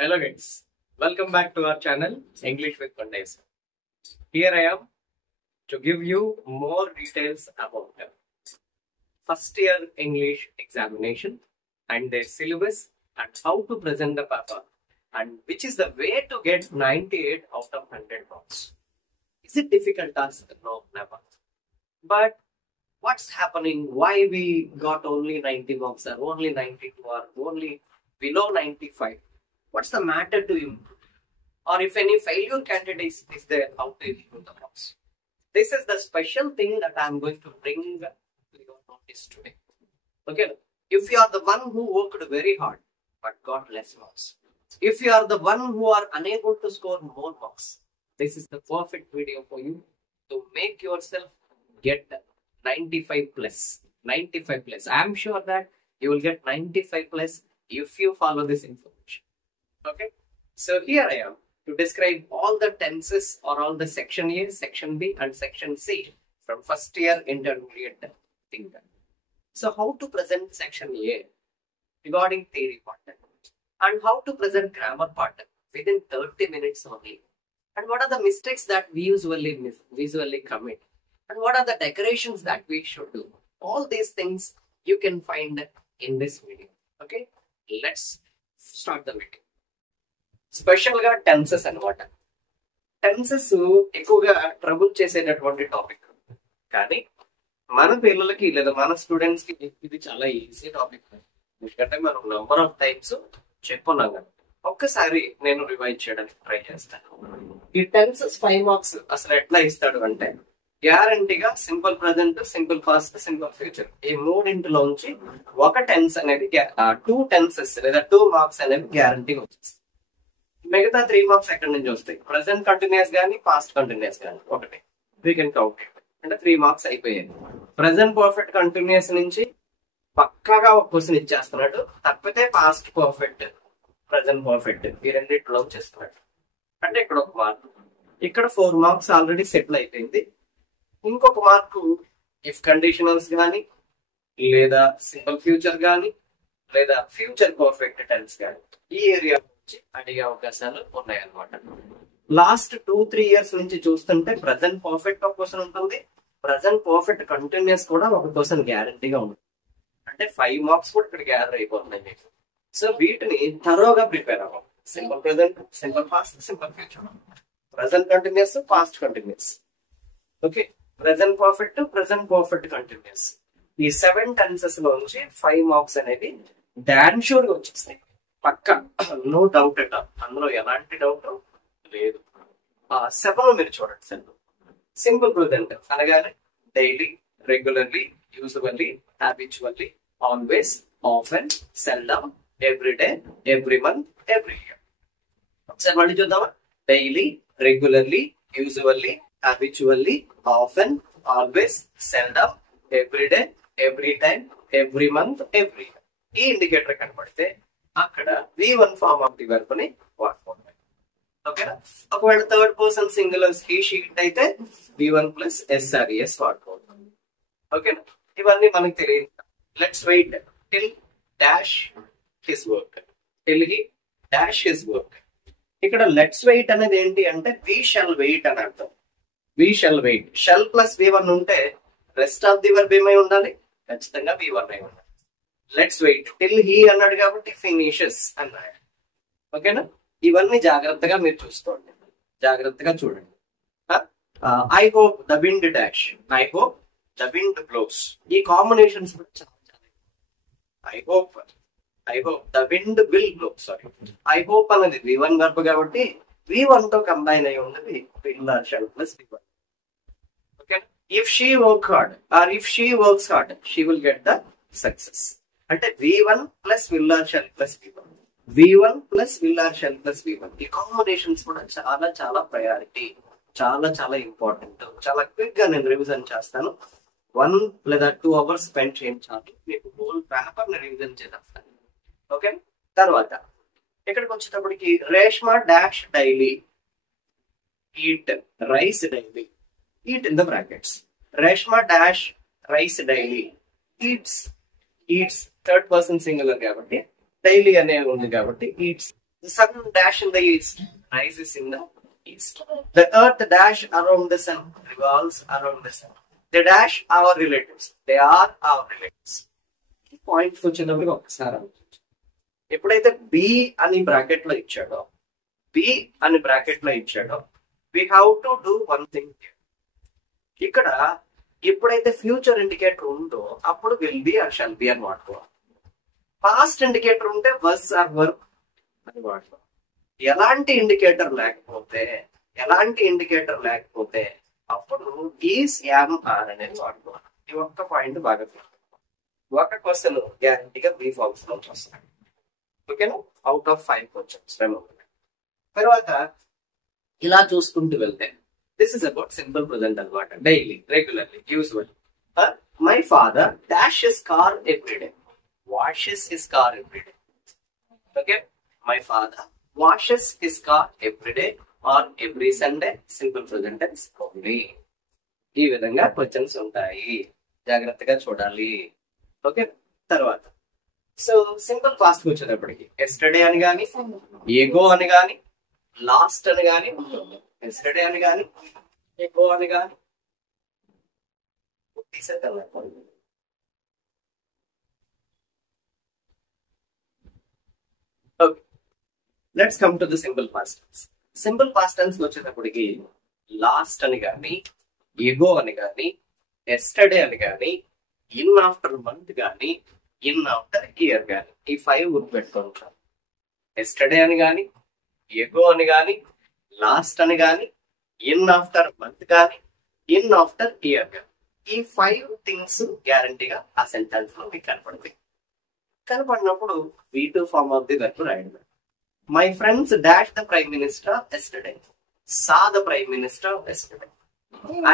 Hello guys, welcome back to our channel English with Pandey. Here I am to give you more details about the first year English examination and their syllabus and how to present the paper and which is the way to get 98 out of 100 marks. Is it difficult task? No, never. But what's happening? Why we got only 90 marks or only 92 or only below 95? What's the matter to you? Or if any failure candidate is there, how to improve the marks? This is the special thing that I'm going to bring to your notice today. Okay, if you are the one who worked very hard but got less marks, if you are the one who are unable to score more marks, this is the perfect video for you to make yourself get 95 plus. 95 plus. I'm sure that you will get 95 plus if you follow this information. Okay, so here I am to describe all the tenses or all the section A, section B and section C from first year intermediate thing. So how to present section A regarding theory part and how to present grammar part within 30 minutes only, and what are the mistakes that we usually commit, and what are the decorations that we should do. All these things you can find in this video. Okay, let's start the video. Special గా tenses అన్నమాట. Tenses ఎక్కువగా trouble చేసేటటువంటి topic, కానీ మన పిల్లలకి లేదా మన students కి ఇది చాలా ఈజీ టాపిక్. ఎందుకంటే మనం నంబర్ ఆఫ్ టైమ్స్ చెప్పున్నాం కదా. ఒక్కసారి నేను రివైజ్ చేయడానికి ట్రై చేస్తాను. ఈ టెన్సెస్ 5 మార్క్స్ అసలు ఎట్లా ఇస్తాడు అంటే, గ్యారంటీగా simple present, simple past, simple future ఈ మూడింటిలోంచి ఒక టెన్స్ అనేది 2 టెన్సెస్ లేదా 2 మార్క్స్ అనేవి గ్యారంటీగా వచ్చేస్తాయి. మిగతా 3 మార్క్స్ ఎక్కడి నుంచి వస్తాయి? ప్రెసెంట్ కంటిన్యూస్ గానీ పాస్ట్ కంటిన్యూస్ గానీ ఒకటి వీ కెన్ కౌంట్ అంటే 3 మార్క్స్ అయిపోయాయి. ప్రెసెంట్ పర్ఫెక్ట్ కంటిన్యూస్ నుంచి పక్కాగా ఒక క్వశ్చన్ ఇచ్చేస్తున్నాడు, తప్పితే పాస్ట్ పర్ఫెక్ట్, ప్రెసెంట్ పర్ఫెక్ట్ ఈ రెండింటిలో చేస్తున్నాడు. అంటే ఇక్కడ ఒక మార్క్, ఇక్కడ 4 మార్క్స్ ఆల్రెడీ సెటిల్ అయిపోయింది. ఇంకొక మార్కు ఇఫ్ కండిషనల్స్ గానీ లేదా సింపుల్ ఫ్యూచర్ గానీ లేదా ఫ్యూచర్ పర్ఫెక్ట్ టెన్స్ గానీ ఈ ఏరియా అడిగే అవకాశాలు ఉన్నాయన్నమాట. లాస్ట్ 2-3 ఇయర్స్ నుంచి చూస్తుంటే ప్రెసెంట్ పర్ఫెక్ట్ ఒక క్వశ్చన్ ఉంటుంది, ప్రెసెంట్ పర్ఫెక్ట్ కంటిన్యూస్ కూడా ఒక క్వశ్చన్ గ్యారంటీగా ఉంటుంది. అంటే 5 మార్క్స్ కూడా ఇక్కడ గ్యాదర్ అయిపోతున్నాయి మీకు. సో వీటిని థరోగా ప్రిపేర్ అవ్వాలి. Simple present, simple past, simple future, present continuous, past continuous. Okay, present perfect continuous ఈ 7 టెన్సెస్ లోంచి 5 మార్క్స్ అనేవి డాన్ షూర్ గా వచ్చేస్తాయి. పక్క, నో డౌట్ అట, అందులో ఎలాంటి డౌట్ లేదు. 7 మీరు చూడండి. సింపుల్ ప్రెసెంట్ అనగానే daily, regularly, usually, habitually, always, often, seldom, every day, every month, every year. ఒకసారి మళ్ళీ చూద్దామా? Daily, regularly, usually, habitually, often, always, seldom, every day, every time, every month, every year. ఈ indicator కనబడితే అక్కడ V1 form of the verb ని వాడుకోండి. ఓకేనా? ఒకవేళ third person singular he she it అయితే V1 ప్లస్ SRES వాడుకోండి. ఓకేనా? ఇవన్నీ మనకు తెలియదు. Let's wait till dash his work, till he dash his work. ఇక్కడ లెట్స్ వెయిట్ అనేది ఏంటి అంటే వి షల్ వెయిట్ అని అర్థం. We shall wait, shall plus V1 ఉంటే రెస్ట్ ఆఫ్ ది వర్బ్ ఏమై ఉండాలి? ఖచ్చితంగా V1 అయి ఉండాలి. లెట్స్ వెయిట్ టిల్ హీ అన్నాడు కాబట్టి ఫినిషెస్ అన్నాడు. ఓకేనా? ఇవన్నీ జాగ్రత్తగా మీరు చూసుకోండి, జాగ్రత్తగా చూడండి. I hope the wind dash, I hope the wind blows. ఈ కాంబినేషన్స్ కూడా చాలా I hope the wind will blow. Sorry, I hope అనేది V1 వర్బ్ కాబట్టి V1 తో కంబైన్ అయి ఉన్నది will or shall plus V1. ఓకేనా? If she work hard or if she works hard she will get the success. అంటే V1 plus will or shall plus V1, V1 plus will or shall plus V1. ఈ combinations కూడా చాలా చాలా priority, చాలా చాలా important. చాలా quick గా నేను రివిజన్ చేస్తాను. 1 లేదా 2 అవర్స్ స్పెండ్ చేయించాలి, మీకు హోల్ పేపర్ ని రివిజన్ చేస్తాను. ఓకే, తర్వాత ఇక్కడికి వచ్చేటప్పటికి Reshma dash daily eat rice daily, eat in the brackets. Reshma dash rice daily eats, eats third person singular కాబట్టి డైలీ అనేది ఉంది కాబట్టి eats The sun dash in the east, rises in the east. The earth dash around the sun, revolves around the sun. They dash our relatives. They are our relatives. Point వచ్చినప్పుడు ఒకసారి ఎప్పుడైతే B అని bracket లో ఇచ్చాడో, B అని bracket లో ఇచ్చాడో, we have to do one thing here. ఇక్కడ ఎప్పుడైతే ఫ్యూచర్ ఇండికేటర్ ఉందో అప్పుడు will be or shall be అని వాడుకోవాలి. పాస్ట్ ఇండికేటర్ ఉంటే వస్ ఆర్ వర్క్ అని వాడుకోవాలి. ఎలాంటి ఇండికేటర్ లేకపోతే అప్పుడు ఈస్ యామ్ ఆర్ అనేది వాడుకోవాలి. ఈ ఒక్క పాయింట్ బాగా ఒక క్వశ్చన్ గ్యారంటీగా బి ఫార్మ్స్ నుంచి వస్తాయి. ఓకేనా? Out of 5 questions. తర్వాత ఇలా చూసుకుంటూ వెళ్తే this is about simple present అనమాట. Daily, regularly, usual. My father dash his car everyday, washes his car every day. Okay, my father washes his car every day or every Sunday. Simple present tense only. ఈ విధంగా questions ఉంటాయి, జాగ్రత్తగా చూడాలి. Okay, తర్వాత so simple past వచ్చేటప్పటికి yesterday అని గాని, ఎగో అని గాని, లాస్ట్ అని గాని, ఎస్టర్డే అని గాని, ఎగో అని గాని తీసేద్దాం. Okay, let's come to the simple past tense. Simple past tense వచ్చేటప్పటికి లాస్ట్ అని గాని, ఎగో అని గాని, ఎస్టర్డే అని గాని, ఇన్ ఆఫ్టర్ మంత్ గాని, ఇన్ ఆఫ్టర్ ఇయర్ గాని, ఈ 5 గుర్తుపెట్టుకుంటాం. ఎస్టర్డే అని గాని, ఎగో అని గాని, లాస్ట్ అని గాని, ఇన్ ఆఫ్టర్ మంత్ గాని, ఇన్ ఆఫ్టర్ ఇయర్ గాని, ఈ 5 థింగ్స్ గ్యారంటీగా ఆ సెంటెన్స్ లో మీకు కనపడతాయి. కనపడినప్పుడు V2 form of the verb రాయడం. My friends dash the prime minister yesterday, saw the prime minister yesterday.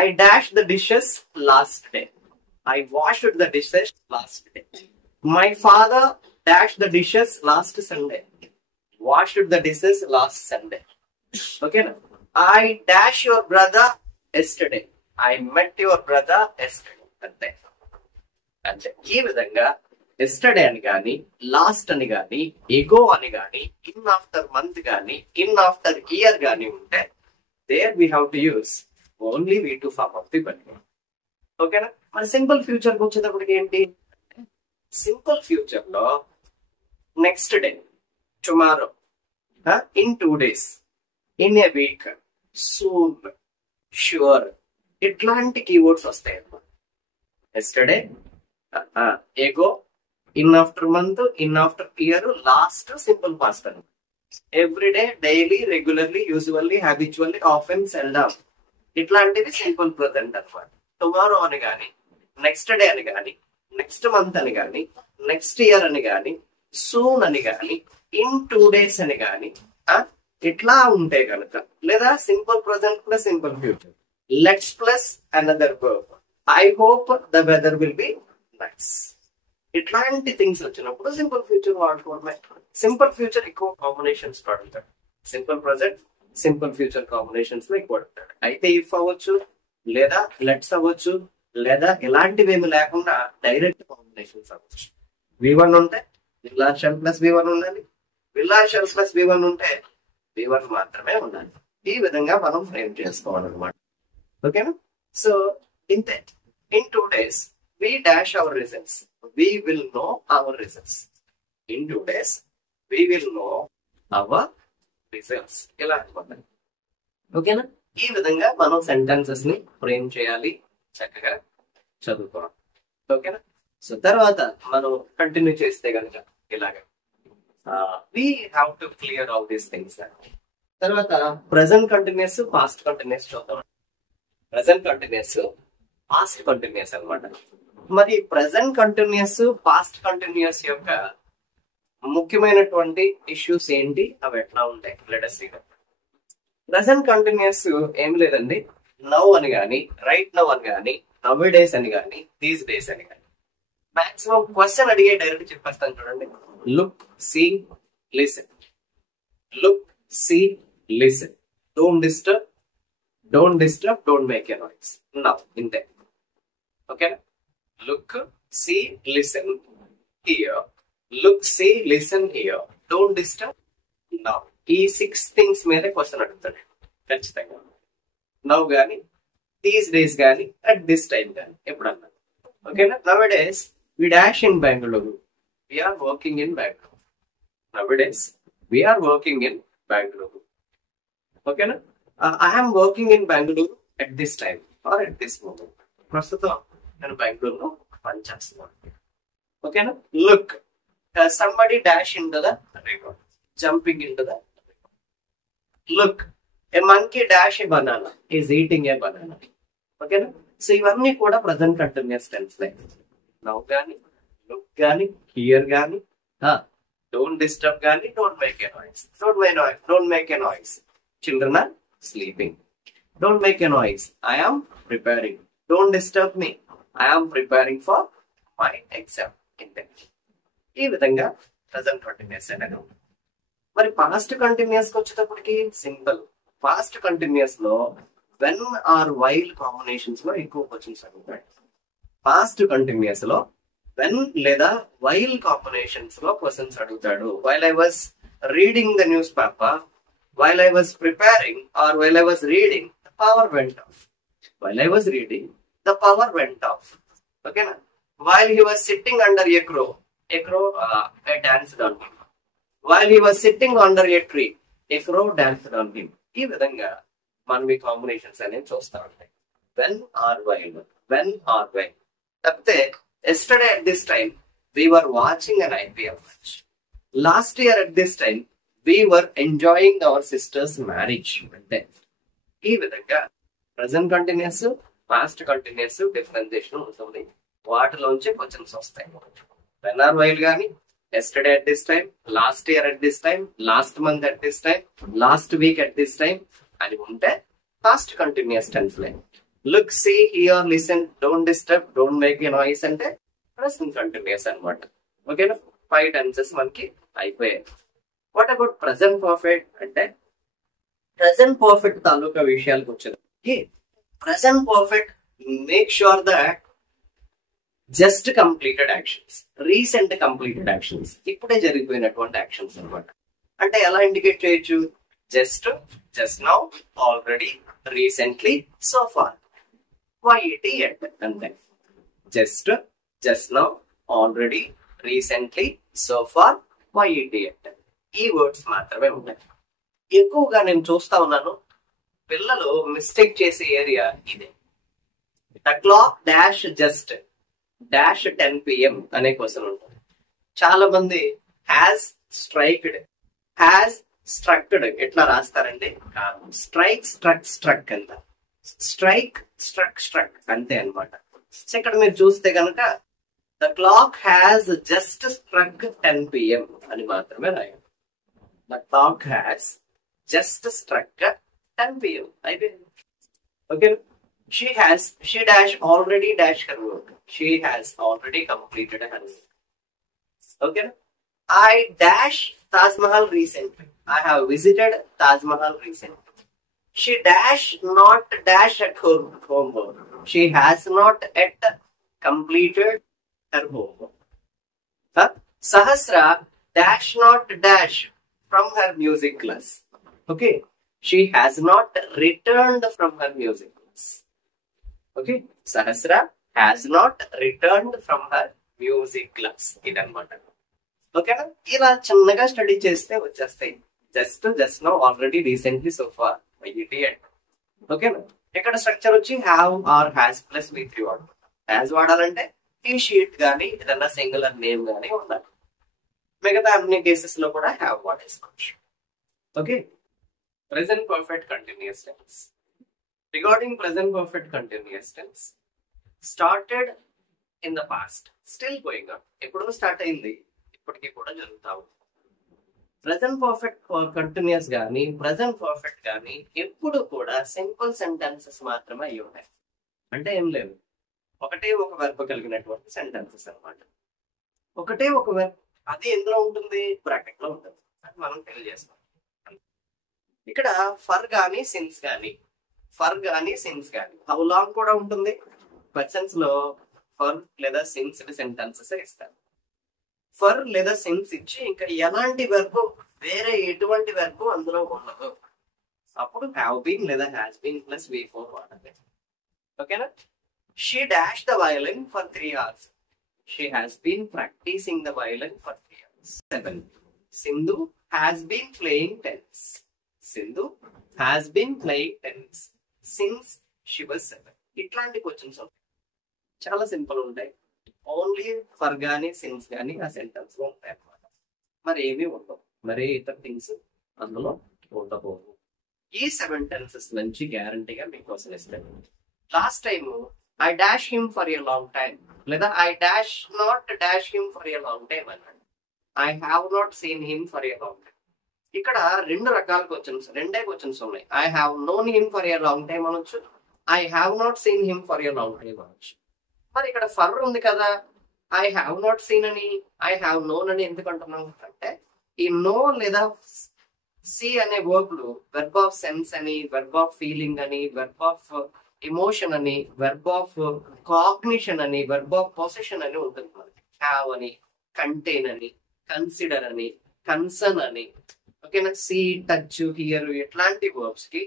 I dashed the dishes last day. I washed the dishes last day. My father dashed the dishes last Sunday. Washed the dishes last Sunday. Okay, now I dash your brother yesterday. I met your brother yesterday. అంతే. ఈ విధంగా yesterday అని గాని, last అని గాని, ఎగో అని గాని, in after month గాని, ఇన్ ఆఫ్టర్ ఇయర్ గాని ఉంటే there we have to use only V2 form of the verb. ఓకేనా? మరి సింపుల్ ఫ్యూచర్ వచ్చేటప్పటికి ఏంటి? సింపుల్ ఫ్యూచర్ లో next day, tomorrow, in 2 days, in a week, soon, sure, ఇట్లాంటి keywords వస్తాయి అన్నమాట. Yesterday, ago, in after month, in after year, last simple past అన్నమాట. Every day, daily, regularly, usually, habitually, often, seldom, ఇట్లాంటివి simple present అన్నమాట. Tomorrow అని గాని, next day అని గాని, నెక్స్ట్ మంత్ అని గాని, నెక్స్ట్ ఇయర్ అని గాని, సూన్ అని గాని, ఇన్ 2 days అని గాని, ఇట్లా ఉంటే కనుక, లేదా simple present plus simple future, let's plus another verb, I hope the weather will be nice, ఇట్లాంటి థింగ్స్ వచ్చినప్పుడు సింపుల్ ఫ్యూచర్ వాడుకోవడమే. సింపుల్ ఫ్యూచర్ ఎక్కువ కాంబినేషన్స్ వాడతాడు. Simple present, simple future combinations లో ఎక్కువ వాడతాడు. అయితే ఇఫ్ అవ్వచ్చు, లేదా లెట్స్ అవ్వచ్చు, లేదా ఇలాంటివి ఏమి లేకుండా డైరెక్ట్ కాంబినేషన్స్ అవ్వచ్చు. V1 ఉంటే విల్ షల్ ప్లస్ V1 ఉండాలి, విల్ షల్ ప్లస్ V1 ఉంటే V1 మాత్రమే ఉండాలి. ఈ విధంగా మనం ఫ్రేమ్ చేసుకోవాలన్నమాట. ఓకేనా? సో ఇంతే. In 2 days we dash our results. We will know our results. In 2 days we will know our results. ఇలా అనుకోండి. ఓకేనా? ఈ విధంగా మనం సెంటెన్సెస్ ని ఫ్రేమ్ చేయాలి, చక్కగా చదువుకోవాలి. ఓకేనా? సో తర్వాత మనం కంటిన్యూ చేస్తే కనుక ఇలాగా we have to clear all these things. తర్వాత ప్రెసెంట్ కంటిన్యూస్, పాస్ట్ కంటిన్యూస్ చూద్దాం. ప్రెసెంట్ కంటిన్యూస్, పాస్ట్ కంటిన్యూస్ అన్నమాట. మరి ప్రెసెంట్ కంటిన్యూస్, పాస్ట్ కంటిన్యూస్ యొక్క ముఖ్యమైనటువంటి ఇష్యూస్ ఏంటి, అవి ఎట్లా ఉంటాయి? Let us see. Present continuous ఏం లేదండి, నౌ అని గాని, రైట్ నౌ అని గాని, నవ్ డేస్ అని గాని, దీస్ డేస్ అని గాని, మాక్సిమం క్వశ్చన్ అడిగే డైరెక్ట్ చెప్పేస్తాను చూడండి. Look, see, listen. Look, see, listen. Don't disturb, don't disturb, don't make a noise. Now ఇంతే. Okay? Look, see, listen here. Look, see, listen here. Don't disturb. Now ఈ 6 things మీదే question అడుగుతాడు ఖచ్చితంగా. Now గానీ, these days గానీ, at this time గానీ ఎప్పుడన్నా. ఓకేనా? Nowadays we dash in Bengaluru, we are working in Bangalore. Nowadays we are working in Bangalore. Okay na? I am working in Bangalore at this time or at this moment. ప్రస్తుతం నేను బెంగళూరులో పనిచేస్తున్నాను. ఓకేనా? Look, somebody dash into the river, jumping into the river. Look, a monkey dash a banana, is eating a banana. ఓకేనా? So ఇవన్నీ కూడా present continuous tense లే. Now గానీ, లుక్ గానీ, హియర్ గానీ, డోంట్ డిస్టర్బ్ గానీ, don't make a noise. Don't make a noise. Children are sleeping. Don't make a noise. I am preparing. Don't disturb me. I am preparing for my exam. ఈ విధంగా present continuous అనేది ఉంది. మరి past continuous కి వచ్చేటప్పటికి simple. Past continuous లో when or while combinations లో ఎక్కువ క్వశ్చన్స్ అడుగుతాయి. పాస్ట్ కంటిన్యూస్ లో వెన్ లేదా వైల్ కాంబినేషన్స్ లో క్వశ్చన్స్ అడుగుతాడు. While I was reading the newspaper, while I was preparing or while I was reading, the power went off. While I was reading, the power went off. ఓకేనా? While he was sitting under a crow, I danced on him. While he was sitting under a tree, a crow danced on him. ఈ విధంగా మనం ఈ combinations అనేవి చూస్తా ఉంటాయి. When or while, when or while. తప్పితే yesterday at this time we were watching an IPL match. Last year at this time we were enjoying our sister's marriage. అంటే ఈ విధంగా present continuous, past continuous differentiation ఉంటుంది. వాటిలోంచి questions వస్తాయి. When or while గానీ, yesterday at this time, last year at this time, last month at this time, last week at this time అని ఉంటే past continuous tense లే. Look, see, here, listen, don't disturb, don't make a noise అంటే present continuous అన్నమాట. ఓకేనా? 5 tenses మనకి అయిపోయాయి. What about present perfect అంటే, present perfect తాలూకా విషయాలకు వచ్చేది. Present perfect make sure that just completed actions, recent completed actions, ఇప్పుడే జరిగిపోయినటువంటి యాక్షన్స్ అన్నమాట. అంటే ఎలా ఇండికేట్ చేయొచ్చు? Just, just now, already, recently, so far. YET అంటే just, just now, already, recently, so far, YET ఈ వర్డ్స్ మాత్రమే ఉంటాయి. ఎక్కువగా నేను చూస్తా ఉన్నాను పిల్లలు మిస్టేక్ చేసే ఏరియా ఇదే. The clock dash just dash 10 PM అనే క్వశ్చన్ ఉంటుంది. చాలా మంది హ్యాస్ స్ట్రైక్డ్, హ్యాస్ స్ట్రక్డ్ ఎట్లా రాస్తారంటే స్ట్రైక్, స్ట్రక్, స్ట్రక్ అంత. స్ట్రైక్, స్ట్రక్, స్ట్రక్ అంతే అనమాట. ఇక్కడ మీరు చూస్తే కనుక the clock has just struck 10 PM అని మాత్రమే రాయాలి. The clock has just struck 10 PM అయిపోయింది. Okay. She dash already dash her work. She has already completed her work. Okay. I dash Taj Mahal recently. I have visited Taj Mahal recently. She dash not dash at her homework. She has not yet completed her homework. Sahasra dash not dash from her music class. Okay. She has not returned from her music class. Okay. Sahasra has not returned from her music class. ఇదన్నమాట. ఓకేనా? ఇలా చిన్నగా study చేస్తే వచ్చేస్తాయి. Just, just now, already, recently, so far, YET. ఓకేనా? ఇక్కడ structure వచ్చి have or has plus V3 వాడాలి. హ్యాస్ వాడాలంటే ఈ షీట్ గానీ ఏదన్నా సింగులర్ నేమ్ గానీ ఉండాలి. మిగతా అన్ని కేసెస్ లో కూడా హ్యావ్ వాడేసుకోవచ్చు. Okay. Present perfect continuous tense. Regarding present perfect continuous tense, started in the past, still going on. ఎప్పుడో స్టార్ట్ అయింది, ఇప్పటికీ కూడా జరుగుతా ఉంది. ప్రెసెంట్ పర్ఫెక్ట్ కంటిన్యూస్ గానీ, ప్రెసెంట్ పర్ఫెక్ట్ గానీ ఎప్పుడు కూడా సింపుల్ సెంటెన్సెస్ మాత్రమే అయి ఉంటాయి. అంటే ఏం లేదు, ఒకటే ఒక వెర్బ్ కలిగినటువంటి సెంటెన్సెస్ అన్నమాట. ఒకటే ఒక వెర్బ్, అది ఎందులో ఉంటుంది? బ్రాకెట్ లో ఉంటుంది. అది మనం ఫిల్ చేస్తాం. ఇక్కడ ఫర్ గానీ, సిన్స్ గానీ, ఫర్ గానీ, సిన్స్ గానీ హౌ లాంగ్ కూడా ఉంటుంది. క్వశ్చన్స్ లో ఫర్ లేదా సిన్స్ సెంటెన్సెస్ ఇస్తారు. ఫర్ లేదా సిన్స్ ఇచ్చి ఇంకా ఎలాంటి వెర్బ్ వేరే ఎటువంటి వెర్బ్ అందులో ఉండదు. అప్పుడు హ్యావ్ బీన్ లేదా హ్యాస్ బీన్ ప్లస్ V4 వాడాలి. ఓకేనా? She dash the violin for 3 hours. She has been practicing the violin for 3 hours. 7. Sindhu has been playing tennis. Sindhu has been playing tennis since she was 7. ఇట్లాంటి questions ఉంటాయి, చాలా simple ఉంటాయి. Only for గానీ since గానీ ఆ sentence లో ఉంటాయి అన్నమాట. మరి ఏమీ ఉండవు, మరి ఇతర థింగ్స్ అందులో ఉండబోదు. ఈ 7 టెన్సెస్ నుంచి గ్యారంటీగా మీకు క్వశ్చన్ ఇస్తాను. Last time I dash him for a long time లేదా I dash not dash him for a long time అన్నాడు. I have not seen him for a long time. ఇక్కడ రెండు రకాల క్వశ్చన్స్, రెండే క్వశ్చన్స్ ఉన్నాయి. I have known him for a long time అనొచ్చు, I have not seen him for a long time అనొచ్చు. మరి ఇక్కడ ఫర్ ఉంది కదా, I have not seen అని I have known అని ఎందుకు అంటున్నాం అంటే, ఈ నో లేదా సి అనే వర్బ్లు వెర్బ్ ఆఫ్ సెన్స్ అని, వెర్బ్ ఆఫ్ ఫీలింగ్ అని, వెర్బ్ ఆఫ్ ఎమోషన్ అని, వెర్బ్ ఆఫ్ కాగ్నిషన్ అని, వెర్బ్ ఆఫ్ పొసెషన్ అని ఉంటుంది. మనకి హ్యావ్ అని, కంటైన్ అని, కన్సిడర్ అని, కన్సర్న్ అని. ఓకేనా? సీ, టచ్, హియర్ ఇట్లాంటి వర్బ్స్ కి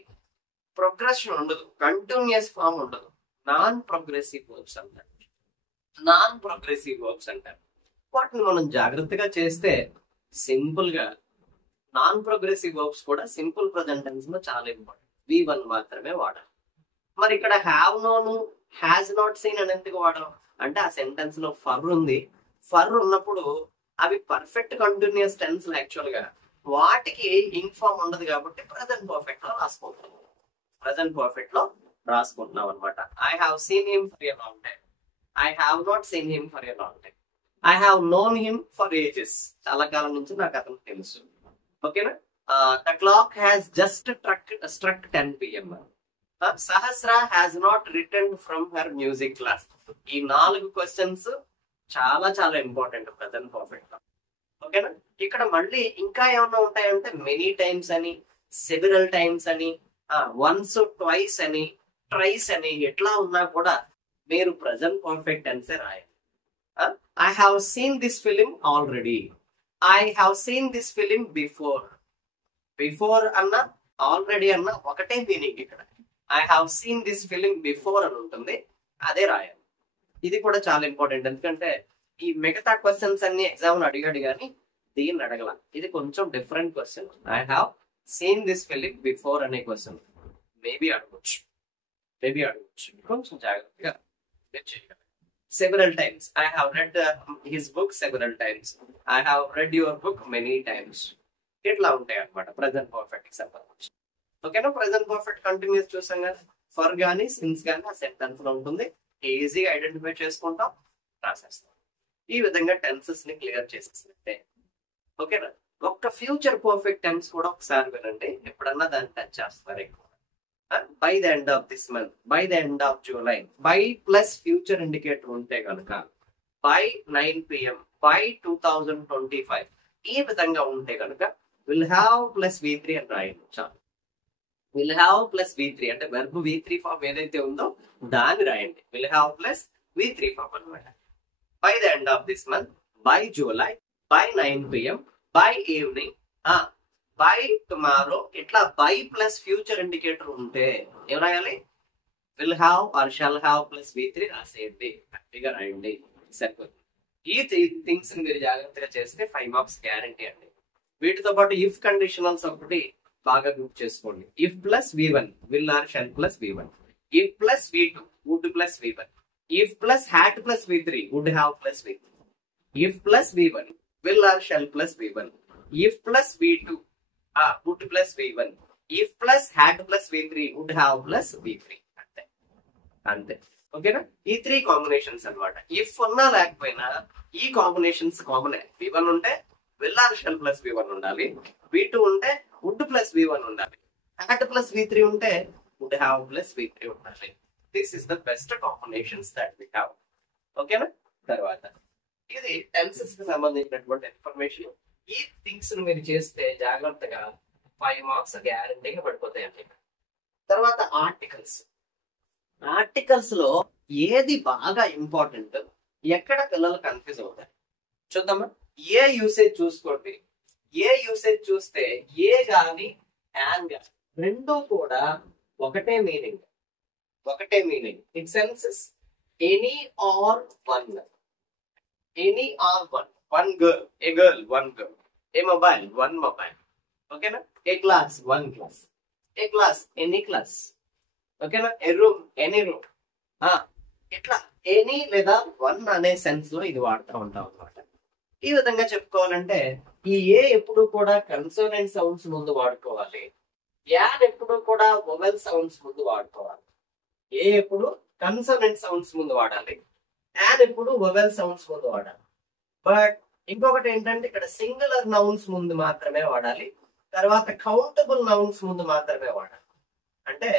ప్రోగ్రెషన్ ఉండదు, కంటిన్యూస్ ఫామ్ ఉండదు. నాన్ ప్రోగ్రెసివ్ వర్బ్స్ అంటారు. నాన్ ప్రోగ్రెసివ్ వర్బ్స్ అంటారు. వాటిని మనం జాగ్రత్తగా చేస్తే సింపుల్ గా నాన్ ప్రోగ్రెసివ్ వర్బ్స్ కూడా సింపుల్ ప్రెజెంట్ టెన్స్ లో చాలా ఇంపార్టెంట్. V1 మాత్రమే వాడాలి. మరి ఇక్కడ హ్యావ్ నోను, హ్యాజ్ నాట్ సీన్ అని ఎందుకు వాడడం అంటే, ఆ సెంటెన్స్ లో ఫర్ ఉంది. ఫర్ ఉన్నప్పుడు అవి పర్ఫెక్ట్ కంటిన్యూస్ టెన్స్ యాక్చువల్ గా, వాటికి ఇన్ఫార్మ్ ఉండదు కాబట్టి ప్రెజెంట్ పర్ఫెక్ట్ లో రాసుకుంటాం. ప్రెజెంట్ పర్ఫెక్ట్ లో రాసుకుంటున్నాం అనమాట. I have seen him for a long time, I have not seen him for a long time, I have known him for ages, చాలా కాలం నుంచి నాకు అతను తెలుసు. ఓకేనా? The clock has just struck 10 PM. Sahasra has not return from her music class. ఈ 4 questions చాలా చాలా important present perfect లో. ఓకేనా? ఇక్కడ మళ్ళీ ఇంకా ఏమన్నా ఉంటాయంటే మెనీ టైమ్స్ అని, సెవెరల్ టైమ్స్ అని, వన్స్, ట్వైస్ అని, ట్రైస్ అని, ఎట్లా ఉన్నా కూడా మీరు ప్రెజెంట్ పర్ఫెక్ట్ టెన్సే రాయాలి. I have seen this film already, I have seen this film before. Before అన్న ఆల్రెడీ అన్న ఒకటే మీనింగ్. ఇక్కడ I have seen this film before అని ఉంటుంది, అదే రాయాలి. ఇది కూడా చాలా ఇంపార్టెంట్, ఎందుకంటే ఈ మిగతా క్వశ్చన్స్ అన్ని ఎగ్జామ్ అడిగాడు కానీ దీన్ని అడగల. ఇది కొంచెం different question. I have seen this film before అనే క్వశ్చన్ మేబీ అడగొచ్చు, కొంచెం జాగ్రత్తగా చేయాలి. Several times, I have read his book several times, I have read your book many times. ఇట్లా ఉంటాయి అనమాట ప్రెజెంట్ పర్ఫెక్ట్ సంబంధించి. ఓకేనా? ప్రెజెంట్ పర్ఫెక్ట్ కంటిన్యూస్ చూసాం కదా, ఫర్ గానీ సిన్స్ గానీ ఆ సెంటెన్స్ లో ఉంటుంది. ఈజీగా ఐడెంటిఫై చేసుకుంటాం, రాసేస్తాం. ఈ విధంగా టెన్సెస్ ని క్లియర్ చేసేసినట్టే. ఓకేనా? ఒక్క ఫ్యూచర్ పర్ఫెక్ట్ టెన్స్ కూడా ఒకసారి వినండి, ఎప్పుడన్నా దాన్ని టచ్ చేస్తారు ఎక్కువ. By the end of this month, by the end of July, by plus future indicator ఉంటే కనుక బై 9 PM, బై 2025 ఈ విధంగా ఉంటే కనుక విల్ హ్యావ్ ప్లస్ V3 అని రాయండి. చాలు. విల్ హ్యావ్ ప్లస్ V3 అంటే వెర్బ్ V3 ఫామ్ ఏదైతే ఉందో దాన్ని రాయండి. Will have plus V3 form అనమాట. By the end of this month, by July, by 9 PM, by evening, by tomorrow. ఇట్లా బై ప్లస్ ఫ్యూచర్ ఇండికేటర్ ఉంటే ఏం రాయాలి? Will have or shall have plus V3 రాసేయండి, హ్యాపీగా రాయండి, సరిపోతుంది. ఈ 3 థింగ్స్ మీరు జాగ్రత్తగా చేస్తే 5 మార్క్స్ గ్యారంటీ అండి. వీటితో పాటు ఇఫ్ కండిషనల్స్ ఒకటి బాగా గ్రూప్ చేసుకోండి. If plus V1, will or shall plus V1. If plus V2, would plus V1. If plus had plus V3, would have plus V3. If plus V1, will or shall plus V1. If plus V2, would plus V1. If plus had plus V3, would have plus V3. అంతే అంతే. ఓకేనా? ఈ 3 combinations అన్నమాట. If ఉన్నా లేకపోయినా ఈ combinations common. V1 ఉంటే will or shall plus V1 ఉండాలి, V2 ఉంటే వుడ్ ప్లస్ V1 ఉండాలి, హ్యాట్ ప్లస్ V3 ఉంటే వుడ్ హ్యావ్ ప్లస్ V3 ఉండాలి. This is the best combinations that we have. ఓకేనా? తర్వాత ఇది టెన్సెస్ కి సంబంధించినటువంటి ఇన్ఫర్మేషన్. ఈ థింగ్స్ మీరు చేస్తే జాగ్రత్తగా 5 మార్క్స్ గ్యారంటీగా పడిపోతాయండి. తర్వాత ఆర్టికల్స్. ఆర్టికల్స్ లో ఏది బాగా ఇంపార్టెంట్, ఎక్కడ పిల్లలు కన్ఫ్యూజ్ అవుతారు చూద్దామా. ఏ యూసేజ్ చూసుకోండి. ఏ యూసేజ్ చూస్తే ఏ గాని యాన్ గాని రెండు కూడా ఒకటే meaning. It senses any or one. Any or one. One girl, a girl, one girl. A mobile, one mobile. ఓకేనా? A class, one class. A class, any class. ఓకేనా? A room, any room. ఇట్లా any లేదా one అనే sense లో ఇది వాడుతూ ఉంటాం అనమాట. ఈ విధంగా చెప్పుకోవాలంటే ఈ ఏ ఎప్పుడు కూడా కన్సోనెంట్ సౌండ్స్ ముందు వాడుకోవాలి. యాన్ ఎప్పుడు కూడా వొవెల్ సౌండ్స్ ముందు వాడుకోవాలి. ఏ ఎప్పుడు కన్సోనెంట్ సౌండ్స్ ముందు వాడాలి. యాన్ ఎప్పుడు వొవెల్ సౌండ్స్ ముందు వాడాలి. బట్ ఇంకొకటి ఏంటంటే ఇక్కడ సింగులర్ నౌన్స్ ముందు మాత్రమే వాడాలి. తర్వాత కౌంటబుల్ నౌన్స్ ముందు మాత్రమే వాడాలి. అంటే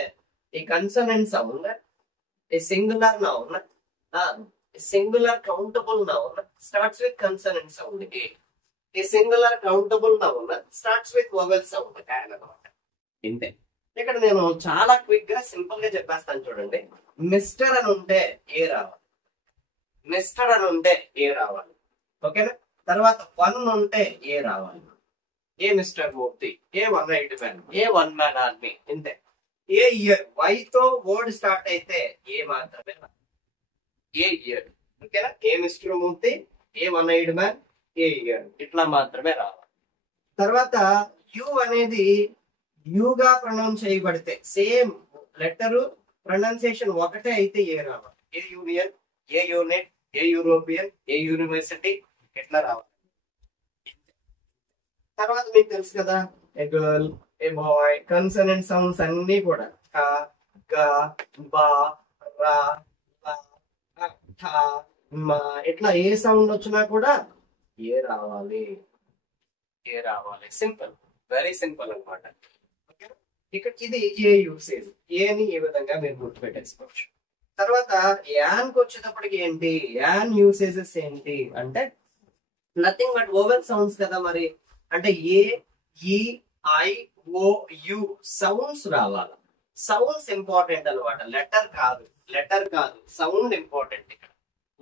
ఈ consonant sound a singular noun, a singular countable noun starts with consonant sound A. A singular countable noun starts with vowel sound A అన్నమాట. ఇంతే. ఇక్కడ నేను చాలా క్విక్ గా సింపుల్ గా చెప్పేస్తాను చూడండి. మిస్టర్ అని ఉంటే ఏ రావాలి. మిస్టర్ అని ఉంటే ఏ రావాలి. ఓకేనా? తర్వాత వన్ ఉంటే ఏ రావాలి. ఏ మిస్టర్ మూర్తి, ఏ 180 ఏ వన్ మ్యాన్ ఆర్మీ. ఇంతే. ఏ ఇయర్, వై తో వర్డ్ స్టార్ట్ అయితే ఏ మాత్రమే ఏ ఇయర్. ఓకేనా? ఏ మిస్టర్ మూర్తి, ఏ 180 ఏ ఇయర్. ఇట్లా మాత్రమే రావాలి. తర్వాత యు అనేది యుగా ప్రొనౌన్స్ చేయబడితే సేమ్ లెటర్ ప్రొనౌన్సియేషన్ ఒకటే అయితే ఏ రావాలి. A union, A unit, A European, A university ఇట్లా రావాలి. తర్వాత మీకు తెలుసు కదా ఏ గర్ల్, ఏ బాయ్, కన్సనెంట్ సౌండ్స్ అన్ని కూడా క, గ, బ, ర, ల, ఠ, మ ఇట్లా ఏ సౌండ్ వచ్చినా కూడా ఏ రావాలి. ఏ రావాలి. సింపుల్, వెరీ సింపుల్ అనమాట. ఇక్కడ ఇది ఏ యూసేజ్. ఏని ఈ విధంగా మీరు గుర్తుపెట్టేసుకోవచ్చు. తర్వాత యాన్ కి వచ్చేటప్పటికి ఏంటి, యాన్ యూసేజెస్ ఏంటి అంటే నథింగ్ బట్ వోవెల్ సౌండ్స్ కదా. మరి అంటే ఏ, ఈ, ఐ, ఓ, యు సౌండ్స్ రావాలి. సౌండ్స్ ఇంపార్టెంట్ అనమాట. లెటర్ కాదు సౌండ్ ఇంపార్టెంట్. ఇక్కడ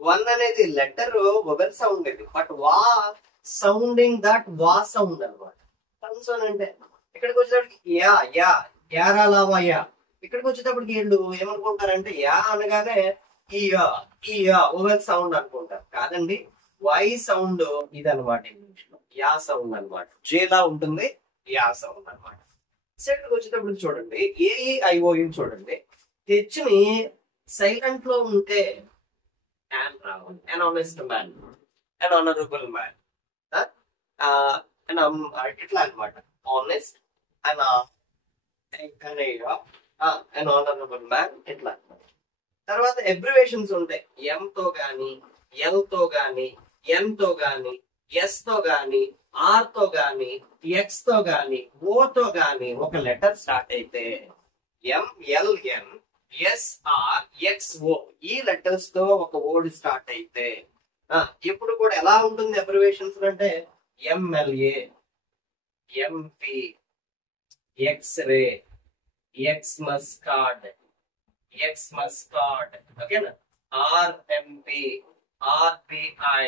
వన్ అనేది లెటర్ వొవెల్ సౌండ్ ఇది. బట్ వా సౌండింగ్ దట్ వా సౌండ్ అనమాట. కన్సోన్ అంటే ఇక్కడికి వచ్చేటప్పటికి యా యా యారా లావా యా. ఇక్కడికి వచ్చేటప్పటికి వీళ్ళు ఏమనుకుంటారంటే యా అనగానే ఈ యా వొవెల్ సౌండ్ అనుకుంటారు. కాదండి, వై సౌండ్ ఇది అనమాట. ఇంగ్లీష్ లో యా సౌండ్ అనమాట. జేలా ఉంటుంది, యా సౌండ్ అనమాట. సెకండ్ వచ్చేటప్పుడు చూడండి ఏఈఐఓయు చూడండి. హెచ్ ని సైలెంట్ లో ఉంటే యాన్ రావాలి. An honest man, an honourable man, ఇట్లా అనమాట. ఆనెస్ట్ అన్ ఆనరబుల్ మ్యాన్ ఇట్లా. తర్వాత అబ్రివేషన్స్ ఉంటాయి. ఎం తో గాని, ఎల్ తో గాని, ఎన్ తో గాని, ఎస్ తో గాని, ఆర్ తో గాని, ఎక్స్ తో గాని, ఓ తో గాని ఒక లెటర్ స్టార్ట్ అయితే ఎంఎల్ఎన్, ఎస్ఆర్, ఎక్స్ఓ ఈ లెటర్స్ తో ఒక వర్డ్ స్టార్ట్ అయితే ఇప్పుడు కూడా ఎలా ఉంటుంది అబ్రివేషన్స్ అంటే ఎంఎల్ఏ, ఎంపీ, ఎక్స్రే, ఎక్స్ మస్కార్డ్, ఓకేనా? ఆర్ఎంపి, ఆర్బిఐ,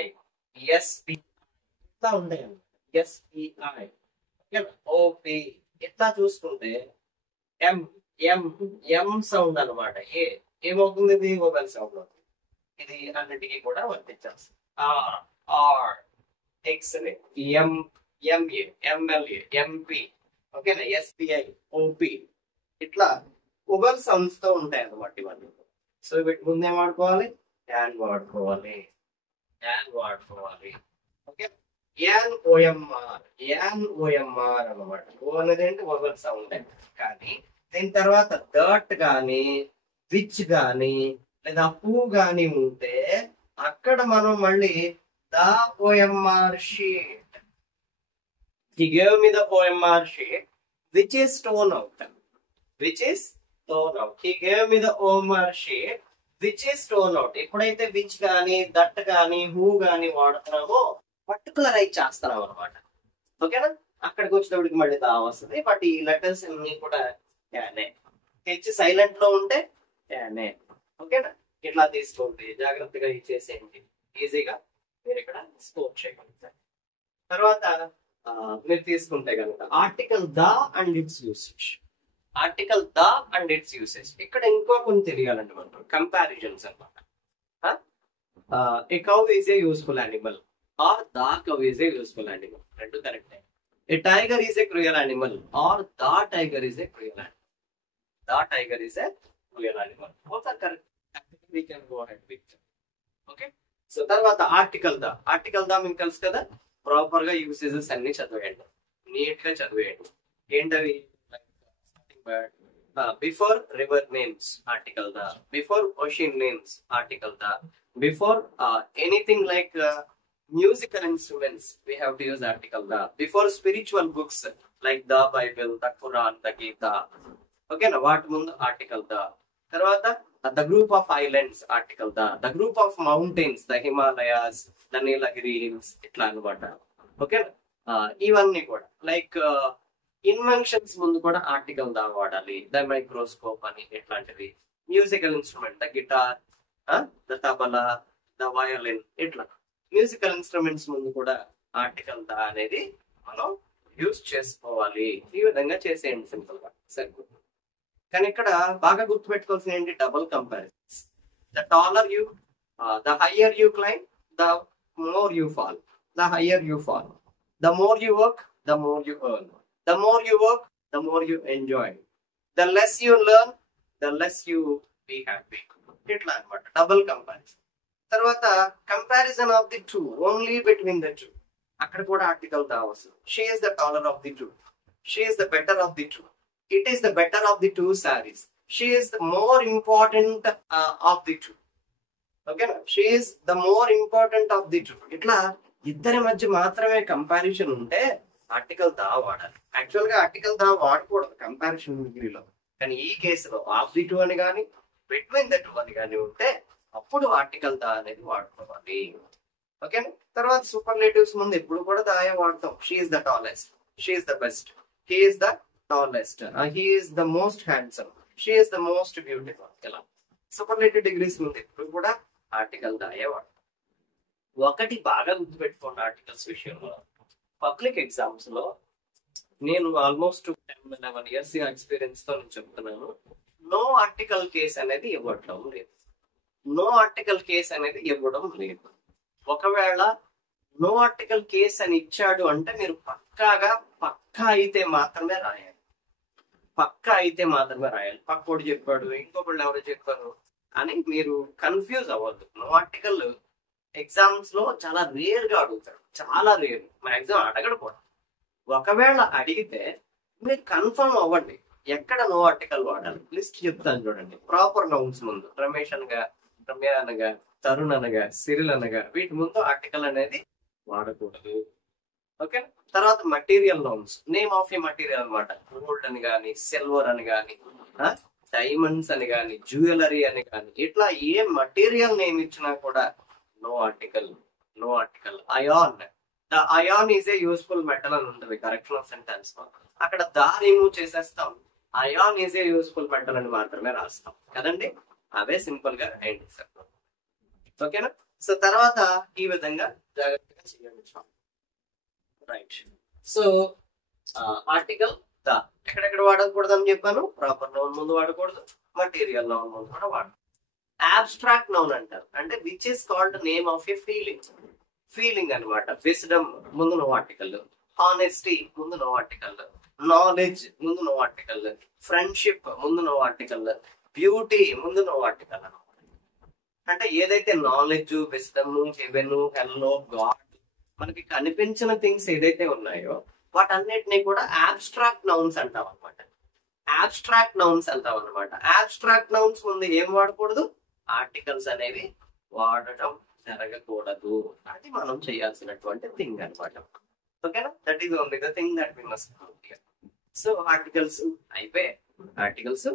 ఎస్పి ఇట్లా ఉంటాయి. ఎస్పిఐ, ఓపి ఇట్లా చూసుకుంటే ఎం ఎం ఎం సౌండ్ అనమాట. ఏమవుతుంది, ఇది వొవెల్ సౌండ్ అవుతుంది. ఇది అన్నిటికీ కూడా వర్తించాల్సింది. R, R, x-ray, M, MA, MLA, MP, ఓకేనా? ఎస్పిఐ, ఓపి ఇట్లా వొవెల్ సౌండ్స్ తో ఉంటాయి అన్నమాట ఇవన్నీ. సో వీటి ముందేం వాడుకోవాలి, యాన్ వాడుకోవాలి. ఓకే. యాన్ ఓఎంఆర్ అన్నమాట. ఓ అనేది ఏంటి, వొవెల్ సౌండ్. కానీ దీని తర్వాత దట్ గాని, విచ్ గాని లేదా హూ గాని ఉంటే అక్కడ మనం మళ్ళీ the OMR sheet. He gave me the OMR sheet which is torn out. He gave me the OMR sheet which is torn out. ఎప్పుడైతే విచ్ గాని, దట్ గాని, హూ గాని వాడుతున్నామో పర్టికులరైజ్ చేస్తున్నాం అనమాట. ఓకేనా? అక్కడికి వచ్చేటప్పటికి మళ్ళీ దా వస్తుంది. బట్ ఈ లెటర్స్ అన్ని కూడా యానే. హెచ్ సైలెంట్ లో ఉంటే యానే. ఓకేనా? ఇట్లా తీసుకోండి, జాగ్రత్తగా ఇచ్చేసేయండి. ఈజీగా మీరు ఇక్కడ స్కోర్ చేయగలుగుతారు. తర్వాత మీరు తీసుకుంటే కనుక article the and its usage. Article the and its usage. ఇక్కడ ఇంకో కొన్ని తెలియాలండి మనకు, కంపారిజన్స్ అనమాట. A cow is a useful animal or the cow is a useful animal, రెండు correct. A tiger is a cruel animal or the tiger is a cruel animal. The tiger is a cruel animal. Both are correct. We can go ahead with that. Okay. So తర్వాత article the. Article the మీకు తెలుసు కదా, proper గా usages అన్ని చదివేయండి, neat గా చదివేయండి. ఏంటవి? Before river names article the, before ocean names article the, before anything like musical instruments we have to use article the, before spiritual books like the Bible, the Quran, the Gita. Okay na, వాటి ముందు article the. తర్వాత the group of islands article the group of mountains, the Himalayas, the Nilagiri hills, ఇట్లా అన్నమాట. Okay, ఇవన్నీ కూడా like inventions ముందు కూడా article దా వాడాలి. ద మైక్రోస్కోప్ అని ఇట్లాంటివి. Musical instrument, the guitar, the tabla, the violin, ఇట్లా మ్యూజికల్ ఇన్స్ట్రుమెంట్స్ ముందు కూడా ఆర్టికల్ దా అనేది మనం యూజ్ చేసుకోవాలి. ఈ విధంగా చేసేయండి సింపుల్ గా, సరిపోతుంది. కానీ ఇక్కడ బాగా గుర్తుపెట్టుకోవాల్సిన ఏంటి? Double comparisons. The taller you, the higher you climb, the more you fall. The higher you fall, the more you work, the more you earn. The more you work, the more you enjoy. The less you learn, the less you be happy. ఇట్లా అనమాట double comparison. తర్వాత comparison of the two, only between the two. అక్కడ కూడా article the వస్తుంది. She is the taller of the two, she is the better of the two, it is the better of the two sarees, she is the more important of the two. Okay na, she is the more important of the two. ఇట్లా ఇద్దరి మధ్య మాత్రమే comparison ఉంటే article దా వాడాలి. Actual గా article దా వాడకూడదు comparison డిగ్రీలో, కానీ ఈ కేసులో ఆఫ్ ది టూ అని కానీ బిట్వీన్ ద టూ అని కానీ ఉంటే అప్పుడు ఆర్టికల్ దా అనేది వాడుకోవాలి. ఓకేనా. తర్వాత సూపర్లేటివ్స్ ముందు ఎప్పుడు కూడా దాయే వాడతాం. She is the tallest, she is the best, he is the tallest, he is the most handsome, she is the most beautiful. ఇలా సూపర్లేటివ్ డిగ్రీస్ ముందు ఎప్పుడు కూడా ఆర్టికల్ దాయేవాడు. ఒకటి బాగా గుర్తుపెట్టుకోండి ఆర్టికల్స్ విషయంలో. పబ్లిక్ ఎగ్జామ్స్ లో నేను ఆల్మోస్ట్ 10-11 years ఎక్స్పీరియన్స్ తో నేను చెప్తున్నాను, నో ఆర్టికల్ కేస్ అనేది ఇవ్వడం లేదు. నో ఆర్టికల్ కేస్ అనేది ఇవ్వడం లేదు. ఒకవేళ నో ఆర్టికల్ కేస్ అని ఇచ్చాడు అంటే మీరు పక్కా అయితే మాత్రమే రాయాలి. పక్కా అయితే మాత్రమే రాయాలి. పక్కోడు చెప్పాడు, ఇంకొకళ్ళు ఎవరు చెప్పారు అని మీరు కన్ఫ్యూజ్ అవ్వద్దు. నో ఆర్టికల్ ఎగ్జామ్స్ లో చాలా రేర్ గా అడుగుతాడు, చాలా రేర్, మాక్సిమం అడగడు కూడా. ఒకవేళ అడిగితే మీరు కన్ఫర్మ్ అవ్వండి ఎక్కడ నో ఆర్టికల్ వాడాలి. లిస్ట్ చెప్తాను చూడండి. ప్రాపర్ నౌన్స్ ముందు రమేష్ అనగా, రమ్య అనగా, తరుణ్ అనగా, సిరిల్ అనగా, వీటి ముందు ఆర్టికల్ అనేది వాడకూడదు. ఓకే. తర్వాత material nouns, name of A material అనమాట. గోల్డ్ అని కానీ, సిల్వర్ అని కానీ, డైమండ్స్ అని కానీ, జ్యువెలరీ అని కానీ, ఇట్లా ఏ మటీరియల్ నేమ్ ఇచ్చినా కూడా no article. No article. Iron, the iron is a useful metal అని ఉంటుంది కరెక్షన్ ఆఫ్ సెంటెన్స్. అక్కడ దా రిమూవ్ చేసేస్తాం, iron is a useful metal అని మాత్రమే రాస్తాం కదండి. అవే సింపుల్ గా రాయండి సార్. ఓకేనా. సో తర్వాత ఈ విధంగా జాగ్రత్తగా చేయండి. రైట్. సో ఆర్టికల్ ద ఎక్కడెక్కడ వాడకూడదు అని చెప్పాను. ప్రాపర్ నౌన్ ముందు వాడకూడదు, మటీరియల్ నౌన్ ముందు కూడా వాడకూడదు. అబ్స్ట్రాక్ట్ నౌన్ అంటారు, అంటే which is called name of a feeling. Feeling అనమాట. విజ్డమ్ ముందు నో ఆర్టికల్, హానెస్టీ ముందు నో ఆర్టికల్, నాలెడ్జ్ ముందు నో ఆర్టికల్, ఫ్రెండ్షిప్ ముందు నో ఆర్టికల్, బ్యూటీ ముందు నో ఆర్టికల్ అనమాట. అంటే ఏదైతే knowledge, wisdom, heaven, hell, God మనకి కనిపించిన థింగ్స్ ఏదైతే ఉన్నాయో వాటన్నిటిని కూడా అబ్స్ట్రాక్ట్ నౌన్స్ అంటాం అనమాట. అబ్స్ట్రాక్ట్ నౌన్స్ అంటాం అనమాట. అబ్స్ట్రాక్ట్ నౌన్స్ ముందు ఏం వాడకూడదు? ఆర్టికల్స్ అనేవి వాడటం జరగకూడదు. అది మనం చేయాల్సినటువంటి థింగ్ అనమాట. ఓకేనా. That is only the thing that we must do here. So articles అయిపోయాయి. ఆర్టికల్స్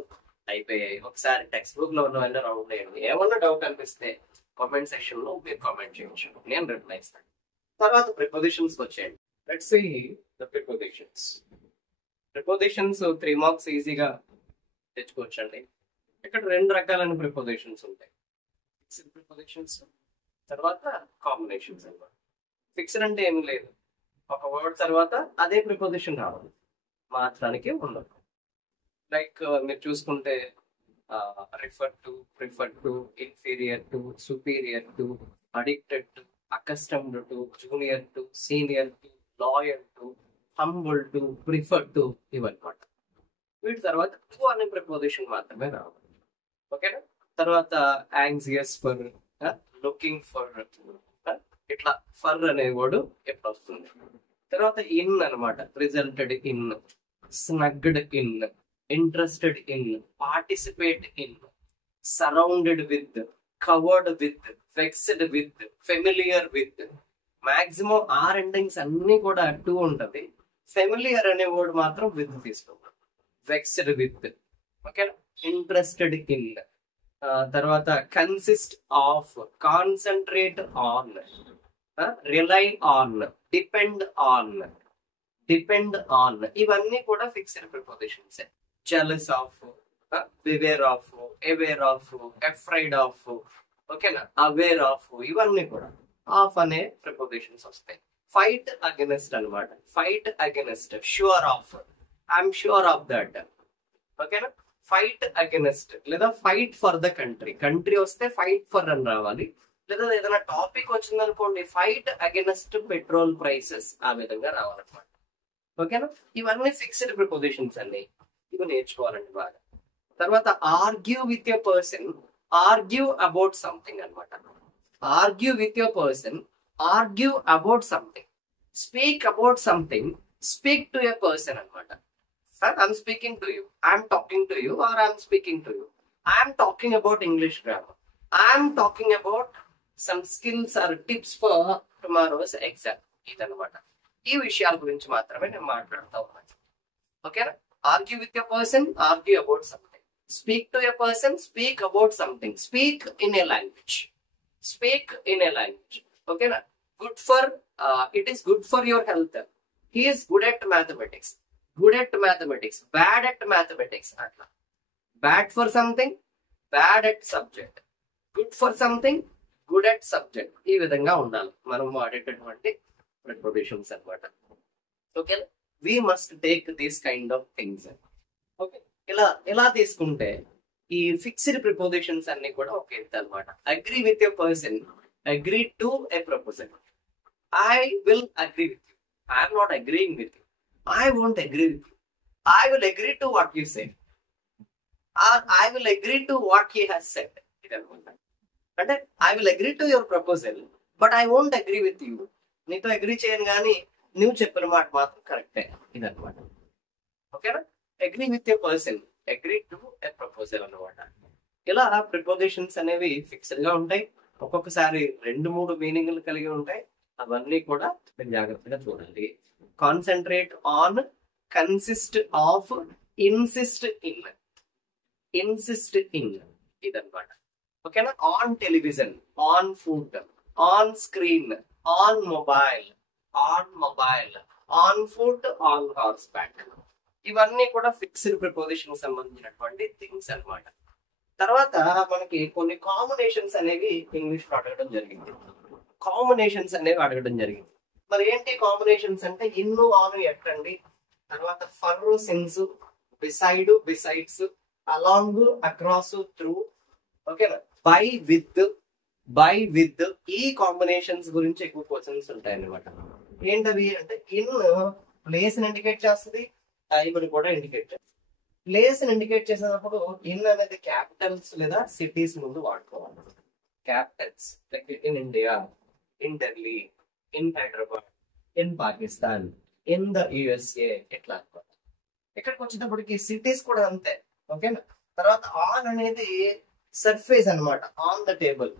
అయిపోయాయి. ఒకసారి టెక్స్ట్ బుక్ లో ఉన్న రౌండ్ వేయండి. ఏమన్నా డౌట్ అనిపిస్తే కామెంట్ సెక్షన్ లో మీరు కామెంట్ చేయొచ్చు, నేను రిప్లై ఇస్తాను. తర్వాత ప్రిపోజిషన్స్ వచ్చేయండి. Let's see the prepositions. Prepositions 3 marks ఈజీగా తెచ్చుకోవచ్చండి. ఇక్కడ 2 రకాలైన ప్రిపోజిషన్స్ ఉంటాయి. ఫిక్స్డ్ ప్రిపోజిషన్స్, తర్వాత కాంబినేషన్స్ అన్నమాట. ఫిక్స్డ్ అంటే ఏం లేదు, ఒక వర్డ్ తర్వాత అదే ప్రిపోజిషన్ రావాలి, మార్చడానికి ఉండదు. లైక్ మీరు చూసుకుంటే refer to, prefer to, inferior to, superior to, addicted to, accustomed to, junior to, senior to, loyal to, humble to, prefer to, ఇవన్నమాట. వీటి తర్వాత టు అనే ప్రిపోజిషన్ మాత్రమే రావాలి. ఓకేనా? తర్వాత యాంగ్జియస్ ఫర్, లుకింగ్ ఫర్, ఇట్లా ఫర్ అనే వర్డ్ ఎట్లా వస్తుంది. తర్వాత ఇన్ అనమాట, resulted in, snugged in, interested in, participate in, surrounded with, covered with, vexed with, familiar with. Maximum or endings అన్ని కూడా టూ ఉంటది. ఫెమిలియర్ అనే వర్డ్ మాత్రం విత్ తీసుకోవాలి. వెక్స్డ్ విత్, ఓకేనా? ఇంట్రెస్టెడ్ ఇన్, తర్వాత consist of, concentrate on, rely on, depend on, depend on, ఇవన్నీ కూడా fixed prepositions. Jealous of, beware of, aware of, afraid of, ఓకేనా? అవేర్ ఆఫ్, ఇవన్నీ కూడా ఆఫ్ అనే ప్రిపోజిషన్స్ వస్తాయి. ఫైట్ అగెన్స్ట్ అనమాట, fight against, sure of, I'm sure of that, ఓకేనా? Fight against లేదా fight for the country, country వస్తే fight for అని రావాలి. లేదా ఏదైనా టాపిక్ వచ్చింది అనుకోండి, ఫైట్ అగెన్స్ట్ పెట్రోల్ ప్రైసెస్, ఆ విధంగా రావాలన్నమాట. ఓకేనా? ఇవన్నీ ఫిక్స్డ్ ప్రిపోజిషన్స్ అన్ని, ఇవి నేర్చుకోవాలండి బాగా. తర్వాత argue with a person, argue about something అనమాట. Argue with a person, argue about something, speak about something, speak to a person అనమాట. I'm speaking to you, I'm talking to you, or I'm speaking to you. I'm talking about English grammar. I'm talking about some skills or tips for tomorrow's exam. ఇదన్నమాట. ఈ విషయాల గురించి మాత్రమే నేను మాట్లాడుతూ ఉన్నాను. ఓకేనా? Argue with a person, argue about something, speak to a person, speak about something, speak in a language, speak in a language. ఓకేనా? Good for, it is good for your health. He is good at mathematics, good at mathematics, bad at mathematics. అట్లా bad for something, bad at subject, good for something, good at subject. ఈ విధంగా ఉండాలి మనం వాడేటటువంటి prepositions అనమాట. Okay, we must take these kind of things. Okay, ఇలా తీసుకుంటే ఈ ఫిక్స్డ్ ప్రిపోజిషన్స్ అన్ని కూడా ఒక ఎత్తు అనమాట. Agree with a person, agree to a proposal. I will agree with you, I'm not agreeing with you. I won't agree with you. I will agree to what you say. Or I will agree to what he has said. అంటే I will agree to your proposal, but I won't agree with you. నీతో agree చేయను కానీ నువ్వు చెప్పిన మాట మాత్రం కరెక్టే, ఇదన్నమాట. ఓకేనా? Agree with a person, agree to a proposal అన్నమాట. ఇలా ప్రిపోజిషన్స్ అనేవి ఫిక్స్డ్ గా ఉంటాయి. ఒక్కొక్కసారి 2-3 మీనింగ్లు కలిగి ఉంటాయి. అవన్నీ కూడా మీరు జాగ్రత్తగా చూడండి. Concentrate on, consist of, insist in, insist in, ఇదన్నమాట. ఓకేనా? On television, on food, on screen, on mobile, on mobile, on food, on horse back. ఇవన్నీ కూడా ఫిక్స్డ్ ప్రిపోజిషన్ సంబంధించినటువంటి థింగ్స్ అన్నమాట. తర్వాత మనకి కొన్ని కాంబినేషన్స్ అనేవి ఇంగ్లీష్ లో అడగడం జరిగింది. కాంబినేషన్స్ అనేవి అడగడం జరిగింది. మరి ఏంటి కాంబినేషన్స్ అంటే ఇన్ను, ఆను, ఎట్టండి, తర్వాత for, since, beside, besides, along, across, through. ఓకేనా? బై, విత్, బై, విత్, ఈ కాంబినేషన్స్ గురించి ఎక్కువ క్వశ్చన్స్ ఉంటాయి అన్నమాట. ఏంటవి అంటే ఇన్ ప్లేస్ ని ఇండికేట్ చేస్తుంది, టైమ్ ని కూడా ఇండికేట్ చేస్తుంది. ప్లేస్ ని ఇండికేట్ చేసేటప్పుడు ఇన్ అనేది క్యాపిటల్స్ లేదా సిటీస్ ముందు వాడుకోవాలి. Capitals like in India, in Delhi, in Hyderabad, in Pakistan, in the USA, ఇట్లా అనుకోవాలి. ఇక్కడికి వచ్చేటప్పటికి సిటీస్ కూడా అంతే. ఓకేనా? తర్వాత ఆన్ అనేది సర్ఫేస్ అన్నమాట. On the table,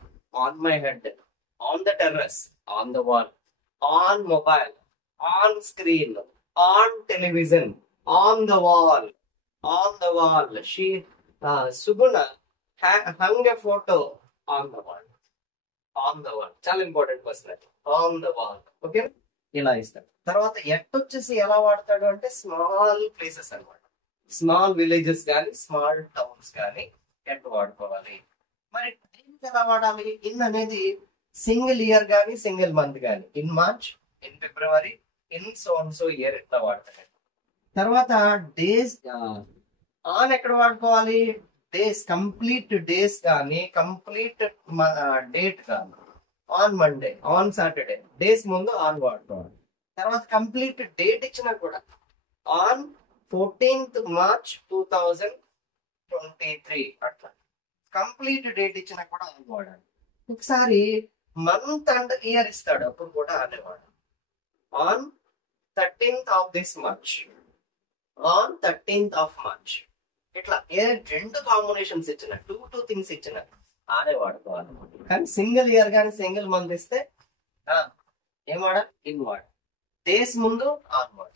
on my head, on the terrace, on the wall, on mobile, on screen, on television, on the wall, on the wall. Suguna hung a photo on the wall. On the wall. చాలా important person. On the wall. Okay, ఇలా ఇస్తాడు. తర్వాత at వచ్చేసి ఎలా వాడతాడు అంటే small places అన్నమాట. Small villages కానీ small towns కానీ ఎట్ వాడుకోవాలి. మరి దీనికి ఎలా వాడాలి? ఇన్ అనేది సింగిల్ ఇయర్ కానీ సింగిల్ మంత్ కానీ, in March, in February, in so and so year ఇట్లా వాడతారు. తర్వాత డేస్ ఆన్ ఎక్కడ వాడుకోవాలి? డేస్, కంప్లీట్ డేస్ కానీ కంప్లీట్ డేట్ కానీ. On Monday, on Saturday, days ముందు ఆన్ వాడుకోవాలి. తర్వాత కంప్లీట్ డేట్ ఇచ్చినా కూడా ఆన్ 14th March 2023 అట్లా కంప్లీట్ డేట్ ఇచ్చినా కూడా ఆన్ వాడాలి. ఒకసారి మంత్ అండ్ ఇయర్ ఇస్తాడు, అప్పుడు కూడా అనేవాడు. On 13th of this month, on 13th of March, ఇట్లా రెండు కాంబినేషన్స్ ఇచ్చిన, టూ థింగ్స్ ఇచ్చిన ఆనే వాడుకోవాలి. కానీ సింగిల్ ఇయర్ కానీ సింగిల్ మంత్ ఇస్తే ఏం వాడాలి? ఇన్ వాడాలి. డేస్ ముందు ఆన్ వాడాలి.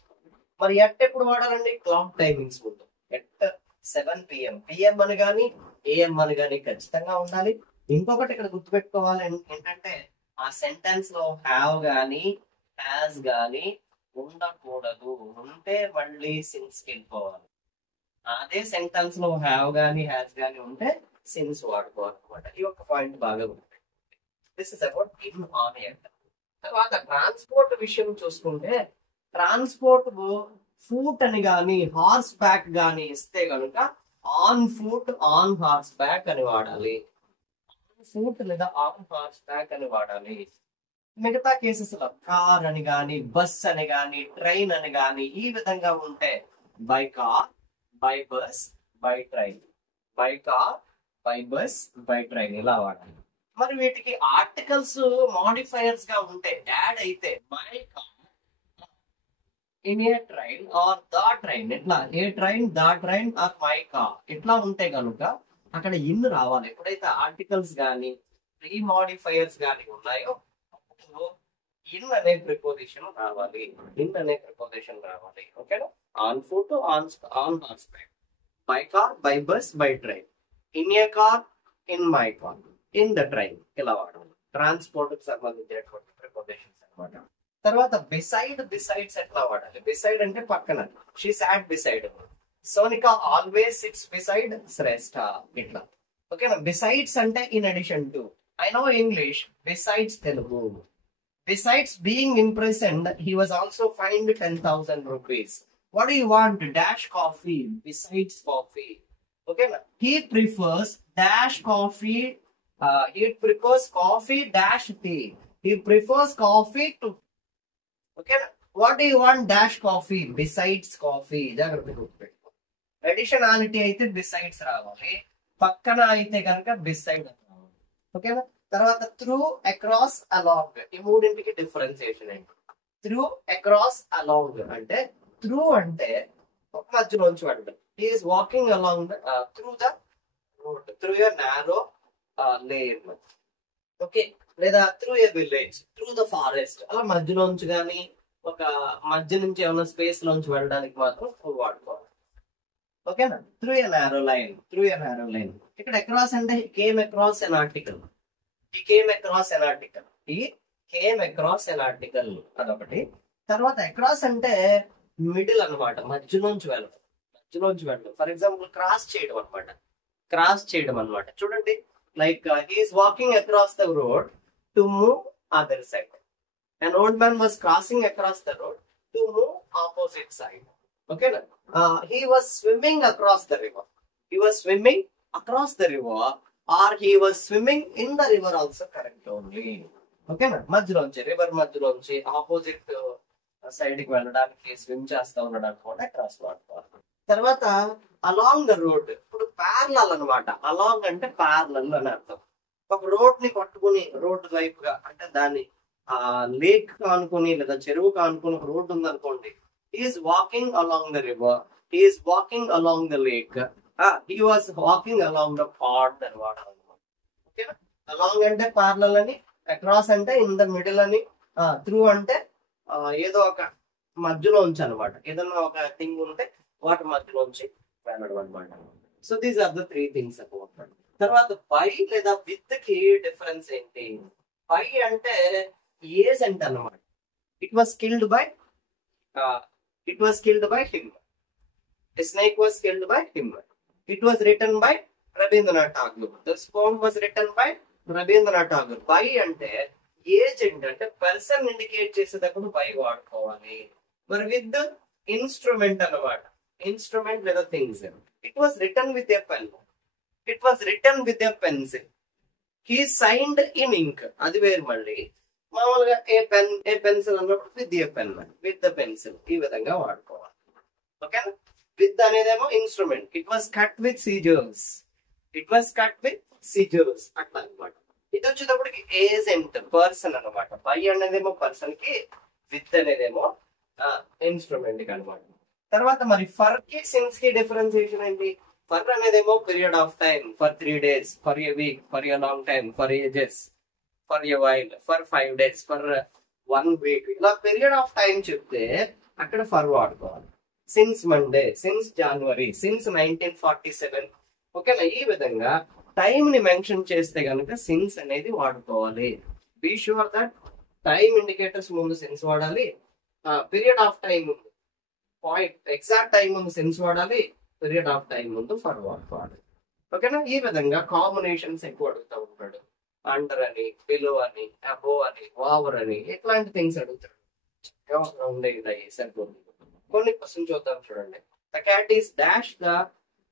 మరి ఎట్ ఎప్పుడు వాడాలండి? క్లాక్ టైమింగ్స్ ముందు. ఎట్ 7 PM, PM అని కానీ AM అని కానీ ఖచ్చితంగా ఉండాలి. ఇంకొకటి ఇక్కడ గుర్తుపెట్టుకోవాలి ఏంటంటే, ఆ సెంటెన్స్ లో హ్యావ్ గానీ హ్యాస్ గానీ ఉండకూడదు. ఉంటే మళ్ళీ సిన్స్ కి వెళ్ళిపోవాలి. అదే సెంటెన్స్ లో హ్యావ్ గానీ హ్యాస్ గానీ ఉంటే సిన్స్ వాడుకోవాలన్నమాట. ఈ ఒక్క పాయింట్ బాగా ఉంటుంది. This is about in on at. తర్వాత ట్రాన్స్పోర్ట్ విషయం చూసుకుంటే, ట్రాన్స్పోర్ట్ ఫూట్ అని గాని హార్స్ బ్యాక్ గాని ఇస్తే గనుక on foot on horseback అని వాడాలి. ఫూట్ లేదా ఆన్ హార్స్ బ్యాక్ అని వాడాలి. మిగతా కేసెస్ లో కార్ అని గాని బస్ అని గాని ట్రైన్ అని గాని ఈ విధంగా ఉంటే by car, by bus, by train, by car, by bus, by train ఇలా వాడాలి. మరి వీటికి ఆర్టికల్స్ మోడిఫైయర్స్ గా ఉంటే యాడ్ అయితే by car, in a train or the train, ఇట్లా a train, the train or my car ఇట్లా ఉంటే కనుక అక్కడ ఇన్ రావాలి. ఎప్పుడైతే ఆర్టికల్స్ గానీ ప్రీ మోడిఫైయర్స్ గానీ ఉన్నాయో అప్పుడు ఇన్ అనే ప్రిపోజిషన్ రావాలి. ఇన్ అనే ప్రిపోజిషన్ రావాలి. ఓకేనా? On foot, on horse back, by car, by bus, by train, in a car, in my car, in the train ఇలా వాడాలి. ట్రాన్స్పోర్ట్ కి సంబంధించినటువంటి ప్రిపోజిషన్స్ అన్నమాట. తర్వాత బిసైడ్స్ ఎట్లా వాడాలి? బిసైడ్ అంటే పక్కన. She sat beside. Sonika always sits beside Shreshtha ఇట్లా. ఓకేనా? బిసైడ్స్ అంటే in addition to. I know English besides Telugu. Besides being in present he was also fined 10,000 rupees. What do you want? Dash coffee. Besides coffee. Okay. He prefers dash coffee. He prefers coffee dash tea. He prefers coffee to. Okay. What do you want? Dash coffee. Besides coffee. జాగ్రత్తగా గుర్తుపెట్టుకో. అడిషనాలిటీ అయితే besides రావాలి. పక్కన అయితే కనుక beside రావాలి. ఓకేనా? తర్వాత త్రూ, అక్రాస్, అలాంగ్ ఈ మూడింటికి డిఫరెన్సియేషన్ ఏంటి? త్రూ, అక్రాస్, అలాంగ్ అంటే త్రూ అంటే ఒక మధ్యలోంచి వెళ్ళడం. Is walking along through the road, through a narrow lane. Okay. లేదా through a village, through the forest అలా మధ్యలోంచి కానీ ఒక మధ్య నుంచి ఏమైనా స్పేస్ లోంచి వెళ్ళడానికి మాత్రం త్రూ వాడుకోవాలి. ఓకేనా? Through a narrow line, through a narrow line. ఇక్కడ అక్రాస్ అంటే came across N article. He came across an article. He came across an article. అదొకటి. తర్వాత అక్రాస్ అంటే మిడిల్ అనమాట, మధ్యలోంచి వెళ్ళడం. ఫర్ ఎగ్జాంపుల్ క్రాస్ చేయడం అనమాట. చూడండి, like he is walking across the road to move other side. An old man was crossing across the road to move opposite side. ఓకేనా? He was swimming across the river. Or he was swimming in the river also correct only. ఓకేనా? మధ్యలోంచి, river మధ్యలోంచి opposite side కి వెళ్ళడానికి, swim చేస్తా ఉండడానికి కూడా cross వాడుకోవాలి. తర్వాత along the road. ఇప్పుడు ప్యారలల్ అనమాట. అలాంగ్ అంటే ప్యారలల్ అని అర్థం. ఒక రోడ్ ని పట్టుకుని రోడ్డు వైపుగా అంటే దాన్ని లేక్ కానుకొని లేదా చెరువు కానుకొని ఒక రోడ్డు ఉందనుకోండి. Is walking along the river, is walking along the lake, he was walking along the pond and water. Okay, along అంటే parallel అని, across అంటే in the middle అని, through అంటే ఏదో ఒక మధ్యలో ఉంచి అనమాట. ఏదన్నా ఒక థింగ్ ఉంటే వాటి మధ్యలోంచి వెళ్ళడం అనమాట. So these are the 3 things about. తర్వాత బై లేదా విత్ కి డిఫరెన్స్ ఏంటి? బై అంటే ఏజెంట్ అన్నమాట. It was killed by him. The snake was killed by him. It was written by Rabindranath Tagore. This poem was written by Rabindranath Tagore. By అంటే agent అంటే person indicate చేసేటప్పుడు by వాడుకోవాలి. మరి with instrument అన్నమాట. Instrument లేదా things. It was written with a pen. It was written with a pencil. He signed in ink. అది వేరు. మళ్ళీ మామూలుగా ఏ పెన్సిల్ అన్నప్పుడు with a pen, with the pencil ఈ విధంగా వాడుకోవాలి. ఓకేనా? విత్ అనేదేమో instrument. It was cut with scissors. It was cut with scissors అట్లా అనమాట. ఇది వచ్చేటప్పటికి ఏజెంట్ పర్సన్ అనమాట. బై అనేదేమో పర్సన్ కి, విత్ అనేదేమో ఇన్స్ట్రుమెంట్ కి అనమాట. తర్వాత మరి ఫర్ కి సిన్స్ కి డిఫరెన్సియేషన్ ఏంటి? ఫర్ అనేదేమో period of time. For 3 days, for a week, for a long time, for ages, for a while, for 5 days, for 1 week. ఇలా పీరియడ్ ఆఫ్ టైం చెప్తే అక్కడ ఫర్ వాడుకోవాలి. Since Monday, since January, since 1947. ఓకేనా? ఈ విధంగా time ని mention చేస్తే కనుక సిన్స్ అనేది వాడుకోవాలి. Be sure that time indicators ముందు సిన్స్ వాడాలి. పీరియడ్ ఆఫ్ టైం ముందు, పాయింట్ ఎగ్జాక్ట్ టైం ముందు సిన్స్ వాడాలి. పీరియడ్ ఆఫ్ టైం ముందు ఫర్ వాడుకోవాలి. ఓకేనా? ఈ విధంగా కాంబినేషన్స్ ఎక్కువ అడుగుతూ ఉంటాడు. అండర్ అని, బిలో అని, అబో అని, ఓవర్ అని ఇట్లాంటి థింగ్స్ అడుగుతాడు. ఉండేది సరిపోతుంది. కొన్ని క్వశ్చన్ చూద్దాం చూడండి. The cat is dash the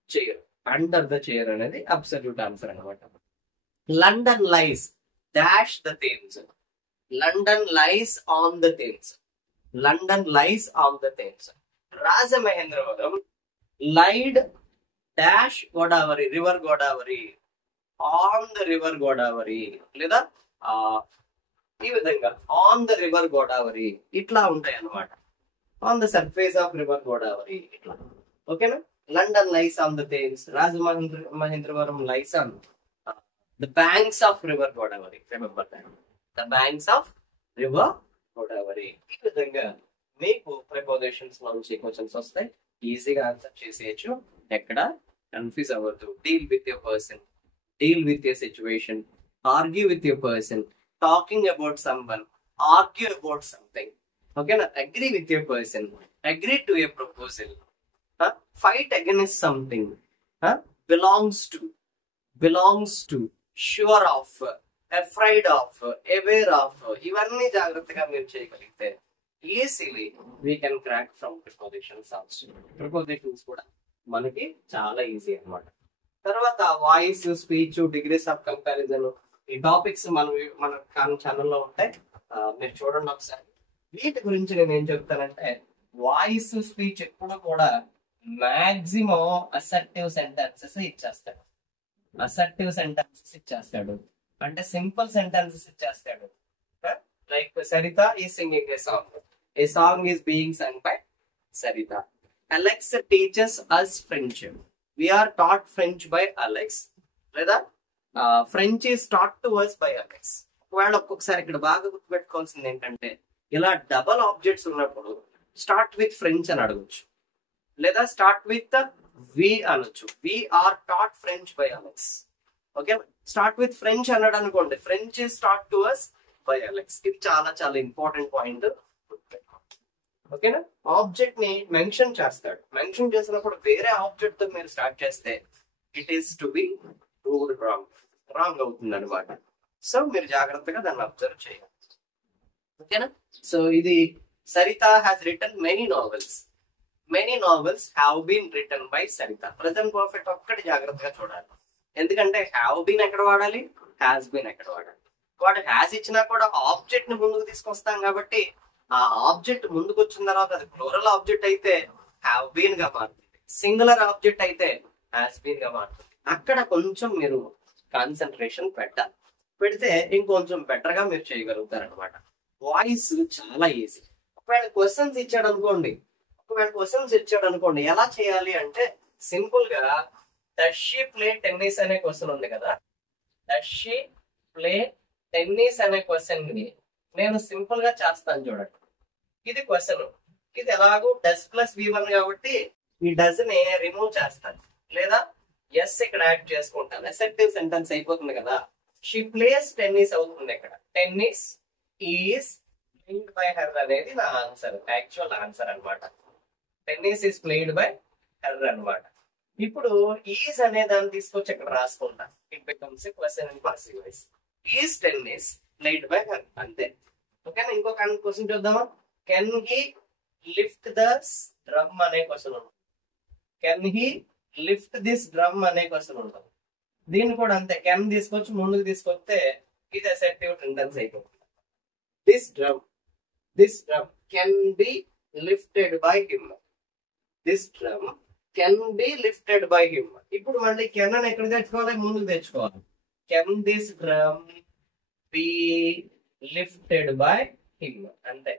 chair. Under the chair అనేది అబ్సల్యూట్ ఆన్సర్ అనమాట. London lies dash the Thames. London lies on the Thames. London lies on the Thames. Rajamahendravaram lied dash Godavari, river Godavari, on the river Godavari, లేదా ఈ విధంగా on the river Godavari ఇట్లా ఉంటాయి అన్నమాట. On the surface of river Godavari ఇట్లా. ఓకేనా? London lies on the Thames. Rajamahendravaram lies on the banks of river Godavari. Remember that, the banks of river Godavari. ఈ విధంగా మీకు ప్రిపోజిషన్స్ నుంచి క్వశ్చన్స్ వస్తాయి. ఈజీగా ఆన్సర్ చేసేయచ్చు. ఎక్కడ కన్ఫ్యూజ్ అవ్వద్దు. Deal with your person, deal with your situation, argue with your person, talking about someone, argue about something. ఓకేనా? Agree with your person, agree to a proposal, fight against something, belongs to, sure of, afraid of, aware of. ఇవన్నీ జాగ్రత్తగా మీరు చేయగలిగితే easily we can crack from prepositions also. Prepositions కూడా మనకి చాలా easy అన్నమాట. తర్వాత voice, speech, degrees of comparison ఈ టాపిక్స్ మన ఛానల్లో ఉంటాయి. మీరు చూడండి ఒకసారి. వీటి గురించి నేను ఏం చెప్తానంటే, వాయిస్, స్పీచ్ ఎప్పుడు కూడా మాక్సిమం అసర్టివ్ సెంటెన్సెస్ ఇచ్చేస్తాడు. అసర్టివ్ సెంటెన్సెస్ ఇచ్చేస్తాడు అంటే సింపుల్ సెంటెన్సెస్ ఇచ్చేస్తాడు. Like Saritha is singing a song. A song is being sung by Saritha. Alex teaches us French. We are taught French by Alex. లేదా French is taught to us by Alex. ఒకవేళ ఒక్కొక్కసారి ఇక్కడ బాగా గుర్తుపెట్టుకోవాల్సింది ఏంటంటే, ఇలా డబల్ ఆబ్జెక్ట్స్ ఉన్నప్పుడు స్టార్ట్ విత్ ఫ్రెంచ్ అని అడగచ్చు, లేదా స్టార్ట్ విత్ వి అనొచ్చు. We are taught French by Alex. Okay? Start with French అన్నాడు అనుకోండి, French start to us by Alex. ఇది చాలా చాలా ఇంపార్టెంట్ పాయింట్. ఓకేనా? ఆబ్జెక్ట్ ని మెన్షన్ చేస్తాడు. మెన్షన్ చేసినప్పుడు వేరే ఆబ్జెక్ట్ తో మీరు స్టార్ట్ చేస్తే it is to be ruled wrong అవుతుంది అనమాట. సో మీరు జాగ్రత్తగా దాన్ని అబ్జర్వ్ చేయాలి. ఓకేనా? సో ఇది Saritha has written many novels. Many novels have been written by Saritha. Present perfect ఒక్కటి జాగ్రత్తగా చూడాలి. ఎందుకంటే హ్యావ్ బీన్ ఎక్కడ వాడాలి, హ్యాస్ బీన్ ఎక్కడ వాడాలి. వాడు హ్యాస్ ఇచ్చినా కూడా ఆబ్జెక్ట్ ని ముందుకు తీసుకొస్తాం కాబట్టి ఆ ఆబ్జెక్ట్ ముందుకు వచ్చిన తర్వాత అది ప్లూరల్ ఆబ్జెక్ట్ అయితే హ్యావ్ బీన్ గా మారుతుంది, సింగులర్ ఆబ్జెక్ట్ అయితే హ్యాస్ బీన్ గా మారుతుంది. అక్కడ కొంచెం మీరు కాన్సన్ట్రేషన్ పెట్టాలి. పెడితే ఇంకొంచెం బెటర్ గా మీరు చేయగలుగుతారు అనమాట. వాయిస్ చాలా ఈజీ. ఒకవేళ క్వశ్చన్స్ ఇచ్చాడు అనుకోండి, ఎలా చేయాలి అంటే సింపుల్ గా డస్ షీ ప్లే టెన్నిస్ అనే క్వశ్చన్ ఉంది కదా. డస్ షీ ప్లే టెన్నిస్ అనే క్వశ్చన్ ని నేను సింపుల్ గా చేస్తాను చూడండి. ఇది క్వశ్చన్, ఇది ఎలాగో డస్ ప్లస్ V1 కాబట్టి ఈ డస్ ని రిమూవ్ చేస్తాను, లేదా ఎస్ ఇక్కడ యాడ్ చేసుకుంటాను. అసెప్టివ్ సెంటెన్స్ అయిపోతుంది కదా. షీ ప్లేస్ టెన్నిస్ అవుతుంది ఇక్కడ. Tennis is played by her అనేది నా ఆన్సర్, యాక్చువల్ ఆన్సర్ అనమాట. Tennis is played by her అనమాట. ఇప్పుడు ఈజ్ అనే దాన్ని తీసుకొచ్చి ఇక్కడ రాసుకుంటా. It becomes a question in passive voice. Is tennis laid by her అంతే. ఓకేనా? ఇంకొక క్వశ్చన్ చూద్దామా? Can he lift the drum అనే క్వశ్చన్ ఉంటుంది. Can he lift this drum అనే క్వశ్చన్ ఉంటుంది. దీన్ని కూడా అంతే, కెన్ తీసుకొచ్చి ముందుకు తీసుకొస్తే ఇది అసెప్టివ్ టెండెన్స్ అయిపోతుంది. This drum can be lifted by him. This drum can be lifted by him. ఇప్పుడు మళ్ళీ కెన్ అని ఎక్కడ తెచ్చుకోవాలి? ముందుకు తెచ్చుకోవాలి. Can this drum be lifted by him అంతే.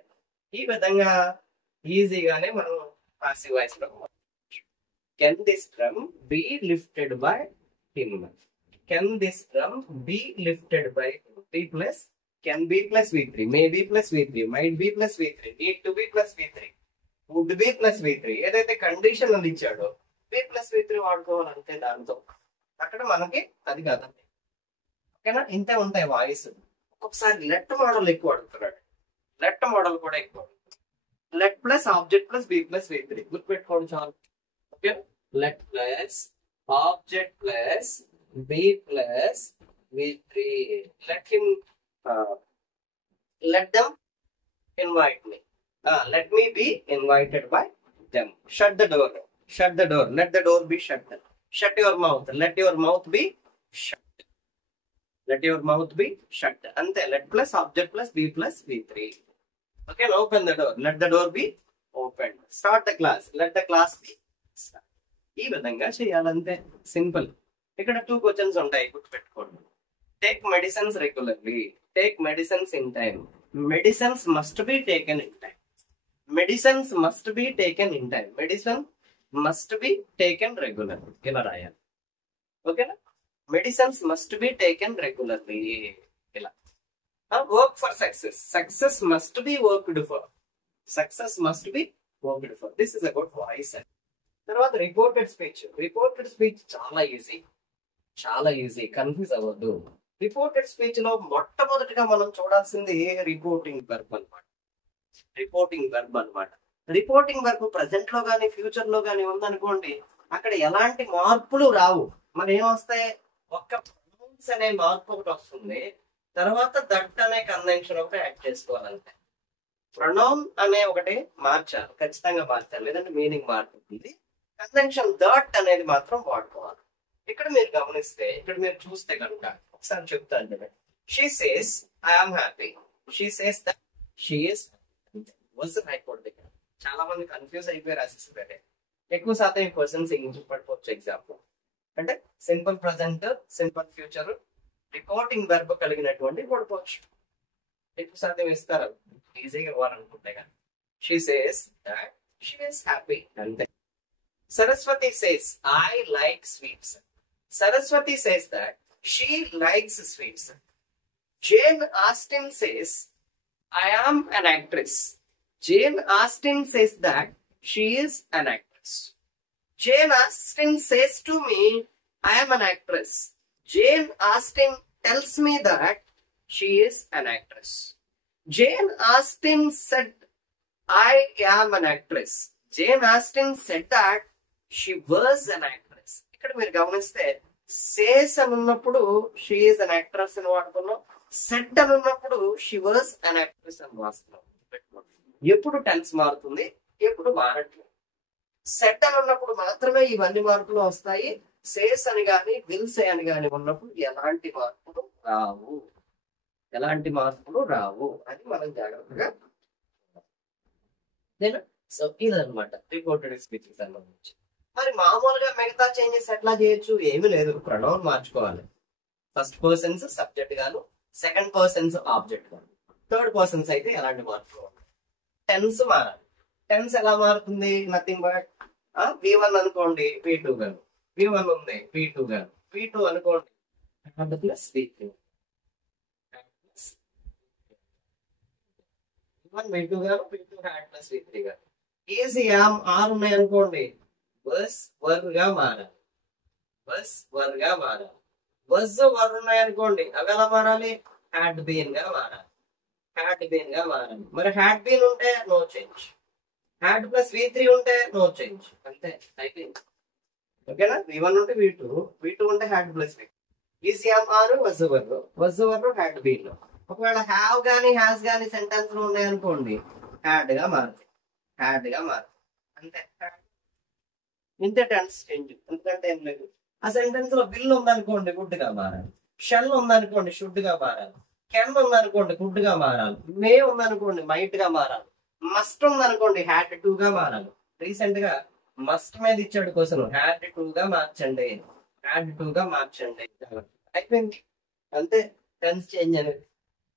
ఈ విధంగా ఈజీగానే మనం పాసివ్ వాయిస్ లో can this drum be lifted by him. Can this drum be lifted by be plus can be plus V3, may be plus V3, might be plus V3, need to be plus V3, would be plus V3. ఏదైతే condition అది ఇచ్చాడో B plus V3 వాడుకోవాలంటే దాంతో అక్కడ మనకి అది కాదండి. ఓకేనా? ఇంతే ఉంటాయి వాయిస్. ఒక్కొక్కసారి లెట్ మోడల్ ఎక్కువ అడుగుతున్నాడు. లెట్ మోడల్ కూడా ఎక్కువ అడుగుతున్నాడు. Let plus object plus be plus V3 గుర్తుపెట్టుకోండి చాలు. Okay, let plus object plus be plus V3. Let him let them invite me. Let me be invited by them. Shut the door. Let the door be shut. Shut your mouth. Let your mouth be shut. Let your mouth be shut. Ante let plus object plus b plus V3. Okay, now open the door. Let the door be opened. Start the class. Let the class be start. ఈ విధంగా చేయాలంటే simple. ఇక్కడ 2 questions ఉంటాయి, గుర్తుపెట్టుకోండి. Take medicines regularly. Take medicines in time. Medicines must be taken in time. Medicines must be taken in time. Medicine must be taken regularly. ఇలా రాయాలి. ఓకేనా? Medicines must be taken regularly. ఇలా. Work for success. Success must be worked for. Success must be worked for. This is a good voice. తర్వాత reported speech. Reported speech చాలా easy, confuse అవ్వద్దు. Reported speech లో మొట్టమొదటిగా మనం చూడాల్సింది reporting verb అనమాట. Reporting verb present లో గానీ ఫ్యూచర్ లో గానీ ఉందనుకోండి, అక్కడ ఎలాంటి మార్పులు రావు. మరి ఏమొస్తాయి? ఒక్క ప్రొనౌన్స్ అనే మార్పు ఒకటి వస్తుంది, తర్వాత దట్ అనే కన్వెన్షన్ ఒకటి యాడ్ చేసుకోవాలంటే. ప్రొనౌన్ అనే ఒకటి మార్చాలి, ఖచ్చితంగా మార్చాలి, లేదంటే మీనింగ్ మారుతుంది. కన్వెన్షన్ దట్ అనేది మాత్రం వాడుకోవాలి. ఇక్కడ మీరు గమనిస్తే, ఇక్కడ మీరు చూస్తే కనుక ఒకసారి చెప్తాను కదా. She says I am happy. She says that she is. Was రాయకూడదు. ఇక్కడ చాలా మంది కన్ఫ్యూజ్ అయిపోయి రాసేసారు. ఎక్కువ శాతం ఈ క్వశ్చన్స్ ఇంగ్లీష్ పట్టుకోవచ్చు ఎగ్జాంపుల్. అంటే simple present, simple future, reporting verb కలిగినటువంటి పడుకోవచ్చు. ఎక్కువ శాతం ఇస్తారు, ఈజీగా ఇవ్వాలనుకుంటే కానీ. She says that she is happy అంతే. Saraswati says, I like sweets. Saraswati says that she likes sweets. Jane Austen says, I am an actress. Jane Austen says that she is an actress. Jane Austen says to me, I am an actress. Jane Austen tells me that she is an actress. Jane Austen said, I am an actress. Jane Austen said that she was an actress. ఇక్కడ మీరు గమనిస్తే says అని ఉన్నప్పుడు she is an actress అని వాడుకున్నాం. Set అని ఉన్నప్పుడు she was an actress అని వాడుతున్నాం. ఎప్పుడు టెన్స్ మారుతుంది, ఎప్పుడు మారట్లేదు. సెట్ అని ఉన్నప్పుడు మాత్రమే ఇవన్నీ మార్పులు వస్తాయి. సేస్ అని గాని విల్ సే అని గాని ఉన్నప్పుడు ఎలాంటి మార్పులు రావు అని మనం జాగ్రత్తగా. సో ఇదన్నమాట రిపోర్టెడ్ స్పీచ్ సంబంధించి. మరి మామూలుగా మిగతా చేంజెస్ ఎట్లా చేయొచ్చు? ఏమి లేదు, ప్రొనౌన్ మార్చుకోవాలి. ఫస్ట్ పర్సన్స్ సబ్జెక్ట్ గాను, సెకండ్ పర్సన్స్ ఆబ్జెక్ట్ గాను, థర్డ్ పర్సన్స్ అయితే ఎలాంటి మార్పులు ఉంటాయి. టెన్స్ మారాలి. టెన్స్ ఎలా మారుతుంది? నథింగ్ బట్ V1 అనుకోండి V2 గాను, V1 ఉంది V2 గాను, V2 అనుకోండి ప్లస్ V3, V1 V2 గాను, V2 హ్యాడ్ ప్లస్ V3 గాను. ఈజీ ఆర్ ఉన్నాయి అనుకోండి, బస్ వర్గా మారాలి. బస్ వర్గా మారాలి. బస్ వర్ ఉన్నాయి అనుకోండి, అవి ఎలా మారాలి? హ్యాడ్ బీన్ గా మారాలి. హ్యాడ్ బీన్ గా మారాలి. మరి హ్యాడ్ బీన్ ఉంటే no change, had plus V3 ఉంటే నో చేంజ్, అంతే అయిపోయింది. ఓకేనా? V1 ఉంటే V2, V2 ఉంటే had plus V3. Is or was were had been. ఒకవేళ హ్యావ్ గానీ హ్యాస్ గానీ సెంటెన్స్ లో ఉన్నాయనుకోండి హ్యాడ్ గా మారుతాయి. అంతే. ఇంతే టెన్స్ చేంజ్. ఎందుకంటే ఏం లేదు, ఆ సెంటెన్స్ లో విల్ ఉందనుకోండి గుడ్ గా మారాలి, షెల్ ఉందనుకోండి షుడ్ గా మారాలి, కెన్ ఉందనుకోండి గుడ్ గా మారాలి, మే ఉందనుకోండి మైట్ గా మారాలి, మస్ట్ ఉందనుకోండి హ్యాడ్ టు గా మారాలి. రీసెంట్ గా మస్ట్ మీద ఇచ్చాడు కోసం హ్యాడ్ టు గా మార్చండి, అయిపోయింది. అంతే టెన్స్ చేంజ్ అనేది.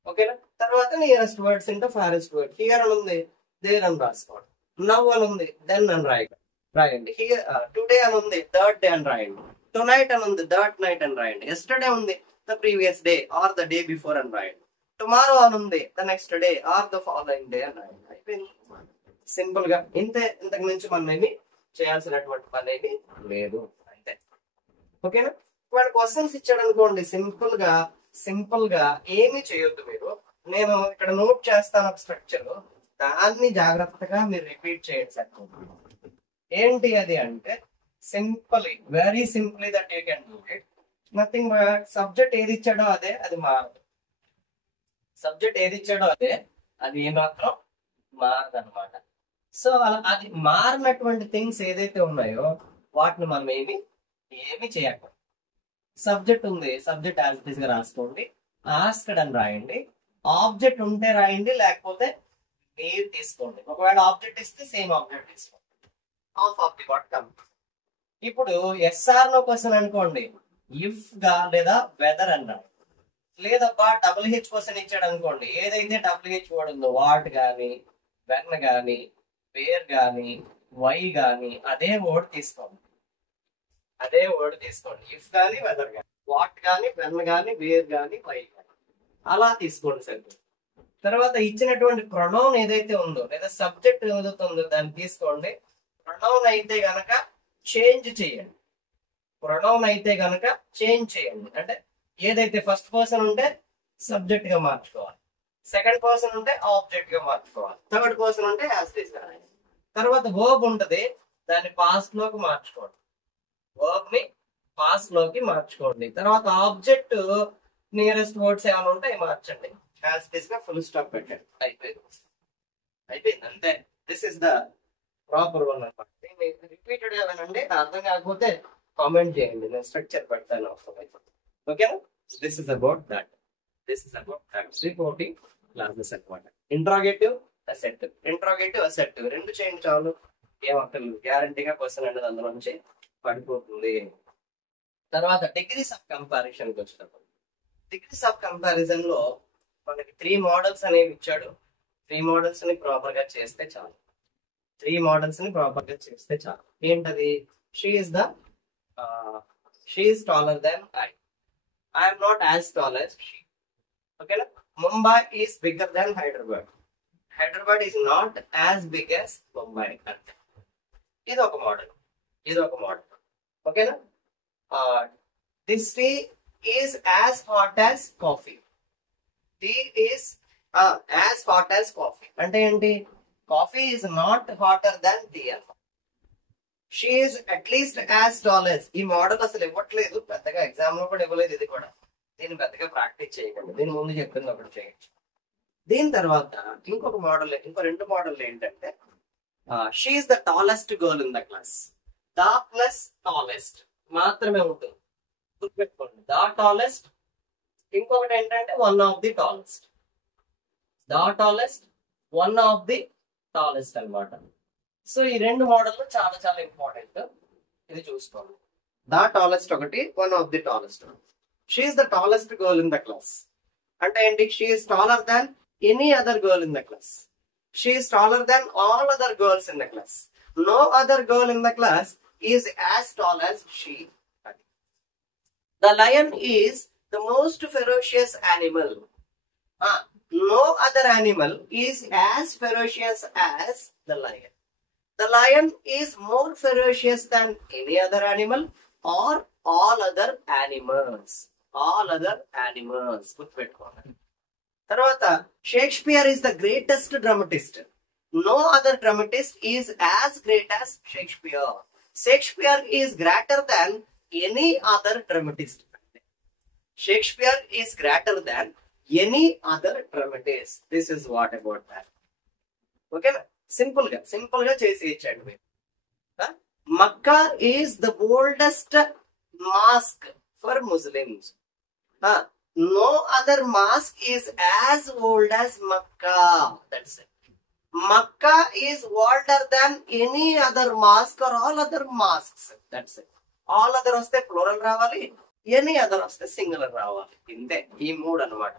ఓకేనా? తర్వాత nearest words into forest word. Here అని ఉంది, దేర్ అని రాసుకోండి. నవ్ అని ఉంది, దెన్ అని రాయండి. హియర్ టుడే అని ఉంది, థర్డ్ డే అని రాయండి. టు నైట్ అని ఉంది, థర్డ్ నైట్ అని రాయండి. ఎస్టర్డే ఉంది, the previous day or the day before అని రాయండి. టుమారో అని ఉంది, the next day or the following day అని రాయండి. అయిపోయింది. సింపుల్ గా ఇంతే. ఇంతకు మించి మనం ఏమి చేయాల్సినటువంటి పని ఏమి లేదు. అంతే. ఓకేనా? వాడు క్వశ్చన్స్ ఇచ్చాడు అనుకోండి, సింపుల్ గా ఏమి చేయొద్దు మీరు. నేను ఇక్కడ నోట్ చేస్తాను ఒక స్ట్రక్చర్, దాన్ని జాగ్రత్తగా మీరు రిపీట్ చేయండి సార్. ఏంటి అది అంటే very simply that you can do it. Nothing but subject ఏది ఇచ్చాడో అదే, అది మారదు. సబ్జెక్ట్ ఏది ఇచ్చాడో అదే, అది ఏమాత్రం మారదు అనమాట. సో అది మారినటువంటి థింగ్స్ ఏదైతే ఉన్నాయో వాటిని మనం ఏమి చేయకూడదు. సబ్జెక్ట్ ఉంది, సబ్జెక్ట్ యాజ్ ఇట్ ఈస్ గా రాసుకోండి. ఆస్క్డ్ అని రాయండి. ఆబ్జెక్ట్ ఉంటే రాయండి, లేకపోతే మీరు తీసుకోండి. ఒకవేళ ఆబ్జెక్ట్ ఇస్తే సేమ్ ఆబ్జెక్ట్ తీసుకోండి. Of the what come. ఇప్పుడు ఎస్ఆర్ నో క్వశ్చన్ అనుకోండి, ఇఫ్ గా లేదా వెదర్ అన్నాడు. లేదబ్బా WH క్వశ్చన్ ఇచ్చాడు అనుకోండి, ఏదైతే WH వర్డ్ ఉందో వాట్ గాని, వెన్ గాని, వేర్ గాని, వై గాని అదే వర్డ్ తీసుకోండి. ఇఫ్ గాని వెదర్ గాని, వాట్ గాని, వెన్ గాని, వేర్ గాని, వై గాని అలా తీసుకోండి సార్. తర్వాత ఇచ్చినటువంటి ప్రొనౌన్ ఏదైతే ఉందో లేదా సబ్జెక్ట్ ఏదైతే ఉందో దాన్ని తీసుకోండి. ప్రొనౌన్ అయితే గనక చేంజ్ చేయండి. అంటే ఏదైతే ఫస్ట్ పర్సన్ ఉంటే సబ్జెక్ట్ గా మార్చుకోవాలి, సెకండ్ పర్సన్ ఉంటే ఆబ్జెక్ట్ గా మార్చుకోవాలి, థర్డ్ పర్సన్ ఉంటే యాజ్ ఇట్ ఈస్ గా. తర్వాత వర్బ్ ఉంటది, దాన్ని పాస్ట్ లోకి మార్చుకోండి. తర్వాత ఆబ్జెక్ట్ నియరెస్ట్ వర్డ్స్ ఏమైనా ఉంటే మార్చండి. యాజ్ ఇట్ ఈస్ గా ఫుల్ స్టాప్ పెట్టండి. అయిపోయింది అంతే. This is the proper one అనమాట. రిపీటెడ్ గా వినండి. అర్థం కాకపోతే కామెంట్ చేయండి, నేను స్ట్రక్చర్ పెడతాను. ఓకేనా? This is about that. Reporting classes అనమాట. ఇంట్రాగేటివ్ అసెప్టివ్ రెండు చేయండి చాలు. ఏమక్కర్లేదు, గ్యారంటీగా క్వశ్చన్ అనేది అందులో నుంచి పడిపోతుంది. తర్వాత డిగ్రీస్ ఆఫ్ కంపారిజన్ వచ్చినప్పుడు, డిగ్రీస్ ఆఫ్ కంపారిజన్ లో మనకి 3 మోడల్స్ అనేవి ఇచ్చాడు. 3 మోడల్స్ ని ప్రాపర్ గా చేస్తే చాలు. ఏంటది? She is taller than I am not as tall as she. ఓకేనా? Mumbai is bigger than Hyderabad is not as big as Mumbai. అంటే ఇది ఒక మోడల్. ఓకేనా? This tea is as hot as coffee. As hot as coffee అంటే ఏంటి? Coffee is not hotter than tea అన్నమాట. She is at least as tall as. ఈ model అసలు ఇవ్వట్లేదు పెద్దగా, ఎగ్జామ్ లో కూడా ఇవ్వలేదు. ఇది కూడా దీన్ని పెద్దగా ప్రాక్టీస్ చేయకండి, దీని ముందు చెప్పింది ఒకటి చేయొచ్చు. దీని తర్వాత ఇంకో 2 మోడల్ ఏంటంటే she is the tallest girl in the class. The plus tallest మాత్రమే ఉంటుంది, గుర్తుపెట్టుకోండి. The tallest. ఇంకొకటి ఏంటంటే one of the tallest. The tallest, one of the tallest అనమాట. సో ఈ 2 మోడల్ చాలా చాలా ఇంపార్టెంట్. ఇది చూసుకోండి. ద టాలెస్ట్ ఒకటి, one of the tallest. She is the tallest girl in the class అంటే ఏంటి? She is taller than any other girl in the class. She is taller than all other girls in the class. No other girl in the class is as tall as she. The lion is the most ferocious animal. No other animal is as ferocious as the lion. The lion is more ferocious than any other animal or all other animals. గుర్తుపెట్టుకోండి. తర్వాత Shakespeare is the greatest dramatist. No other dramatist is as great as Shakespeare. Shakespeare is greater than any other dramatist. Shakespeare is greater than any other dramatists. This is what about that. ఓకేనా? Simple గా చేసి ఇచ్చాడు మీరు. Mecca is the oldest mosque for Muslims. No other mosque is as old as Mecca. That's it. Mecca is older than any other mosque or all other mosques. That's it. All other వస్తే plural రావాలి, any other వస్తే singular రావాలి. ఇంతే, ఈ మూడు అన్నమాట.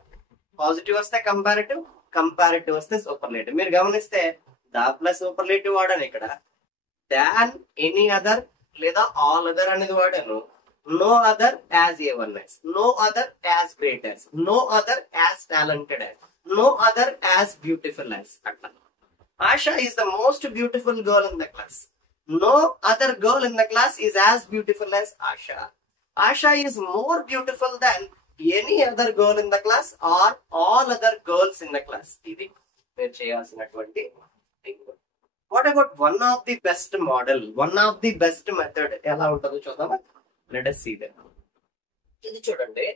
Positive వస్తే comparative, comparative వస్తే సూపర్లేటివ్. మీరు గమనిస్తే దా ప్లస్ సూపర్లేటివ్ వాడాను ఇక్కడ, దాన్ ఎనీ అదర్ లేదా ఆల్ అదర్ అనేది వాడాను. No other as A1S, no other as great as, no other as talented as, no other as beautiful as. అట్లా Asha is the most beautiful girl in the class. No other girl in the class is as beautiful as Asha. Asha is more beautiful than any other girl in the class or all other girls in the class. ఇది మీరు చేయాల్సినటువంటి thing. What about one of the best model, one of the best method? ఎలా ఉంటుందో చూద్దామా? Let us see that. ఇది చూడండి,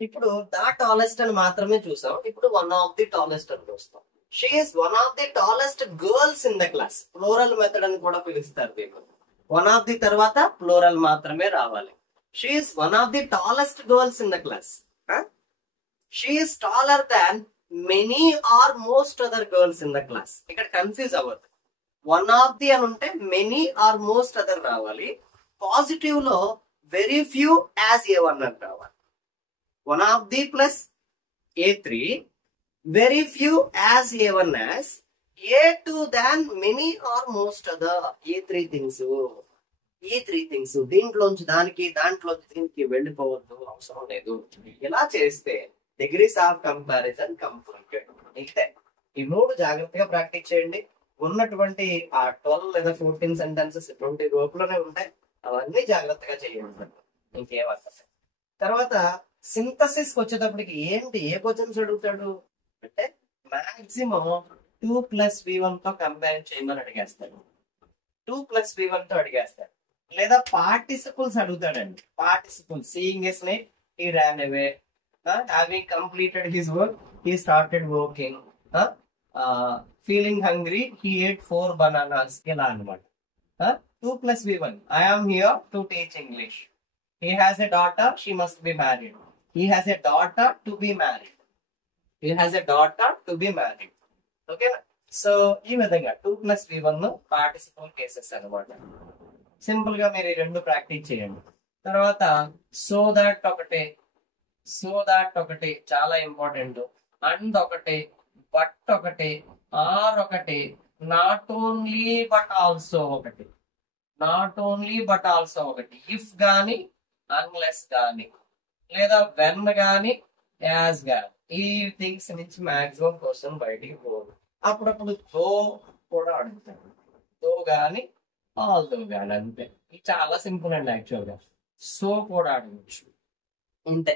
ఇప్పుడు the tallest అని మాత్రమే చూసాం. ఇప్పుడు వన్ ఆఫ్ ది టాలెస్ట్ అని చూస్తాం. She is one of the tallest girls in the class. Plural method అని కూడా పిలుస్తారు దీన్ని. వన్ ఆఫ్ ది తర్వాత ప్లూరల్ మాత్రమే రావాలి. She is one of the tallest girls in the class. She is taller than many or most other girls in the class. ఇక్కడ confuse అవ్వద్దు. One of the అని ఉంటే మెనీ ఆర్ మోస్ట్ అదర్ రావాలి. Positive లో very few as A1 అని రావాలి. One of the plus A3, very few as A1S, A2 than many or most other. A3 things. దీంట్లోంచి దానికి, దాంట్లోంచి దీనికి వెళ్ళిపోవద్దు, అవసరం లేదు. ఇలా చేస్తే డిగ్రీస్ ఆఫ్ కంపారిజన్ కంప్లీటెడ్. అయితే ఈ మూడు జాగ్రత్తగా ప్రాక్టీస్ చేయండి. ఉన్నటువంటి ఆ 12 లేదా 14 సెంటెన్సెస్ ఇటువంటి లోపలనే ఉంటాయి. అవన్నీ జాగ్రత్తగా చేయండి. ఇంకేం అర్థం. తర్వాత సింథసిస్ వచ్చేటప్పటికి ఏంటి, ఏ క్వశ్చన్స్ అడుగుతాడు అంటే మాక్సిమం 2 + V1 తో కంపేర్ చేయమని అడిగేస్తాడు. 2 + V1 తో అడిగేస్తాడు. లేదా పార్టిసిపుల్స్ అడుగుతాడండి. Participles, seeing a snake, he ran away, having completed his work, he started working, feeling hungry, he ate 4 bananas. ఇలా అన్నమాట. 2 + V1, I am here to teach English. He has a daughter, she must be married. He has a daughter to be married. He has a daughter to be married. Okay, so ఈ విధంగా 2 + V1 participle cases అన్నమాట. Simple గా మీరు ఈ రెండు practice చేయండి. తర్వాత so that ఒకటి చాలా ఇంపార్టెంట్. అండ్ ఒకటి, బట్ ఒకటి, ఆర్ ఒకటి, నాట్ ఓన్లీ బట్ ఆల్సో ఒకటి, నాట్ ఓన్లీ బట్ ఆల్సో ఒకటి, ఇఫ్ గాని, అన్లెస్ గాని, లేదా వెన్ గాని, యాజ్ గాని. ఈ థింగ్స్ నుంచి మాక్సిమం క్వశ్చన్ బయటికి పోదు. అప్పుడప్పుడు దో కూడా అడుగుతాడు. దో గాని, ఆల్ దో గాని, అంతే. ఇది చాలా సింపుల్ అండి. యాక్చువల్ గా సో కూడా అడగచ్చు. ఇంతే.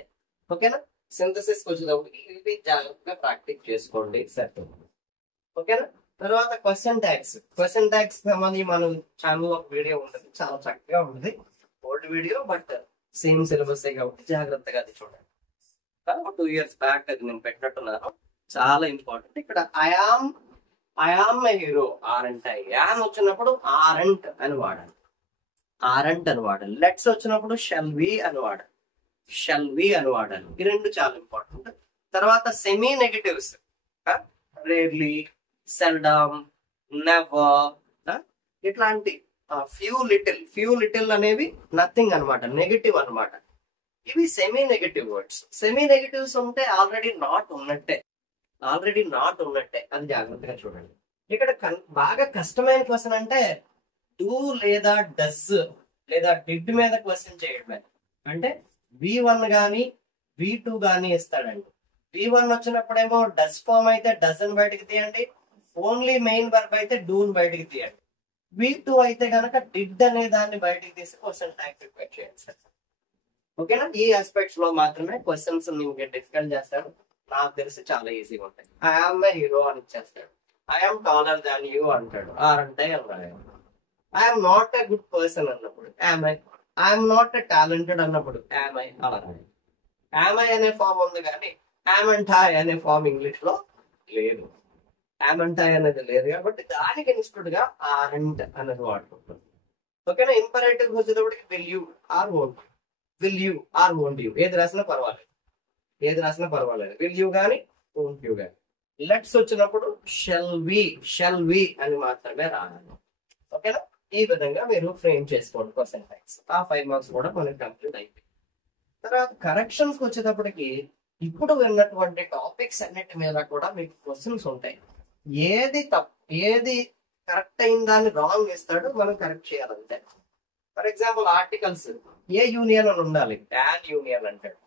ఓకేనా? సింథసిస్ వచ్చేటప్పుడు ఇది జాగ్రత్తగా ప్రాక్టీస్ చేసుకోండి. సరే, ఓకేనా? తర్వాత క్వశ్చన్ ట్యాగ్స్ సంబంధించి మనం ఛానల్ ఒక వీడియో ఉంటుంది, చాలా చక్కగా ఉంటుంది. Old video, but same syllabus కాబట్టి జాగ్రత్తగా అది చూడండి. 2 years బ్యాక్ అది నేను పెట్టినట్టున్నాను. చాలా ఇంపార్టెంట్. ఇక్కడ I am a hero, aren't an వచ్చినప్పుడు ఆరంట్ అని వాడాలి. లెట్స్ వచ్చినప్పుడు షెల్ వి అని వాడాలి. ఈ రెండు చాలా ఇంపార్టెంట్. తర్వాత semi negatives, rarely, seldom, never, ఇట్లాంటి ఫ్యూ లిటిల్ అనేవి నథింగ్ అన్నమాట, నెగటివ్ అన్నమాట. ఇవి semi negative words. Semi negatives ఉంటే ఆల్రెడీ నాట్ ఉన్నట్టే, అది జాగ్రత్తగా చూడండి. ఇక్కడ బాగా కష్టమైన క్వశ్చన్ అంటే డూ లేదా డస్ లేదా డిడ్ మీద క్వశ్చన్ చేయడమే. అంటే V1 గానీ V2 గానీ ఇస్తాడండి. V1 వచ్చినప్పుడేమో డస్ ఫామ్ అయితే డస్ అని బయటకు తీయండి, ఓన్లీ మెయిన్ వర్బ్ అయితే డూన్ బయటకు తీయండి. V2 అయితే కనుక డిడ్ అనే దాన్ని బయటకు తీసి క్వశ్చన్ ట్యాగ్ ప్రిపేర్ చేయండి సార్. ఓకేనా? ఈ ఆస్పెక్ట్స్ లో మాత్రమే క్వశ్చన్స్ ఇంకా డిఫికల్ట్ చేస్తాడు. నాకు తెలిసి చాలా ఈజీగా ఉంటాయి. ఐఆమ్ ఏ హీరో అని ఇచ్చేస్తాడు. ఐఆమ్ టాలర్ దాన్ యూ అంటాడు, ఆర్ అంటే I'm not a good person అన్నప్పుడు ఐఎమ్ నాట్ ఏ టాలెంటెడ్ అన్నప్పుడు యామ్ ఐ అలా. యామ్ ఐ అనే ఫామ్ ఉంది కానీ యామ్ అండ్ హాయ్ అనే ఫామ్ ఇంగ్లీష్ లో లేదు. యామ్ అండ్ హాయ్ అనేది లేదు కాబట్టి దానికి ఇన్స్టెడ్ గా ఆరెంట్ అనేది వాడుకుంటాం. ఓకేనా. ఇంపరేటివ్ వచ్చేటప్పటికి will you or won't, will you or won't you, ఏది రాసినా పర్వాలేదు, ఏది రాసినా పర్వాలేదు. విల్ యూ గానీ వోంట్ యూ గానీ. లెట్స్ వచ్చినప్పుడు షెల్ వి అని మాత్రమే రాయాలి. ఓకేనా. ఈ విధంగా మీరు ఫ్రేమ్ చేసుకోండి క్వశ్చన్ టైప్స్. ఆ 5 మార్క్స్ కూడా మనకి కంప్లీట్ అయిపోయింది. తర్వాత కరెక్షన్స్ వచ్చేటప్పటికి ఇప్పుడు విన్నటువంటి టాపిక్స్ అన్నిటి మీద కూడా మీకు క్వశ్చన్స్ ఉంటాయి. ఏది కరెక్ట్ అయిన దాన్ని రాంగ్ ఇస్తాడో మనం కరెక్ట్ చేయాలంటే. For example articles A union అని ఉండాలి, యాన్ యూనియన్ అంటాడు,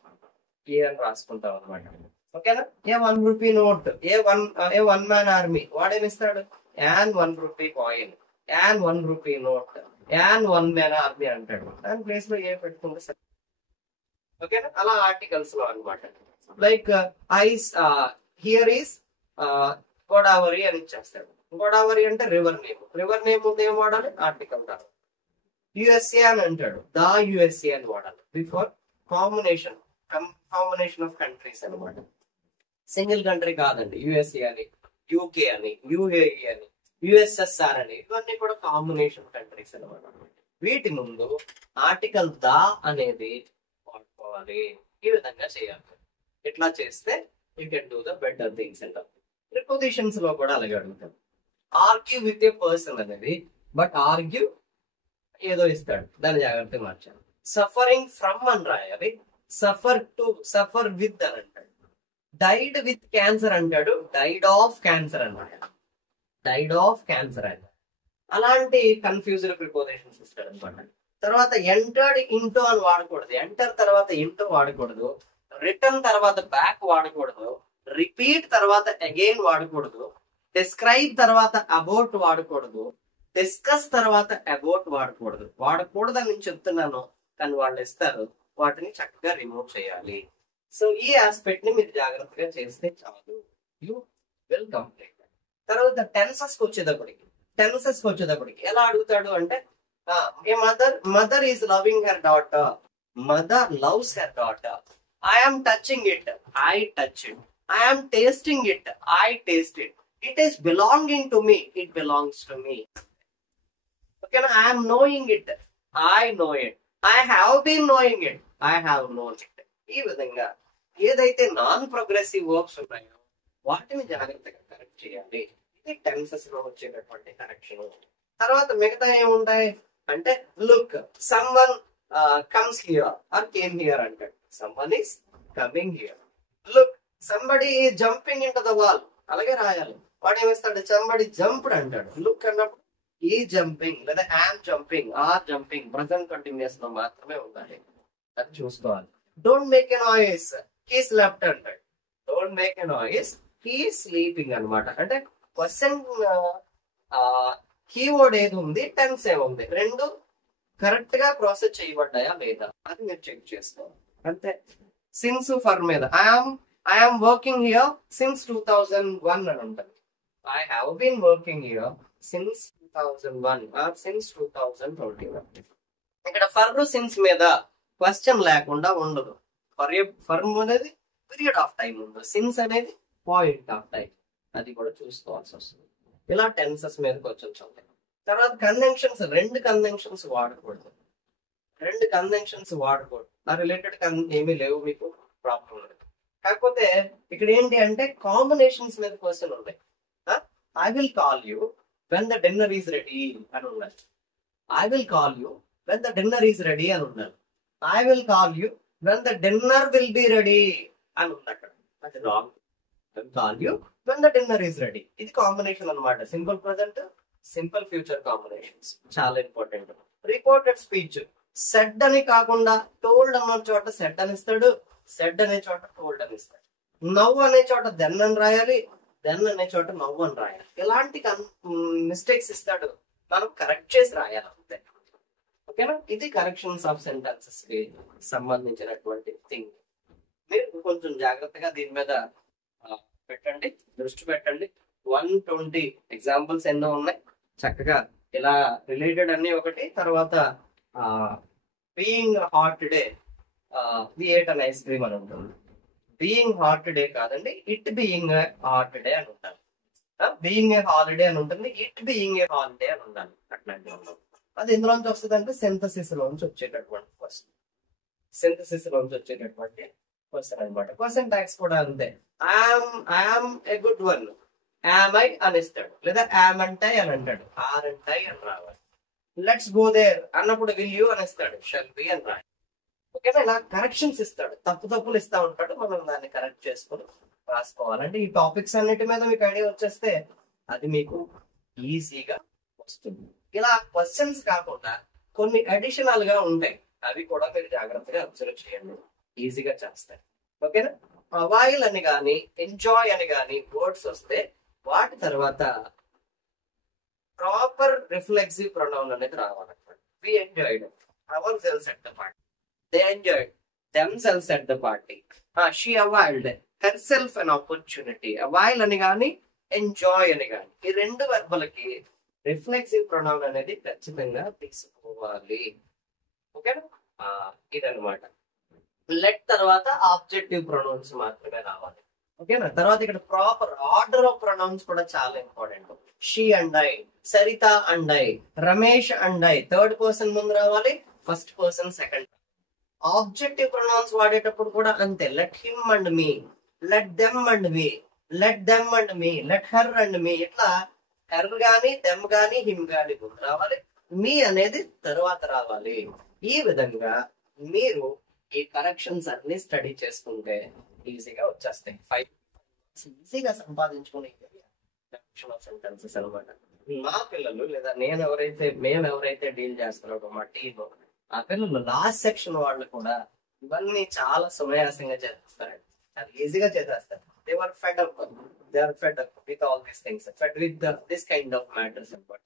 ఏ అని రాసుకుంటాం అనమాట. ఓకేనా. A 1 rupee note, a one man army వాడేమిస్తాడు, an 1 rupee coin, an 1 rupee note, an 1 man army అంటాడు. దాని ప్లేస్ లో ఏ పెట్టుకుంటే సరే. ఓకేనా. అలా ఆర్టికల్స్ లో అనమాట. లైక్ హియర్ ఈస్ గోదావరి అని ఇచ్చేస్తాడు. గోదావరి అంటే రివర్ నేమ్, రివర్ నేమ్ ముందు ఏం వాడాలి, ఆర్టికల్ రావాలి. యుఎస్ఏ అని అంటాడు, దా యుఎస్ఏ అని వాడాలి బిఫోర్ కాంబినేషన్ ఆఫ్ కంట్రీస్ అనమాట. సింగిల్ కంట్రీ కాదండి. యుఎస్ఏ అని, యూకే అని, యుఏఈ అని, యుఎస్ఎస్ఆర్ అని, ఇవన్నీ కూడా కాంబినేషన్ కంట్రీస్ అనమాట. వీటి ముందు ఆర్టికల్ దా అనేది వాడుకోవాలి. ఈ విధంగా చేయాలి. ఇట్లా చేస్తే you can do the better things అంటారు. ప్రిపోజిషన్స్ లో కూడా అలాగే అడుగుతారు. ఆర్గ్యూ విత్ ఏ పర్సన్ అనేది, బట్ ఆర్గ్యూ ఏదో ఇస్తాడు, దాన్ని జాగ్రత్తగా మార్చాలి. సఫరింగ్ ఫ్రమ్ అని రాయాలి, సఫర్ విత్ అని అంటాడు. డైడ్ విత్ క్యాన్సర్ అంటాడు, డైడ్ ఆఫ్ క్యాన్సర్ అని రాయాలి, డైడ్ ఆఫ్ క్యాన్సర్ అని. అలాంటి కన్ఫ్యూజ్డ్ ప్రిపోజిషన్స్ ఇస్తాడు అనమాట. తర్వాత ఎంటర్డ్ ఇంటో అని వాడకూడదు, ఎంటర్ తర్వాత ఇంటో వాడకూడదు, రిటర్న్ తర్వాత బ్యాక్ వాడకూడదు, రిపీట్ తర్వాత అగైన్ వాడకూడదు, డిస్క్రైబ్ తర్వాత అబౌట్ వాడకూడదు, డిస్కస్ తర్వాత అబౌట్ వాడకూడదు. వాడకూడదని నేను చెప్తున్నాను, కానీ వాళ్ళు ఇస్తారు, వాటిని చక్కగా రిమూవ్ చేయాలి. సో ఈ ఆస్పెక్ట్ ని మీరు జాగ్రత్తగా చేస్తే చాలు, యూ విల్ కంప్లీట్. తర్వాత టెన్సెస్ వచ్చేటప్పటికి ఎలా అడుగుతాడు అంటే, a mother is loving her daughter, mother loves her daughter. I am touching it, I touch it. I am tasting it, I taste it. It is belonging to me, it belongs to me. Okay, I am knowing it, I know it. I have been knowing it, I have known it. ఈ విధంగా ఏదైతే non progressive verbs ఉన్నాయో వాటిని జాగ్రత్తగా correct చేయాలి. ఇది tenses లో వచ్చేటటువంటి కరెక్షన్. తర్వాత మిగతా ఏముంటాయి అంటే, look someone comes here or came here అంటాడు, someone is coming here. Look, somebody is jumping into the wall, అలాగే రాయాలి. వాడు ఏమిస్తాడు, somebody jumped అంటాడు. లుక్ అన్నప్పుడు ఈ జంపింగ్ లేదా am jumping, are jumping present continuous లో మాత్రమే ఉండాలి, అది చూసుకోవాలి. Don't make a noise, he slept అంటాడు. Don't make a noise, he is sleeping అనమాట. అంటే క్వశ్చన్ కీవర్డ్ ఏది ఉంది, టెన్స్ ఏముంది, రెండు కరెక్ట్ గా ప్రాసెస్ చేయబడ్డాయా లేదా అది మీరు చెక్ చేసుకోవాలి అంతే. సిన్స్ ఫర్ మీద ఐఎమ్ వర్కింగ్ హియర్ సిన్స్ 2001 అని ఉంటుంది. I have been working here since 2001 or since 2021. ఇక్కడ ఫర్ సిన్స్ మీద క్వశ్చన్ లేకుండా ఉండదు. ఫర్ అనేది పీరియడ్ ఆఫ్ టైం ఉండదు, సిన్స్ అనేది పాయింట్ ఆఫ్ టైం, అది కూడా చూసుకోవాల్సి వస్తుంది. ఇలా టెన్సెస్ మీద క్వశ్చన్స్ ఉంటాయి. తర్వాత కన్వెన్షన్స్, రెండు కన్వెన్షన్స్ వాడకూడదు, ఆ రిలేటెడ్ ఏమీ లేవు, మీకు ప్రాబ్లం లేదు. కాకపోతే ఇక్కడ ఏంటి అంటే కాంబినేషన్స్ మీద క్వశ్చన్ ఉన్నాయి. I will call you when the dinner is ready అని ఉండాలి, I will call you when the dinner is ready అని ఉండాలి, I will call you when the dinner will be ready అని ఉంది అక్కడ, అది wrong. Call you when the dinner is ready, ఇది combination అనమాట. Simple present, simple future combinations చాలా important. Reported speech, said అని కాకుండా టోల్డ్ అన్న చోట సెడ్ అని ఇస్తాడు, సెడ్ అనే చోట టోల్డ్ అని ఇస్తాడు. నవ్వు అనే చోట దెన్ అని రాయాలి, దెన్ అనే చోట నవ్వు అని రాయాలి. ఇలాంటి మిస్టేక్స్ ఇస్తాడు, మనం కరెక్ట్ చేసి రాయాలి అంతే. ఓకేనా. ఇది కరెక్షన్స్ ఆఫ్ సెంటెన్సెస్ కి సంబంధించినటువంటి థింగ్. మీరు కొంచెం జాగ్రత్తగా దీని మీద పెట్టండి, దృష్టి పెట్టండి. 120 ఎగ్జాంపుల్స్ ఎన్నో ఉన్నాయి, చక్కగా ఇలా రిలేటెడ్ అన్ని ఒకటి. తర్వాత being hot day we ate an ice cream అని ఉంటుంది. బీయింగ్ హాట్ డే కాదండి, ఇట్ బీయింగ్ హాట్ డే అని ఉంటారు. బీయింగ్ ఏ హాలిడే అని ఉంటుంది, ఇట్ బీయింగ్ ఏ హాలిడే అని ఉండాలి. అట్లాంటివి ఉండవు. అది ఎందులోంచి వస్తుంది అంటే సింథసిస్ లోంచి వచ్చేటటువంటి క్వశ్చన్. సింథసిస్ లోంచి వచ్చేటటువంటి క్వశ్చన్ అనమాట. క్వశ్చన్ ట్యాక్స్ కూడా అంతే. I'm a good one, am I అని ఇస్తాడు, లేదా యామ్ అంటై అని అంటాడు, ఆర్ అంటై అని రావాలి. లెట్స్ గో దేర్ అన్నప్పుడు విల్ యూ అని ఇస్తాడు, షల్ బి అని రాయాలి. ఓకేనా? ఇలా కరెక్షన్స్ ఇస్తాడు, తప్పులు ఇస్తా ఉంటాడు, మనం దాన్ని కరెక్ట్ చేసుకుని రాసుకోవాలంటే ఈ టాపిక్స్ అన్నిటి మీద మీకు ఐడియా వచ్చేస్తే అది మీకు ఈజీగా వస్తుంది. ఇలా క్వశ్చన్స్ కాకుండా కొన్ని అడిషనల్ గా ఉంటాయి, అవి కూడా మీరు జాగ్రత్తగా అబ్జర్వ్ చేయండి, ఈజీగా చేస్తాయి. ఓకేనా? అవాయిల్ అని కానీ ఎంజాయ్ అని కానీ వర్డ్స్ వస్తే వాటి తర్వాత ప్రాపర్ రిఫ్లెక్సివ్ ప్రొనౌన్ అనేది రావాలన్నమాట. We enjoyed ourselves at the party, they enjoyed themselves at the party. She availed herself an opportunity. avail అని కానీ ఎంజాయ్ అని కానీ ఈ రెండు వర్బలకి రిఫ్లెక్సివ్ ప్రొనౌన్ అనేది ఖచ్చితంగా తీసుకోవాలి. ఓకేనా? ఇదన్నమాట. లెట్ తర్వాత ఆబ్జెక్టివ్ ప్రొనౌన్స్ మాత్రమే రావాలి. ఓకేనా? తర్వాత ఇక్కడ ప్రాపర్ ఆర్డర్ ఆఫ్ ప్రొనౌన్స్ కూడా చాలా important. She and I, Saritha and I, Ramesh and I third person ముందు రావాలి, first person second. Objective pronouns వాడేటప్పుడు కూడా అంతే. Let him and me, let them and me, let them and me, let her and me, ఇట్లా her గాని them గాని him గాని ముందు రావాలి, మీ అనేది తర్వాత రావాలి. ఈ విధంగా మీరు ఈ కరెక్షన్స్ అన్ని స్టడీ చేసుకుంటే ఈజీగా వచ్చేస్తాయి. 5 ఈజీగా సంపాదించుకునే కరెక్షన్ ఆఫ్ సెంటెన్సెస్ అనమాట. మా పిల్లలు లేదా మేము ఎవరైతే డీల్ చేస్తున్నారో మా టీమ్, ఆ పిల్లలు లాస్ట్ సెక్షన్ వాళ్ళు కూడా ఇవన్నీ చాలా సునాయాసంగా చేస్తారు, అది ఈజీగా చేసేస్తారు. They are fed up with all these things, fed with this kind of matters అనమాట.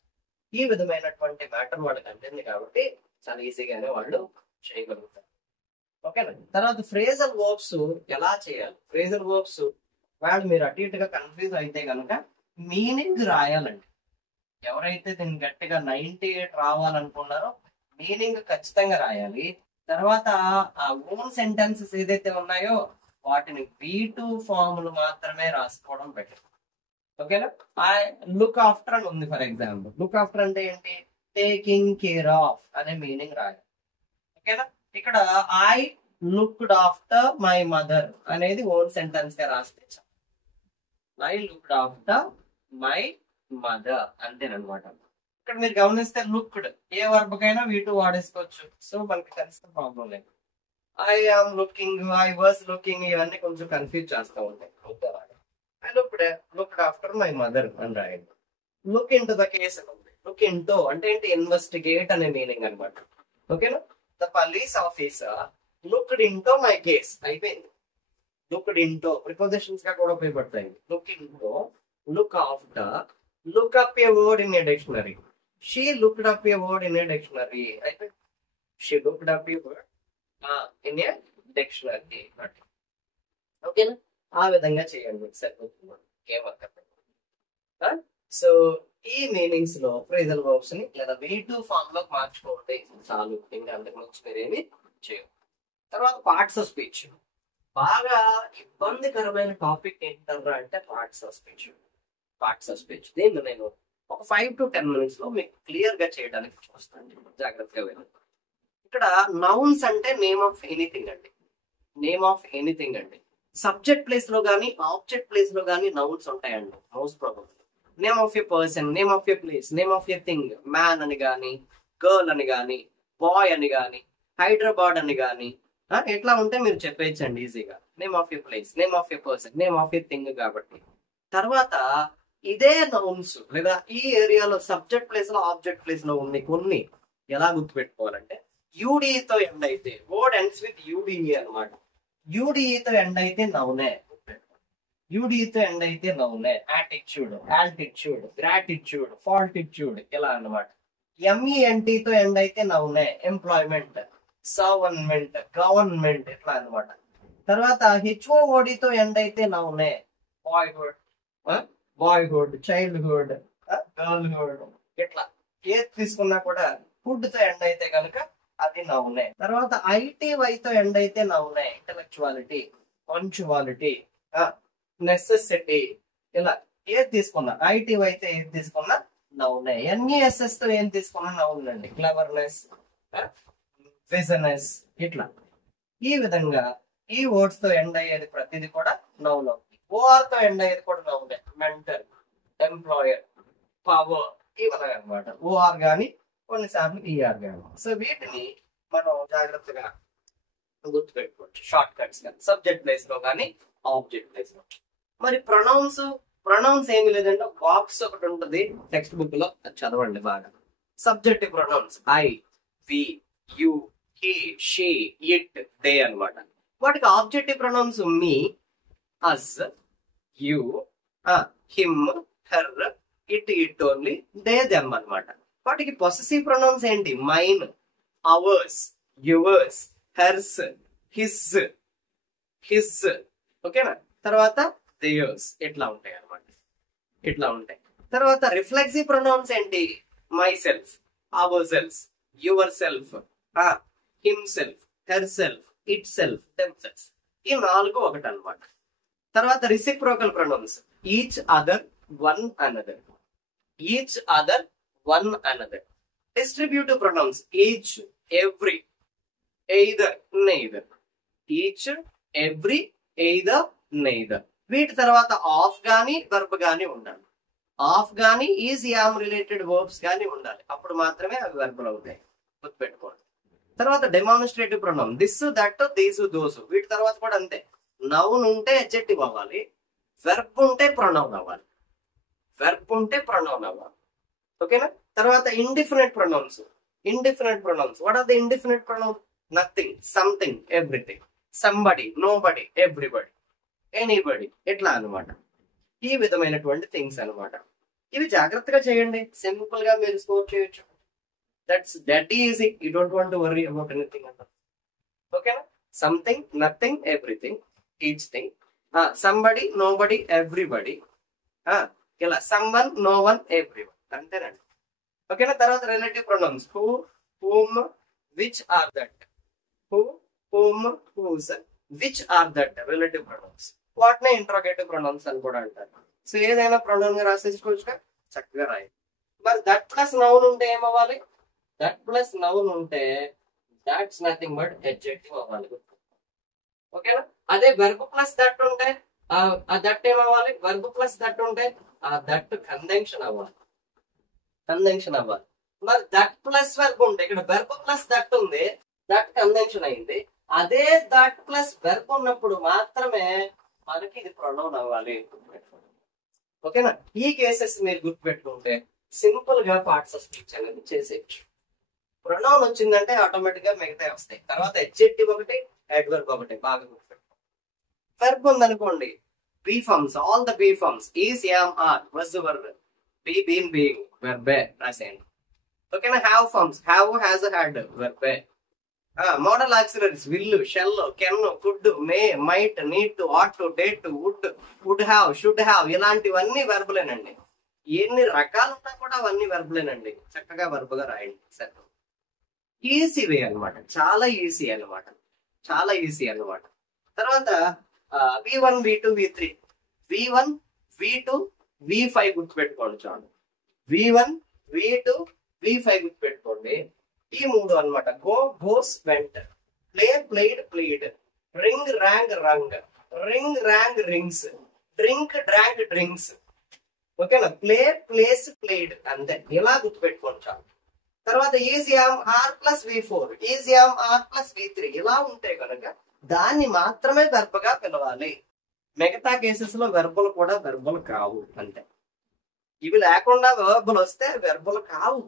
ఈ విధమైనటువంటి మ్యాటర్ వాళ్ళకి అంటుంది కాబట్టి చాలా ఈజీగానే వాళ్ళు చేయగలుగుతారు. ఓకేనా? తర్వాత ఫ్రేజల్ వర్బ్స్ ఎలా చేయాలి? ఫ్రేజల్ వర్బ్స్ వాళ్ళు మీరు అటు ఇటుగా కన్ఫ్యూజ్ అయితే కనుక మీనింగ్ రాయాలండి. ఎవరైతే దీన్ని గట్టిగా 98 రావాలనుకున్నారో మీనింగ్ ఖచ్చితంగా రాయాలి. తర్వాత ఆ ఓన్ సెంటెన్సెస్ ఏదైతే ఉన్నాయో వాటిని V2 ఫార్ములు మాత్రమే రాసుకోవడం బెటర్. ఓకేనా? ఐ లుక్ ఆఫ్టర్ అని ఉంది ఫర్ ఎగ్జాంపుల్. లుక్ ఆఫ్టర్ అంటే ఏంటి? టేకింగ్ కేర్ ఆఫ్ అనే మీనింగ్ రాయాలి. ఓకేనా? ఇక్కడ I looked after my mother అనేది ఓన్ సెంటెన్స్ గా రాస్తే చాలు. I looked after my mother అంతేనమాట. ఇక్కడ మీరు గమనిస్తే లుక్డ్ ఏ వర్బ్ కైనా V2 వాడేసుకోవచ్చు, సో మనకి కలిసిన ప్రాబ్లం లేదు. I am looking, I was looking ఇవన్నీ కొంచెం కన్ఫ్యూజ్ చేస్తూ ఉంటాయి. I looked after my mother అని రాయండి. Look into the case అని ఉంది. లుక్ ఇన్ టు అంటే ఏంటి? ఇన్వెస్టిగేట్ అనే మీనింగ్ అనమాట. ఓకేనా? The police officer looked in to my case అయిపోయింది. లుక్డ్ ఇన్ టు ప్రిపోజిషన్స్ గా కూడా ఉపయోగపడతాయి. Look in to, look after, look up A word in a dictionary. She looked up a word in a dictionary. She looked up a word in a dictionary. Okay? ఆ విధంగా చేయండి సరిపోతుంది. So ఈ meanings లో phrasal verbs ని లేదా V2 form లో మార్చుకోండి చాలు. ఇంకా అంతకు మించి మీరేమి చేయరు. తర్వాత పార్ట్స్ ఆఫ్ స్పీచ్. బాగా ఇబ్బందికరమైన టాపిక్ ఏంటంటారా అంటే parts of speech. Parts of speech దీన్ని నేను ఒక 5 to 10 minutes లో మీకు క్లియర్ గా చేయడానికి చూస్తాను, జాగ్రత్తగా వినండి. ఇక్కడ నౌన్స్ అంటే నేమ్ ఆఫ్ ఎనీథింగ్ అండి. నేమ్ ఆఫ్ ఎనీథింగ్ అండి. సబ్జెక్ట్ ప్లేస్ లో కానీ ఆబ్జెక్ట్ ప్లేస్ లో కానీ నౌన్స్ ఉంటాయండి most probably. Name of a person, name of a place, name of a thing, man అని కానీ, గర్ల్ అని కానీ, బాయ్ అని కానీ, హైదరాబాద్ అని కానీ ఎట్లా ఉంటే మీరు చెప్పేయచ్చండి ఈజీగా. Name of a place, name of a person, name of a thing కాబట్టి. తర్వాత ఇదే నౌన్స్ లేదా ఈ ఏరియాలో సబ్జెక్ట్ ప్లేస్ లో ఆబ్జెక్ట్ ప్లేస్ లో ఉన్నాయి కొన్ని ఎలా గుర్తుపెట్టుకోవాలంటే యూడిఈతో ఎండ్ అయితే, వర్డ్ ఎండ్స్ విత్ యూడిఈ అనమాట. యూడిఈతో ఎండ్ అయితే నౌనే, యూడిఈతో ఎండ్ అయితే నౌనే. యాటిట్యూడ్, ఆల్టిట్యూడ్, గ్రాటిట్యూడ్, ఫాల్టిట్యూడ్ ఇలా అన్నమాట. ఎంఈఎన్టీతో ఎండ్ అయితే నౌనే. ఎంప్లాయ్మెంట్, సర్వన్మెంట్, గవర్నమెంట్ ఇట్లా అన్నమాట. తర్వాత హెచ్ఓఓడితో ఎండ్ అయితే నౌనే. బాయ్హుడ్, చైల్డ్హుడ్, గర్ల్హుడ్ ఇట్లా ఏది తీసుకున్నా కూడా హుడ్ తో ఎండ్ అయితే కనుక అది నౌనే. తర్వాత ఐటీవైతో ఎండ్ అయితే నౌనే. ఇంటలెక్చువాలిటీ, పంచువాలిటీ, నెసెసిటీ, ఇలా ఏది తీసుకున్నా, ఐటీ అయితే ఏది తీసుకున్నా నౌన్. ఎన్ఈఎస్ఎస్ తో ఏం తీసుకున్నా నౌన్ అండి. క్లెవర్నెస్, విజనెస్, ఇట్లా ఈ విధంగా ఈ వర్డ్స్ తో ఎండ్ అయ్యేది ప్రతిదీ కూడా నౌన్ అవుతుంది. ఓఆర్ తో ఎండ్ అయ్యేది కూడా నౌన్. మెంటల్, ఎంప్లాయర్, పవర్, ఇవన్నీ అనమాట. ఓఆర్ గాని కొన్నిసార్లు ఈఆర్ గాని. సో వీటిని మనం జాగ్రత్తగా గుర్తుపెట్టుకోవచ్చు షార్ట్ కట్స్ గా, సబ్జెక్ట్ ప్లేస్ లో కానీ ఆబ్జెక్ట్ ప్లేస్ లో. మరి ప్రొనౌన్స్ ఏమి లేదంటే బాక్స్ ఒకటి ఉంటుంది టెక్స్ట్ బుక్ లో, అది చదవండి బాగా. Subjective pronouns I, we, you, he, she, it, they అన్నమాట. వాటికి objective pronouns me, us, you, him, her, it only, they, them అన్నమాట. వాటికి పొసెసివ్ ప్రొనౌన్స్ ఏంటి? Mine, ours, yours, hers, his, ఓకేనా. తర్వాత దేయర్స్, ఇట్లా ఉంటాయి అన్నమాట. ఇట్లా ఉంటాయి. తర్వాత రిఫ్లెక్సివ్ ప్రొనౌన్స్ ఏంటి? Myself, ourself, yourself, himself, herself, itself, themself. ఈ 4 ఒకటి అన్నమాట. తర్వాత reciprocal pronouns each other, one another, each other, one another. Distributive pronouns each, every, either, neither, each, every, either, neither. వీటి తర్వాత of గాని verb గాని ఉండాలి. Of గాని ఈజ్ యామ్ రిలేటెడ్ వర్బ్స్ గాని ఉండాలి. అప్పుడు మాత్రమే అవి వర్బులు అవుతాయి, గుర్తుపెట్టుకోండి. తర్వాత demonstrative pronoun this, that, these, those. వీటి తర్వాత కూడా అంతే. నౌన్ ఉంటే అడ్జెక్టివ్ అవ్వాలి, వెర్బ్ ఉంటే ప్రొనౌన్ అవ్వాలి, వెర్బ్ ఉంటే ప్రొనౌన్ అవ్వాలి, ఓకేనా. తర్వాత indefinite pronouns. What are the indefinite pronoun? Nothing, something, everything, somebody, nobody, everybody, anybody, ఇట్లా అనమాట. ఈ విధమైనటువంటి థింగ్స్ అనమాట. ఇవి జాగ్రత్తగా చేయండి, సింపుల్ గా మీరు స్కోర్ చేయొచ్చు. That's that easy. You don't want to worry about anything. Okay? Something, nothing, everything, each thing. Somebody, nobody, everybody. Someone, no one, everyone. Antenna. Okay? Now, relative pronouns. Who, whom, which are that. Who, whom, whose, which are that. Relative pronouns. What ne interrogative pronouns అని కూడా అంటారు. So ఏదైనా pronoun గా రాసేసుకోవచ్చుగా, చక్కగా రాయి. మరి that plus noun ఉంటే ఏమవ్వాలి? దట్ ప్లస్ నౌన్ ఉంటే దాట్స్ నథింగ్ బట్ అడ్జెక్టివ్ అవ్వాలి. ఓకేనా. అదే వెర్బ్ ప్లస్ దట్ ఉంటే ఆ దట్ ఏమవ్వాలి? వెర్బ్ ప్లస్ దట్ ఉంటే ఆ దట్ కంజంక్షన్ అవ్వాలి. మరి దట్ ప్లస్ వెర్బ్ ఉంటే, ఇక్కడ వెర్బ్ ప్లస్ దట్ ఉంది, దట్ కంజంక్షన్ అయింది. అదే దట్ ప్లస్ వెర్బ్ ఉన్నప్పుడు మాత్రమే మనకి ఇది ప్రొనౌన్ అవ్వాలి. ఓకేనా. ఈ కేసెస్ మీరు గుర్తుపెట్టుకుంటే సింపుల్ గా పార్ట్స్ ఆఫ్ స్పీచ్ అనేది చేసేయచ్చు. ప్రొనౌన్ వచ్చిందంటే ఆటోమేటిక్ గా మిగతా వస్తాయి. తర్వాత అడ్జెక్టివ్ ఒకటి, అడ్వర్బ్ ఒకటి, బాగా గుర్తుపెట్టుకోండి. వెర్బ్ ఉందనుకోండి, be forms, all the be forms, is, am, are, was, were, be, been, being, వెర్బే రాసేయండి. ఓకేనా. Have forms, have, has, had, వెర్బే. Modal auxiliaries will, shall, can, could, may, might, need, ought, dare, would have, should have, ఇలాంటివన్నీ వెర్బులేనండి. ఎన్ని రకాలు ఉన్నా కూడా అవన్నీ వెర్బులేనండి. చక్కగా వెర్బుగా రాయండి. సరే, ఈజీ వే అనమాట, చాలా ఈజీ అనమాట. తర్వాత V1, V2, V3, V1, V2, V5 గుర్తుపెట్టుకోండి. చాలు, V1, V2, V5 గుర్తుపెట్టుకోండి. ఈ 3 అనమాట. Go, goes, went, play, played, played, ring, rang, rung, ring, rang, rings, drink, drank, drinks. ఓకేనా. ప్లే, ప్లేస్, ప్లేడ్, అంతే. ఇలా గుర్తుపెట్టుకోండి చాలు. తర్వాత is, am, are plus V4, is, am, are plus V3 ఇలా ఉంటే కనుక దాన్ని మాత్రమే వెర్బ్ గా పిలవాలి. మిగతా కేసెస్ లో వెర్బులు కూడా వెర్బులు కావు. అంతే. ఇవి లేకుండా వెర్బులు వస్తే వెర్బులు కావు.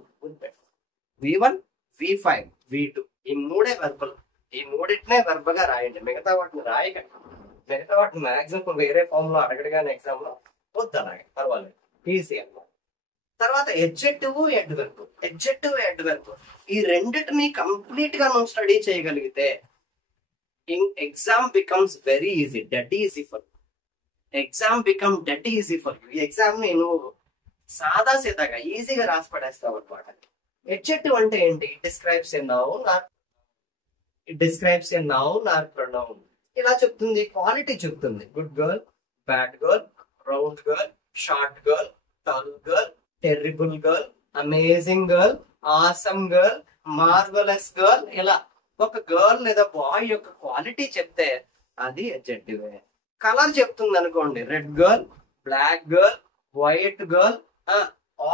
V1, V5, V2 ఈ 3 వెర్బులు. ఈ 3టినే వెర్బ్ గా రాయండి. మిగతా వాటిని రాయకండి. మిగతా వాటిని మాక్సిమం వేరే ఫామ్ లో అడగడు కానీ ఎగ్జామ్ లో వద్దు, అలాగే పర్వాలేదు, ఈజీ అన్నమాట. తర్వాత ఎడ్జెక్టివ్, అడ్వర్బ్ ఈ రెండిటిని కంప్లీట్ గా నువ్వు స్టడీ చేయగలిగితే exam becomes very easy, debt easy for you. ఈ ఎగ్జామ్ ని నువ్వు సాదా సీదాగా ఈజీగా రాసి పడేస్తావు అనమాట. ఎడ్జెక్టివ్ అంటే ఏంటి? It describes a noun are pronoun. ఇలా చెప్తుంది, క్వాలిటీ చెప్తుంది. Good girl, bad girl, round girl, short girl, tall girl, terrible girl, amazing girl, awesome girl, marvellous girl. ఇలా ఒక గర్ల్ లేదా బాయ్ యొక్క క్వాలిటీ చెప్తే అది అడ్జెక్టివ్. కలర్ చెప్తుంది అనుకోండి, red girl, black girl, white girl,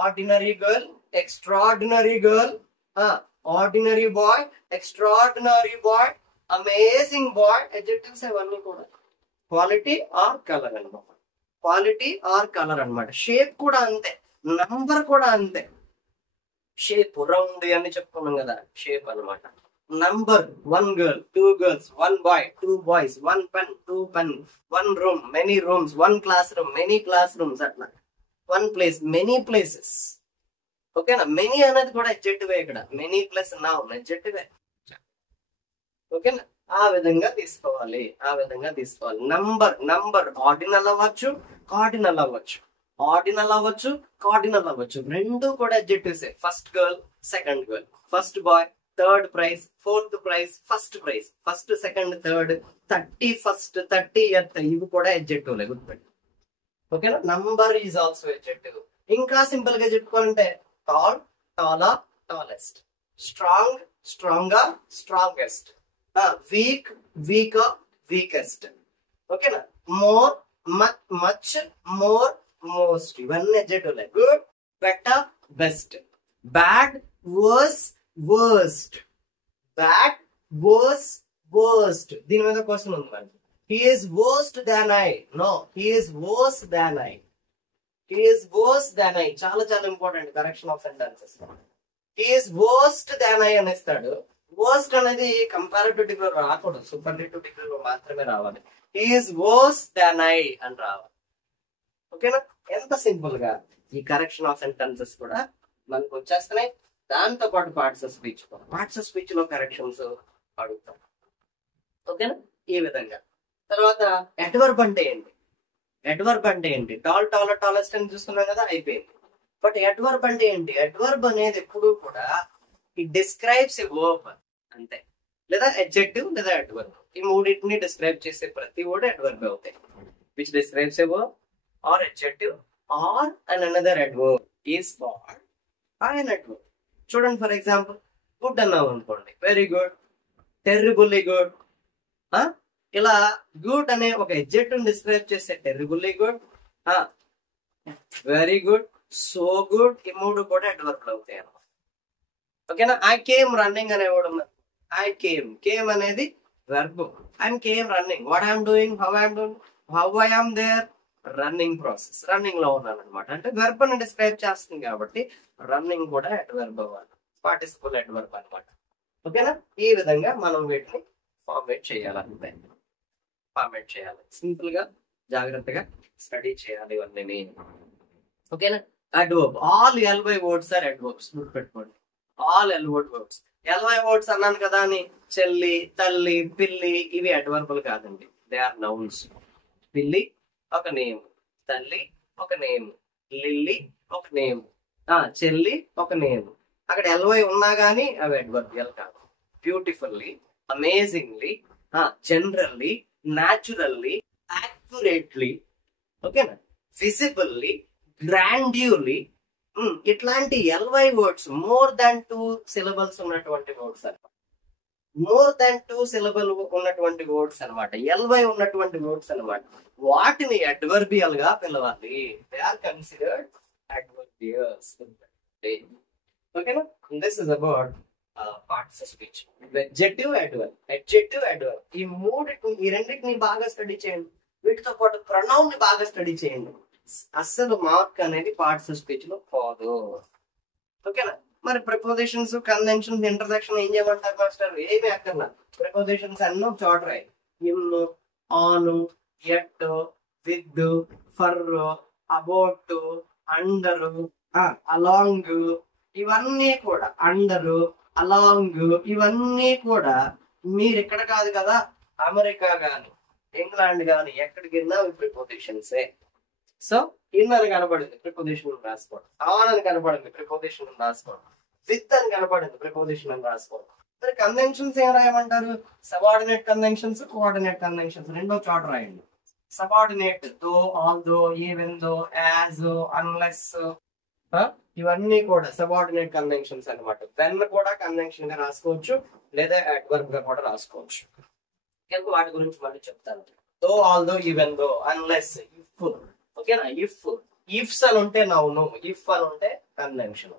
ordinary girl, extraordinary girl, ordinary boy, extraordinary boy, amazing boy. Adjectives ఇవన్నీ కూడా క్వాలిటీ ఆర్ కలర్ అన్నమాట. క్వాలిటీ ఆర్ కలర్ అన్నమాట. షేప్ కూడా అంతే, నంబర్ కూడా అంతే. షేప్ రౌండ్ అని చెప్పుకున్నాం కదా, షేప్ అన్నమాట. Number 1 girl, 2 girls, 1 boy, 2 boys, 1 pen, 2 pen, 1 room, many rooms, 1 classroom, many classrooms. అట్లా 1 place, many places. ఓకేనా? మెనీ అనేది కూడా అడ్జెక్టివ్ ఇక్కడ. Many plus noun adjective. ఓకేనా? ఆ విధంగా తీసుకోవాలి, ఆ విధంగా తీసుకోవాలి. నంబర్ ఆర్డినల్ అవ్వచ్చు, కార్డినల్ అవ్వచ్చు. ఆర్డినల్ అవ్వచ్చు, కార్డినల్ అవ్వచ్చు. రెండు కూడా adjectives. First girl, second girl, first boy, third prize, fourth prize, first prize, first second third, 31st, 30th, ఇవి కూడా అడ్జెక్టివ్ లే, గుర్తుపెట్టి. ఓకేనా? Number is also adjective. ఇంకా సింపుల్ గా చెప్పుకోవాలంటే tall, taller, tallest, strong, stronger, strongest, week, weaker, weakest. ఓకేనా? More, much, more, most, ఇవన్నీ adjective లే. Good, better, best, bad, worse, worst, bad, worse, worst. దీని మీద క్వశ్చన్ ఉంది మరి. He is worse than I. No, he is worse than I. He is worse than I. చాలా చాలా important correction of sentences. He is worst than I అనేస్తాడు. Worst అనేది comparative degree రాకూడదు, superlative డిగ్రీలో మాత్రమే రావాలి. He is worse than I అని రావాలి. ఓకేనా? ఎంత సింపుల్ గా ఈ కరెక్షన్ ఆఫ్ సెంటెన్సెస్ కూడా మనకు వచ్చేస్తున్నాయి. దాంతో పాటు పార్ట్స్ ఆఫ్ స్పీచ్ లో కరెక్షన్స్ అడుగుతాం. ఓకేనా? ఈ విధంగా. తర్వాత అడ్వర్బ్ అంటే ఏంటి? అడ్వర్బ్ అంటే ఏంటి? టాల్, టాలర్, టాలెస్ట్ అని చూస్తున్నాం కదా, అయిపోయింది. బట్ అడ్వర్బ్ అంటే ఏంటి? అడ్వర్బ్ అనేది ఎప్పుడు కూడా ఇట్ డిస్క్రైబ్స్ ఎ వర్బ్ అంతే, లేదా అడ్జెక్టివ్ లేదా అడ్వర్బ్. ఈ మూడింటిని డిస్క్రైబ్ చేసే ప్రతి వర్డ్ అడ్వర్బ్ అవుతాయి. Which describes a verb or adjective or and another adverb is called an adverb. చూడండి, ఫర్ ఎగ్జాంపుల్ గుడ్ అన్నాం అనుకోండి, వెరీ గుడ్, టెర్రిబుల్లీ గుడ్. ఇలా గుడ్ అనే ఒక అడ్జెక్టివ్ డిస్క్రైబ్ చేసే terribly good, very good, so good, ఈ మూడు కూడా అడ్వర్బ్ అవుతాయి అన్నమాట. ఓకేనా? ఐ కేమ్ రన్నింగ్ అనేవాడు. ఐ కేమ్ అనేది verb. I'm came running. What I'm doing, how I'm doing, how I am there, running process, running లో ఉన్నాను అనమాట. అంటే వెర్బ్ ని డిస్క్రైబ్ చేస్తుంది కాబట్టి రన్నింగ్ కూడా అడ్వర్బ్ అవ్వాలి, పార్టిసిపల్ అడ్వర్బ్ అనమాట. ఓకేనా? ఈ విధంగా మనం వీటిని ఫార్మేట్ చేయాలంటే ఫార్మేట్ చేయాలి. సింపుల్ గా జాగ్రత్తగా స్టడీ చేయాలి ఇవన్నీ. ఓకేనా? Adverb, all LY words are adverbs. గుర్తుపెట్టుకోండి, all L word words. LY words అన్నాను కదా అని చెల్లి, తల్లి, పిల్లి ఇవి అడ్వర్బులు కాదండి, దే ఆర్ నౌన్స్. పిల్లి ఒక నేమ్, తల్లి ఒక నేమ్, లిల్లీ ఒక నేమ్, చెల్లి ఒక నేమ్. అక్కడ ఎల్వై ఉన్నా గానీ అవి అడ్వర్బియల్ కాదు. Beautifully, amazingly, generally, naturally, accurately, ఓకేనా, విజిబుల్లీ, గ్రాండ్యూర్లీ, ఇట్లాంటి L Y words, more than 2 syllables ఉన్నటువంటి వర్డ్స్ అనమాట. మోర్ దాన్ 2 syllable ఉన్నటువంటి వర్డ్స్ అనమాట, ఎల్వై ఉన్నటువంటి వర్డ్స్ అనమాట. వాటిని అడ్వర్బియల్ గా పిలవాలి. They are considered adverbials. ఓకేనా? This is about parts of speech. Adjective, adverb, ఈ రెండింటిని బాగా స్టడీ చేయండి. వీటితో పాటు ప్రొనౌన్ ని బాగా స్టడీ చేయండి. అస్సలు మార్క్ అనేది పార్ట్స్ ఆఫ్ స్పీచ్ లో పోదు. ఓకేనా? మరి ప్రిపోజిషన్స్, కన్వెన్షన్స్, ఇంటర్సెక్షన్ ఏం చేయమంటారు మాస్టర్? ఏమి అక్కర్లా. ప్రిపోజిషన్స్ అన్నీ ఒక చోట రాయి. In, on, at, with, for, about, under, along, ఇవన్నీ కూడా అండర్, అలాంగ్, ఇవన్నీ కూడా మీరు ఇక్కడ కాదు కదా, అమెరికా గాని ఇంగ్లాండ్ గాని ఎక్కడికి వెళ్ళినా ప్రిపోజిషన్సే. సో ఇన్ అని కనపడింది, ప్రిపోజిషన్ రాసుకోండి. ఆన్ అని కనపడింది, ప్రిపోజిషన్ రాసుకోండి. విత్ అని కనపడింది, ప్రిపోజిషన్ అని రాసుకోండి. మరి కన్వెన్షన్స్ ఏం రాయమంటారు? సబార్డినేట్ కన్వెన్షన్స్, కోఆర్డినేట్ కన్వెన్షన్స్ రెండో చోట రాయండి. సబార్డినేట్ దో, ఆల్ దో, ఈవెన్ దో, యాజ్, అన్లెస్, ఇవన్నీ కూడా సబార్డినేట్ కన్వెన్షన్స్ అన్నమాట. వెన్ కూడా కన్వెన్షన్ గా రాసుకోవచ్చు, లేదా అడ్వర్బ్ గా కూడా రాసుకోవచ్చు. వాటి గురించి మళ్ళీ చెప్తాను. Though, all though, even though, unless, if. ఓకేనా? ఇఫ్స్ అని ఉంటే నౌను, ఇఫ్ అని ఉంటే కన్వెన్షన్.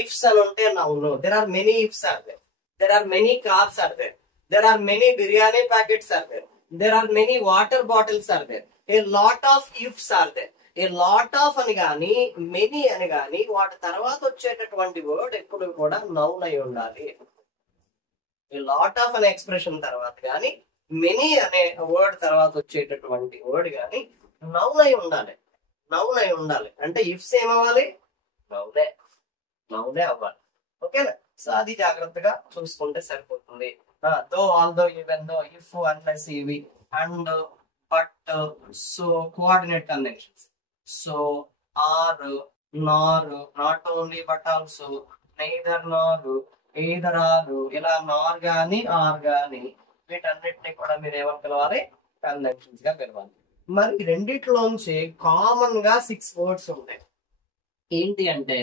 ఇఫ్స్ అని ఉంటే noun. There are many ifs are there, there are many cars are there, there are many biryani packets are there, there are many water bottles are there, a lot of ifs are there. A lot of అని గాని, many అని గాని వాటి తర్వాత వచ్చేటటువంటి word ఎప్పుడు కూడా noun అయి ఉండాలి. ఈ లాట్ ఆఫ్ అనే ఎక్స్ప్రెషన్ తర్వాత గాని, మెనీ అనే వర్డ్ తర్వాత వచ్చేటటువంటి వర్డ్ గాని నౌన్ అయి ఉండాలి. నౌన్ అయి ఉండాలి అంటే ఇఫ్స్ ఏమవ్వాలి? నౌనే అవ్వాలి. ఓకేనా? సో అది జాగ్రత్తగా చూసుకుంటే సరిపోతుంది. Though, all though, even though, if, unless, ఇవి, and, but, so, coordinate conventions. So, or, nor, not only but also, neither nor, either or, ఇలా నార్ గాని ఆర్ గాని వీటన్నిటిని కూడా మీరు ఏమని పిలవాలి? కన్వెన్షన్స్ గా పిలవాలి. మరి రెండిట్లోంచి కామన్ గా 6 వర్డ్స్ ఉంటాయి. ఏంటి అంటే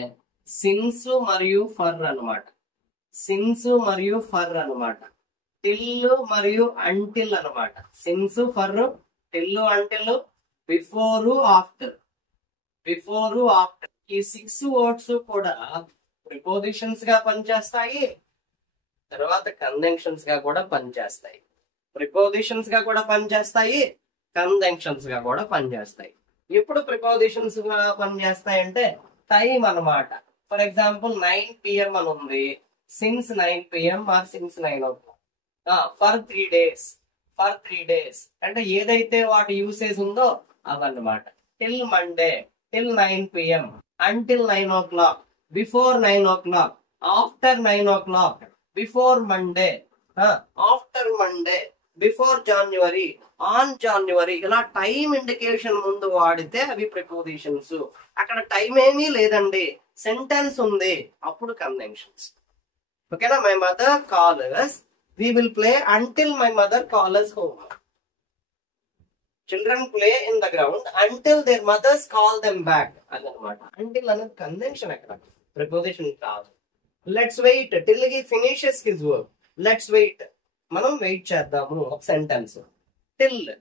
సిన్స్ మరియు ఫర్ అన్నమాట. సిన్స్ మరియు ఫర్ అన్నమాట. టిల్ మరియు అంటిల్ అన్నమాట. Since, for, till, until, before, after. ఈ 6 వర్డ్స్ కూడా ప్రిపోజిషన్స్ గా పనిచేస్తాయి, తర్వాత కన్వెన్షన్స్ గా కూడా పనిచేస్తాయి. ప్రిపోజిషన్స్ గా కూడా పనిచేస్తాయి, కన్వెన్షన్స్ గా కూడా పనిచేస్తాయి. ఎప్పుడు ప్రిపోజిషన్స్ గా పనిచేస్తాయంటే టైం అన్నమాట. ఫర్ ఎగ్జాంపుల్ 9 PM అని ఉంది. Since 9 PM or since 9 o'clock. For 3 days అంటే ఏదైతే వాటి యూసేజ్ ఉందో అవన్నమాట. Till Monday, till 9 PM, until 9 o'clock, before 9 o'clock, after 9 o'clock, before Monday, after Monday, before January, on January. ఇలా టైం ఇండికేషన్ ముందు వాడితే అవి ప్రిపోజిషన్స్. అక్కడ టైం ఏమీ లేదండి, సెంటెన్స్ ఉంది, అప్పుడు కన్వెన్షన్స్. ఓకేనా? My mother calls, we will play until my mother calls us home. Children play in the ground until their mothers call them back. అదనమాట. until అనేది కన్వెన్షన్, అక్కడ ప్రిపోజిషన్ కాదు. Let's wait till he finishes his work. Let's wait, మనం wait చేద్దాము. ఒక sentence. Till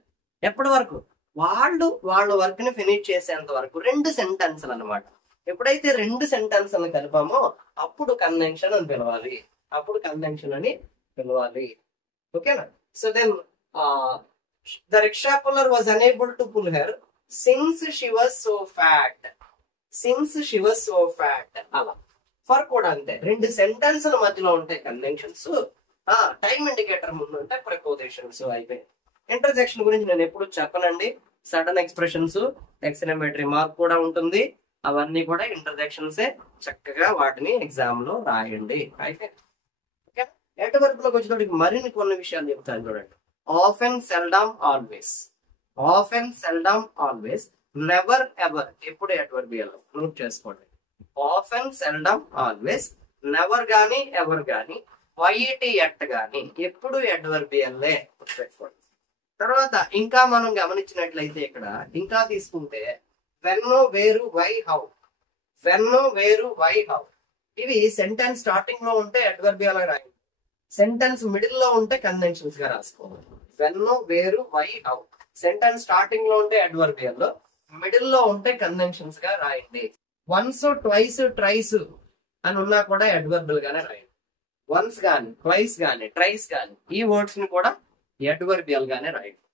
ఎప్పటి వరకు? వాళ్ళ వర్క్ ని ఫినిష్ చేసేంత వరకు. 2 సెంటెన్స్లు అన్నమాట. ఎప్పుడైతే 2 సెంటెన్స్లను కలిపామో అప్పుడు కన్వెన్షన్ అని పిలవాలి. ఓకేనా? So then the rickshaw puller was unable to pull her since she was so fat. అలా. ఫర్ కూడా అంతే. 2 సెంటెన్స్ల మధ్యలో ఉంటాయి కన్వెన్షన్స్. టైం ఇండికేటర్ ముందు ఉంటే ప్రిపోజిషన్స్ అయిపోయి. ఇంటర్జెక్షన్ గురించి నేను ఎప్పుడు చెప్పనండి. సడన్ ఎక్స్ప్రెషన్స్, ఎక్స్క్లమేటరీ మార్క్ కూడా ఉంటుంది. అవన్నీ కూడా ఇంటర్జెక్షన్సే. చక్కగా వాటిని ఎగ్జామ్ లో రాయండి. అయితే అడ్వర్బ్ లోకి వచ్చేటప్పటికి మరిన్ని కొన్ని విషయాలు చెప్తాను చూడండి. Often, seldom, always, never, ever. ఎప్పుడు అడ్వర్బియల్ నోట్ చేసుకోండి. ఆఫెన్, సెల్డమ్, ఆల్వేస్, నెవర్ గాని ఎవర్ గాని, వైట్, ఎట్ గాని ఎప్పుడు అడ్వర్బియల్లే పెట్టుకోండి. తర్వాత ఇంకా మనం గమనించినట్లయితే ఇక్కడ ఇంకా తీసుకుంటే వెన్, వేరు, వై, హౌ. ఇవి సెంటెన్స్ స్టార్టింగ్ లో ఉంటే అడ్వర్బియల్ గా రాయండి. సెంటెన్స్ మిడిల్ లో ఉంటే కన్వెన్షన్స్ గా రాసుకోవాలి. వెన్, వేరు, వై, హౌ. సెంటెన్స్ స్టార్టింగ్ లో ఉంటే అడ్వర్బియల్, మిడిల్ లో ఉంటే కన్వెన్షన్స్ గా రాయండి. వన్స్, ట్వైస్, ట్రైస్ అని ఉన్నా కూడా అడ్వర్బియల్ గానే రాయండి. వన్స్ గాని, ట్వైస్ గాని, ట్రైస్ గాని ఈ వర్డ్స్ ని కూడా అడ్వర్బియల్ గానే రాయండి.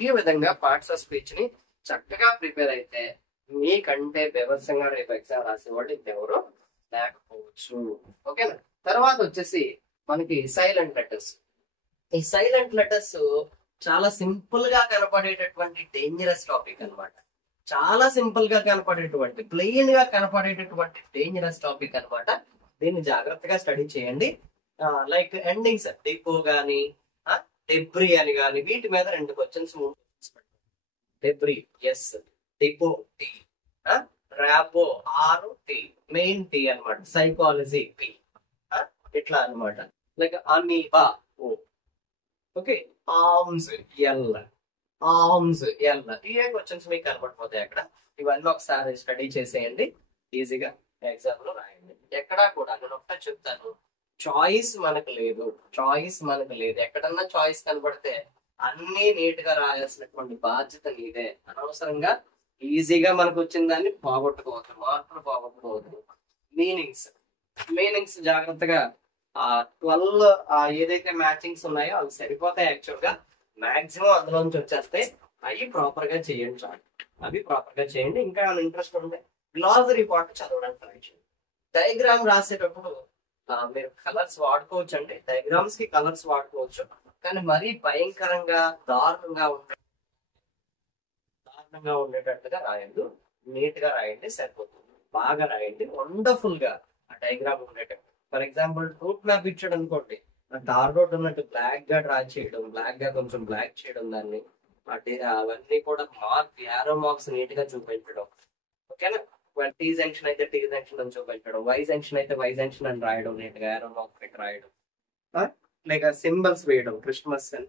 ఈ విధంగా పార్ట్స్ ఆఫ్ స్పీచ్ ని చక్కగా ప్రిపేర్ అయితే మీకంటే వ్యవస్థంగా రేపు ఎగ్జామ్ రాసేవాళ్ళు ఇంకెవరు లేకపోవచ్చు. ఓకేనా? తర్వాత వచ్చేసి మనకి సైలెంట్ లెటర్స్. ఈ సైలెంట్ లెటర్స్ చాలా సింపుల్ గా కనపడేటటువంటి డేంజరస్ టాపిక్ అన్నమాట. చాలా సింపుల్ గా కనపడేటువంటి, ప్లెయిన్ గా కనపడేటటువంటి డేంజరస్ టాపిక్ అన్నమాట. దీన్ని జాగ్రత్తగా స్టడీ చేయండి. లైక్ ఎండింగ్స్, డిపో గాని, డెబ్రీ అని గాని వీటి మీద 2 questions. Debris S, depot T, rapport R, T, main T అన్నమాట, సైకాలజీ పి, ఇట్లా అన్నమాట. Like amoeba O. Okay, alms L, alms L. ఏ క్వశ్చన్స్ మీకు కనపడిపోతాయి అక్కడ. ఇవన్నీ ఒకసారి స్టడీ చేసేయండి, ఈజీగా ఎగ్జామ్ లో రాయండి. ఎక్కడా కూడా నేను ఒకటే చెప్తాను, చాయిస్ మనకు లేదు, చాయిస్ మనకు లేదు. ఎక్కడన్నా చాయిస్ కనబడితే అన్ని నీట్ గా రాయాల్సినటువంటి బాధ్యత నీదే. అనవసరంగా ఈజీగా మనకు వచ్చిన దాన్ని పోగొట్టుకోవద్దు, మార్కులు పోగొట్టుకోవద్దు. మీనింగ్స్, మీనింగ్స్ జాగ్రత్తగా ఆ 12 ఏదైతే మ్యాచింగ్స్ ఉన్నాయో అవి సరిపోతాయి. యాక్చువల్ గా మాక్సిమం అందులో నుంచి వచ్చేస్తే అవి ప్రాపర్ గా చేయండి చాలు, అవి ప్రాపర్ గా చేయండి. ఇంకా ఇంట్రెస్ట్ ఉంటే గ్లాసరీ పార్ట్ చదవడానికి ట్రై చేయండి. డయాగ్రామ్ రాసేటప్పుడు మీరు కలర్స్ వాడుకోవచ్చు అండి, డయాగ్రామ్స్ కి కలర్స్ వాడుకోవచ్చు. కానీ మరీ భయంకరంగా దారుణంగా ఉండేటట్టుగా రాయండి, నీట్ గా రాయండి సరిపోతుంది. బాగా రాయండి, వండర్ఫుల్ గా ఆ డయాగ్రామ్ ఉండేటట్టు. ఫర్ ఎగ్జాంపుల్ రూట్ మ్యాప్ ఇచ్చాడు అనుకోండి, డార్ రోడ్ ఉన్నట్టు బ్లాక్ గా డ్రా చేయడం, బ్లాక్ గా కొంచెం బ్లాక్ చేయడం దాన్ని, అవన్నీ కూడా మార్క్, యారో మార్క్స్ నీట్ గా చూపించడం. ఓకేనా, టీ జంక్షన్ అయితే టీ జంక్షన్ అని చూపించడం, వై జంక్షన్ అయితే వై జంక్షన్ అని రాయడం, నీట్ గా యారో మార్క్ పెట్టి రాయడం. లైక్ సింబల్స్ వేయడం, క్రిస్మస్ అని,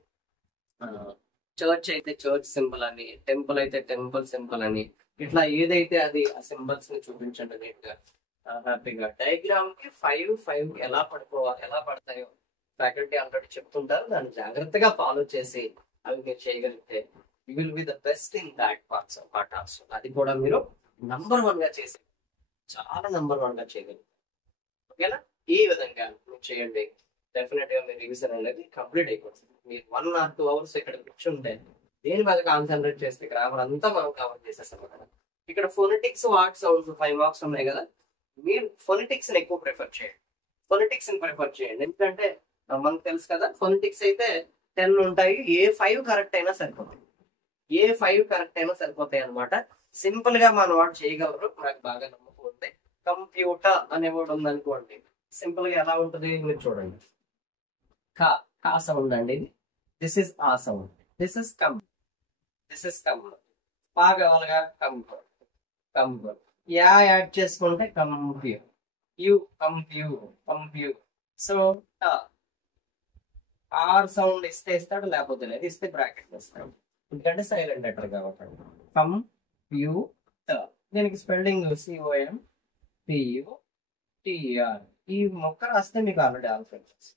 చర్చ్ అయితే చర్చ్ సింబల్ అని, టెంపుల్ అయితే టెంపుల్ సింబల్ అని, ఇట్లా ఏదైతే అది ఆ సింబల్స్ ని చూపించండి నీట్ గా హ్యాపీగా. డయాగ్రామ్ కి 5 ఎలా పడుకోవాలి, ఎలా పడతాయో ఫ్యాకల్టీ ఆల్రెడీ చెప్తుంటారు. దాన్ని జాగ్రత్తగా ఫాలో చేసి అవి మీరు చేయగలిగితే you will be the best in that part also. అది కూడా మీరు నంబర్ 1 గా చేసి, చాలా నంబర్ 1 గా చేయగలుగుతారు. ఓకేనా, ఈ విధంగా మీరు చేయండి. డెఫినెట్ గా మీ రివిజన్ అనేది కంప్లీట్ అయిపోతుంది. మీరు 1 or 2 hours ఇక్కడ కూర్చుంటే దేని మీద కాన్సన్ట్రేట్ చేస్తే గ్రామర్ అంతా మనం కవర్ చేసేస్తాం కదా. ఇక్కడ ఫొనెటిక్స్, వాట్ సౌండ్స్ 5 మార్క్స్ ఉన్నాయి కదా, మీరు ఫొనెటిక్స్ ని ఎక్కువ ప్రిఫర్ చేయండి. ఫొనెటిక్స్ ని ప్రిఫర్ చేయండి, ఎందుకంటే మనకు తెలుసు కదా, ఫొనెటిక్స్ అయితే 10 ఉంటాయి. ఏ 5 కరెక్ట్ అయినా సరిపోతాయి, ఏ 5 కరెక్ట్ అయినా సరిపోతాయి అనమాట. సింపుల్ గా మన వాడు చేయగలరు, నాకు బాగా నమ్మకం ఉంది. కంప్యూటర్ అనే వర్డ్ ఉంది అనుకోండి, సింపుల్ గా ఎలా ఉంటుంది మీరు చూడండి. కా సౌండ్ అండి ఇది, దిస్ ఇస్ ఆ sound, this is come, this is come. పా కావాలిగా, కంప్. యాడ్ చేసుకుంటే కంప్యూ, కంప్యూ. సో ఆర్ సౌండ్ ఇస్తే ఇస్తాడు, లేకపోతే లేదు, ఇస్తే బ్రాకెట్ ఇస్తాడు, ఎందుకంటే సైలెంట్ లెటర్ కాబట్టి. కంప్యూటర్, దీనికి స్పెల్లింగ్ COMPUTER. ఈ మొక్క రాస్తే మీకు ఆల్రెడీ ఆల్ఫాబెట్స్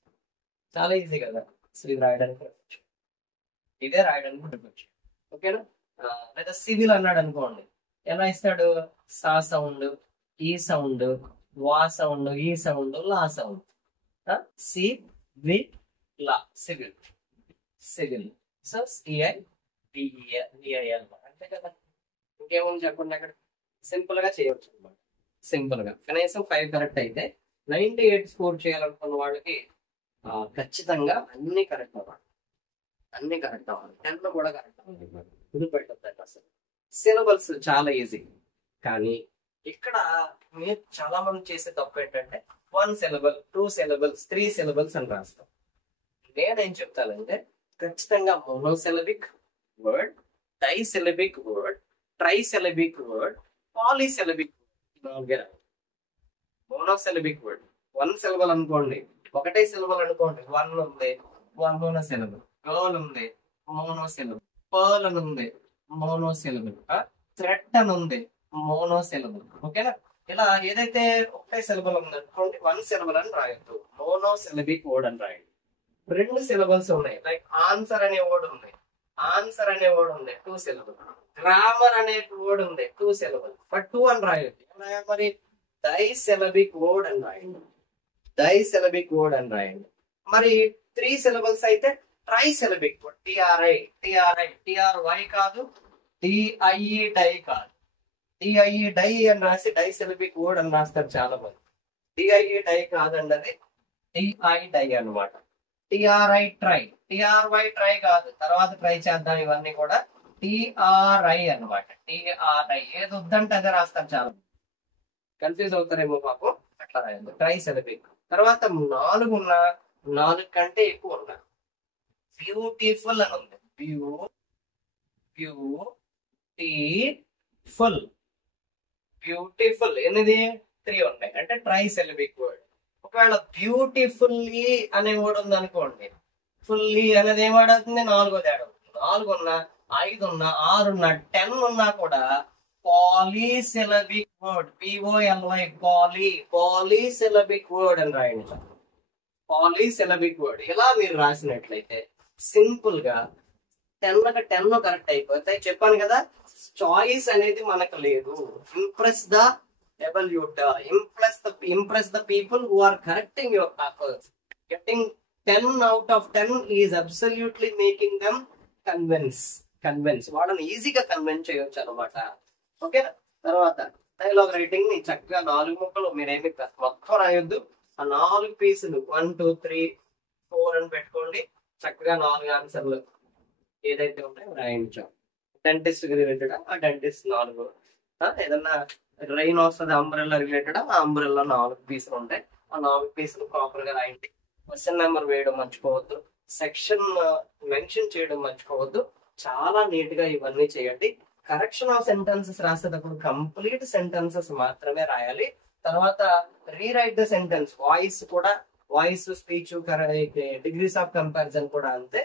చాలా ఈజీ కదా. సో ఇది రాయడానికి ఇదే రాయడానికి ఉండవచ్చు. ఓకేనా, లేదా సివిల్ అన్నాడు అనుకోండి, ఎలా ఇస్తాడు, సా సౌండ్, ఈ సౌండ్, వా సౌండ్, ఈ సౌండ్, లా sound. Civil, civil, civil. So CIVIL అంతే కదా, ఇంకేముంది చెప్పండి. అక్కడ సింపుల్ గా చేయవచ్చు అనమాట. సింపుల్ గా కనీసం 5 కరెక్ట్ అయితే 98 స్కోర్ చేయాలనుకున్న వాళ్ళకి ఖచ్చితంగా అన్ని కరెక్ట్ అవ్వాలి, అన్ని కరెక్ట్ అవ్వాలి. 10 కూడా కరెక్ట్ అవ్వాలి, వదిలిపెట్టద్దండి అసలు. సిలబల్స్ చాలా ఈజీ, కానీ ఇక్కడ మీరు చాలా మంది చేసే తప్పు ఏంటంటే 1 syllable, 2 syllables, 3 syllables అని రాస్తాం. నేనేం చెప్తానంటే ఖచ్చితంగా monosyllabic word, disyllabic word, trisyllabic word, polysyllabic. Monosyllabic word 1 syllable అనుకోండి, ఒకటే సిలబల్ అనుకోండి, 1 ఉంది, మోనోసిలబుల్. గర్ల్ ఉంది, మోనోసిలబుల్. పర్ల్ అని ఉంది, మోనోసిలబుల్. థ్రెట్ అని ఉంది, మోనోసిలబుల్. ఓకేనా, ఇలా ఏదైతే ఒకటే సిలబల్ ఉంది అనుకోండి 1 syllable అని రాయొద్దు, మోనోసిలబిక్ వర్డ్ అని రాయండి. 2 syllables ఉన్నాయి, లైక్ ఆన్సర్ అనే వర్డ్ ఉంది, ఆన్సర్ అనే వర్డ్ ఉంది, 2 syllable. గ్రామర్ అనే వర్డ్ ఉంది, 2 syllable. బట్ 2 అని రాయొద్దు, మరి డైసిలబిక్ వర్డ్ అని రాయండి, డైసిలబిక్ వర్డ్ అని రాయండి. మరి 3 syllables అయితే ట్రైసిలబిక్ వర్డ్, TRY కాదు, DIE డై కాదు, DIE డై అని రాసి డైసిలబిక్ వర్డ్ అని రాస్తారు చాలా మంది. DIE డై కాదండి, అది DI డై అనమాట. TRI ట్రై, TRY ట్రై కాదు, తర్వాత ట్రై చేద్దాం. ఇవన్నీ కూడా TRI అనమాట, TRI. ఏది వద్దంటే అదే రాస్తారు, చాలా కన్ఫ్యూజ్ అవుతారేమో పాపం, అట్లా రాయండి. ట్రైసిలబిక్. తర్వాత 4 ఉన్నా, 4 కంటే ఎక్కువ ఉన్నా, బ్యూటిఫుల్ అని ఉంది, బ్యూటిఫుల్. ఎనిది 3 ఉన్నాయి అంటే ట్రైసిలబిక్ వర్డ్. ఒకవేళ బ్యూటిఫుల్లీ అనే వర్డ్ ఉంది అనుకోండి, ఫుల్లీ అనేది ఏం వర్డ్ అవుతుంది? 4వ యాడ్ అవుతుంది. 4 ఉన్నా, 5 ఉన్నా, 6 ఉన్నా, 10 ఉన్నా కూడా పాలీసిలబిక్ వర్డ్, POLY, పాలీసిలబిక్ వర్డ్ అని రాయండి. పాలీసిలబిక్ వర్డ్ ఇలా మీరు రాసినట్లయితే సింపుల్ గా 10 కరెక్ట్ అయిపోతాయి. చెప్పాను కదా, చాయిస్ అనేది మనకు లేదు. Impress the evaluator, impress the people who are correcting your papers. Getting 10 out of 10 is absolutely making them convince వాళ్ళని ఈజీగా కన్విన్స్ చేయొచ్చు అనమాట. ఓకేనా? తర్వాత డైలాగ్ రైటింగ్ ని చక్కగా 4 ముక్కలు మీరేమి మొత్తం రాయొద్దు. ఆ 4 పీసులు 1 2 3 4 అని పెట్టుకోండి. చక్కగా 4 ఆన్సర్లు ఏదైతే ఉంటాయో రాయించాం. డెంటిస్ట్ రిలేటెడ్ ఆ డెంటిస్ట్ 4, ఏదన్నా రైన్ వస్తుంది అంబ్రెల్లా రిలేటెడ్ ఆ అంబ్రెల్లా 4 పీసులు ఉంటాయి. ఆ 4 పీసులు ప్రాపర్ గా రాయండి. క్వశ్చన్ నెంబర్ వేయడం మర్చిపోవద్దు. సెక్షన్ మెన్షన్ చేయడం మర్చిపోవద్దు. చాలా నీట్ గా ఇవన్నీ చేయండి. కరెక్షన్ ఆఫ్ సెంటెన్సెస్ రాసేటప్పుడు కంప్లీట్ సెంటెన్సెస్ మాత్రమే రాయాలి. తర్వాత rewrite the sentence, voice speech degrees of comparison కూడా అంతే.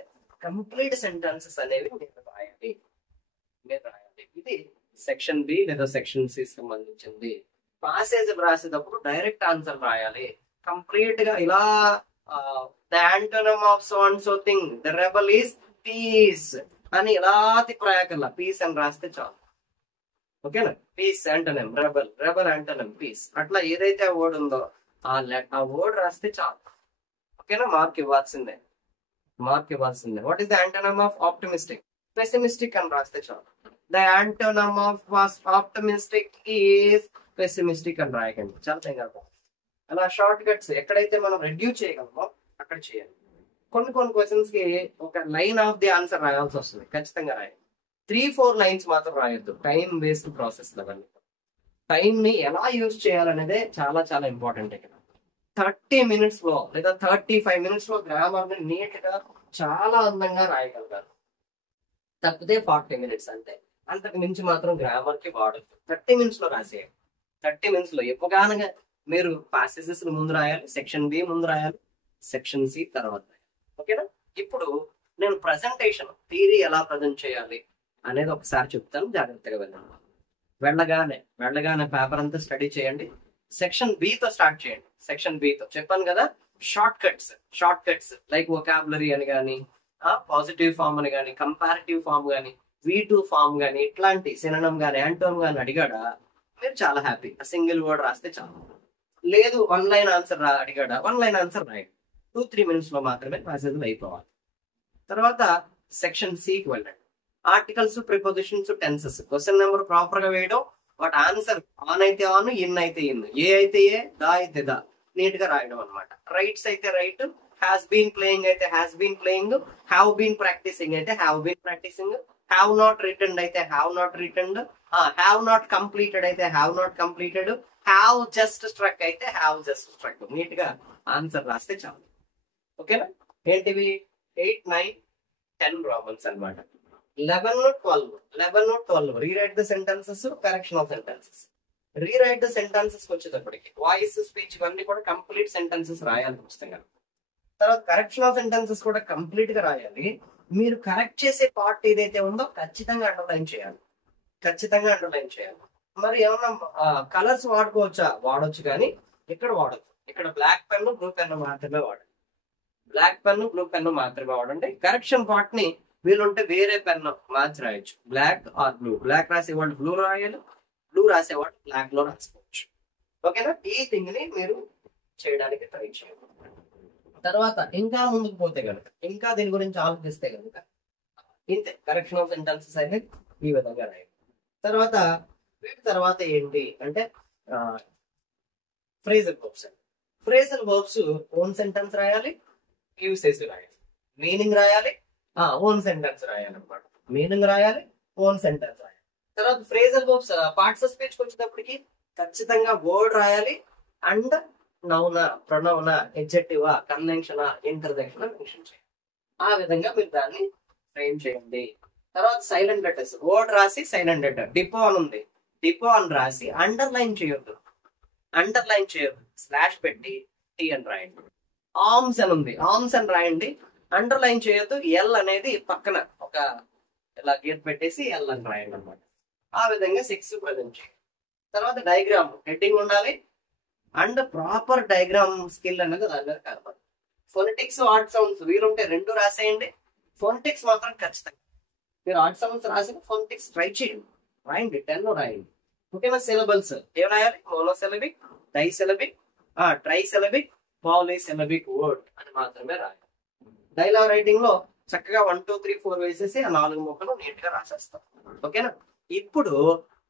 కంప్లీట్ సెంటెన్సెస్ అనేవి మీరు రాయాలి. ఇది సెక్షన్ బి లేదా సెక్షన్ సి సంబంధించింది. పాసేజ్ రాసేటప్పుడు డైరెక్ట్ ఆన్సర్ రాయాలి. కంప్లీట్ గా ఇలా the antonym of so and so thing, the rebel is peace అని ఇలా తిప్పరాయకల్లా పీస్ అని రాస్తే చాలు. ఓకేనా? Peace antonym, rebel antonym, peace. అట్లా ఏదైతే ఆ వర్డ్ ఉందో ఆ వర్డ్ రాస్తే చాలు. ఓకేనా? మార్క్ ఇవ్వాల్సిందే. What is the antonym of optimistic? Pessimistic అని రాస్తే చాలు. The antonym of optimistic is pessimistic అని రాయకండి. చాలా తేలిక. అలా షార్ట్ కట్స్ ఎక్కడైతే మనం రెడ్యూస్ చేయగలమో అక్కడ చేయాలి. కొన్ని క్వశ్చన్స్ కి ఒక లైన్ ఆఫ్ ది ఆన్సర్ రాయాల్సి వస్తుంది. ఖచ్చితంగా రాయాలి. 3-4 లైన్స్ మాత్రం రాయొద్దు. టైం వేస్ట్ ప్రాసెస్ అవన్నీ. టైం ని ఎలా యూజ్ చేయాలనేదే చాలా చాలా ఇంపార్టెంట్. ఇక్కడ 30 minutes లో లేదా 35 minutes లో గ్రామర్ ని నీట్ గా చాలా అందంగా రాయగలుగుతారు. తప్పితే 40 minutes అంతే. అంతకు మించి మాత్రం గ్రామర్ కి వాడద్దు. 30 minutes లో రాసేయాలి. 30 minutes లో ఎప్పుగానగా మీరు పాసేజెస్ ముందు రాయాలి, సెక్షన్ బి ముందు రాయాలి, సెక్షన్ సి తర్వాత. ఓకేనా? ఇప్పుడు నేను ప్రజెంటేషన్ థియరీ ఎలా ప్రజెంట్ చేయాలి అనేది ఒకసారి చెప్తాను. జాగ్రత్తగా వెళ్ళగానే పేపర్ అంతా స్టడీ చేయండి. సెక్షన్ బి తో స్టార్ట్ చేయండి. సెక్షన్ బి తో చెప్పాను కదా, షార్ట్ కట్స్ లైక్ వొకాబులరీ అని కానీ, పాజిటివ్ ఫామ్ అని కానీ, కంపారిటివ్ ఫామ్ కానీ, V2 ఫామ్ కానీ, ఇట్లాంటి సినోనిమ్ కానీ, యాంటోనిమ్ కానీ అడిగాడా మీరు చాలా హ్యాపీ. సింగిల్ వర్డ్ రాస్తే చాలు. లేదు 1 line ఆన్సర్ అడిగాడా 1 line ఆన్సర్ రాయండి. 2-3 minutes లో మాత్రమే ప్యాసేజ్ అయిపోవాలి. తర్వాత సెక్షన్ సికి వెళ్ళండి. Articles, prepositions, tenses. Question number proper గా వేయడం, వాటి ఆన్సర్ ఆన్ అయితే ఆన్, ఇన్ అయితే ఇన్, ఏ అయితే ఏ, దా అయితే దా, నీట్ గా రాయడం అనమాట. రైట్స్ అయితే రైట్, హ్యాస్ బీన్ ప్లేయింగ్ అయితే has been playing, have been practising అయితే have been practising, have not return అయితే have not returned, have not completed అయితే have not completed, have just struck అయితే హ్యావ్ జస్ట్ స్ట్రక్. నీట్ గా answer రాస్తే చాలు. ఓకేనా? ఏంటివి 8, 9, 10 ప్రాబ్లమ్స్ అనమాట. 11, 12 rewrite the sentences, correction of sentences. Rewrite the sentences వచ్చేటప్పటికి వాయిస్, స్పీచ్ ఇవన్నీ కూడా కంప్లీట్ సెంటెన్సెస్ రాయాలి పుస్తకంగా. తర్వాత కరెక్షన్ ఆఫ్ సెంటెన్సెస్ కూడా కంప్లీట్ గా రాయాలి. మీరు కరెక్ట్ చేసే పార్ట్ ఏదైతే ఉందో ఖచ్చితంగా అండర్లైన్ చేయాలి. మరి ఏమన్నా కలర్స్ వాడొచ్చు కానీ ఇక్కడ వాడచ్చు. ఇక్కడ బ్లాక్ పెన్, బ్లూ పెన్ మాత్రమే వాడండి. కరెక్షన్ పార్ట్ ని వీలుంటే వేరే పెన్ మార్చి రాయొచ్చు. Black or blue. బ్లాక్ రాసేవాళ్ళు బ్లూ రాయాలి, బ్లూ రాసేవాళ్ళు బ్లాక్ లో రాసుకోవచ్చు. ఓకేనా? ఈ థింగ్ ని మీరు చేయడానికి ట్రై చేయండి. తర్వాత ఇంకా ముందుకు పోతే కనుక, ఇంకా దీని గురించి ఆలోచిస్తే కనుక ఇంతే. కరెక్షన్ ఆఫ్ సెంటెన్సెస్ అయితే ఈ విధంగా రాయాలి. వీటి తర్వాత ఏంటి అంటే ఫ్రేజల్ వర్బ్స్. ఓన్ సెంటెన్స్ రాయాలి, యూసేజ్ రాయాలి, మీనింగ్ రాయాలి, ఓన్ సెంటెన్స్ రాయాలి అనమాట. మీనింగ్ రాయాలి, ఓన్ సెంటెన్స్ రాయాలి. తర్వాత phrasal verbs parts of speech వచ్చేటప్పటికి ఖచ్చితంగా వర్డ్ రాయాలి అండ్ నౌనా, ప్రొనౌనా, ఎడ్జెక్టివా, కన్వెన్షనా, ఇంటర్జెక్షన్ మెన్షన్ చేయాలి. ఆ విధంగా మీరు దాన్ని ఫ్రేమ్ చేయండి. తర్వాత సైలెంట్ లెటర్స్. వర్డ్ రాసి సైలెంట్ లెటర్. డిపో అని ఉంది, డిపో అని రాసి అండర్లైన్ చేయొద్దు. స్లాష్ పెట్టి టీ అని రాయండి. ఆర్మ్స్ అని ఉంది, ఆర్మ్స్ అని రాయండి. అండర్లైన్ చేయొద్దు, ఎల్ అనేది పక్కన ఒక ఇలా గీత పెట్టేసి ఎల్ అని రాయండి అనమాట. ఆ విధంగా 6 ప్రజెంట్ చేయండి. తర్వాత డయాగ్రామ్ హెడ్డింగ్ ఉండాలి అండ్ ప్రాపర్ డయాగ్రామ్ స్కిల్ అనేది దాని మీద కనపడాలి. ఫోనెటిక్స్ ఆర్ట్ సౌండ్స్ వీలుంటే 2 రాసేయండి. ఫోనెటిక్స్ మాత్రం ఖచ్చితంగా మీరు ఆర్ట్ సౌండ్స్ రాసిన ఫోనెటిక్స్ ట్రై చేయండి, రాయండి 10 రాయండి. ఓకేనా? సిలబల్స్ ఏం రాయాలి? మోనోసిలబిక్, డైసిలబిక్, ట్రైసిలబిక్, పాలీసిలబిక్ వర్డ్ అని మాత్రమే రాయాలి. డైలాగ్ రైటింగ్ లో చక్కగా 1 2 3 4 వేసేసి ఆ 4 ముక్కలు నీట్ గా రాసేస్తాం. ఓకేనా? ఇప్పుడు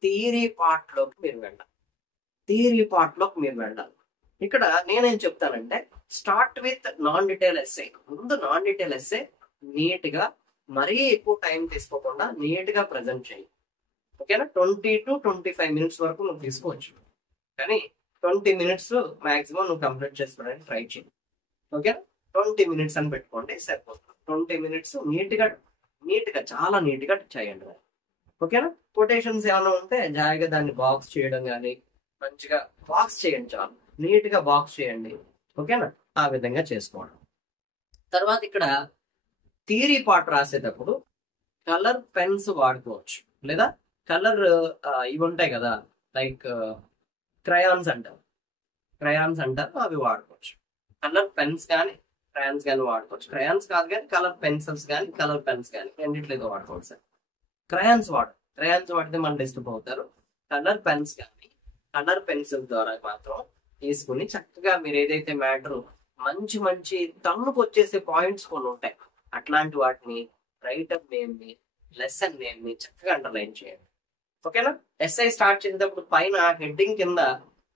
థియరీ పార్ట్ లోకి మీరు వెళ్ళాలి. థియరీ పార్ట్ లోకి మీరు వెళ్ళాలి. ఇక్కడ నేనేం చెప్తానంటే start with non detail essay. ముందు నాన్ డీటెయిల్ ఎస్సే నీట్ గా మరీ ఎక్కువ టైం తీసుకోకుండా నీట్ గా ప్రజెంట్ చేయి. ఓకేనా? 20 to 25 మినిట్స్ వరకు నువ్వు తీసుకోవచ్చు, కానీ 20 మినిట్స్ మాక్సిమం నువ్వు కంప్లీట్ చేసుకోవడానికి ట్రై చేయి. ఓకేనా? 20 మినిట్స్ అని పెట్టుకోండి సరిపోతుంది. 20 మినిట్స్ నీట్ గా చాలా నీట్ గా చేయండి. ఓకేనా? కొటేషన్స్ ఏమైనా ఉంటే జాయిగా దాన్ని బాక్స్ చేయడం కానీ మంచిగా బాక్స్ చేయండి, చాలు నీట్ గా బాక్స్ చేయండి. ఓకేనా? ఆ విధంగా చేసుకోండి. తర్వాత ఇక్కడ థియరీ పార్ట్ రాసేటప్పుడు కలర్ పెన్స్ వాడుకోవచ్చు, లేదా కలర్ ఇవి ఉంటాయి కదా, లైక్ క్రయాన్స్ అంటారు, అవి వాడుకోవచ్చు. కలర్ పెన్స్ కానీ క్రయాన్స్ కానీ వాడుకోవచ్చు. క్రయాన్స్ కాదు కానీ కలర్ పెన్సిల్స్ కానీ కలర్ పెన్స్ కానీ రెండిట్లేదో వాడుకోవచ్చు సార్. క్రయాన్స్ వాడితే మనం డిస్టర్బ్ అవుతారు. కలర్ పెన్స్ కానీ కలర్ పెన్సిల్ ద్వారా మాత్రం తీసుకుని చక్కగా మీరు ఏదైతే మ్యాటర్ మంచి తన్నుకు వచ్చేసే పాయింట్స్ కొన్ని ఉంటాయి, అట్లాంటి వాటిని రైటర్ నేమ్ ని లెసన్ నేమ్ ని చక్కగా అండర్లైన్ చేయండి. ఓకేనా? ఎస్ఐ స్టార్ట్ చేసేటప్పుడు పైన హెడ్డింగ్ కింద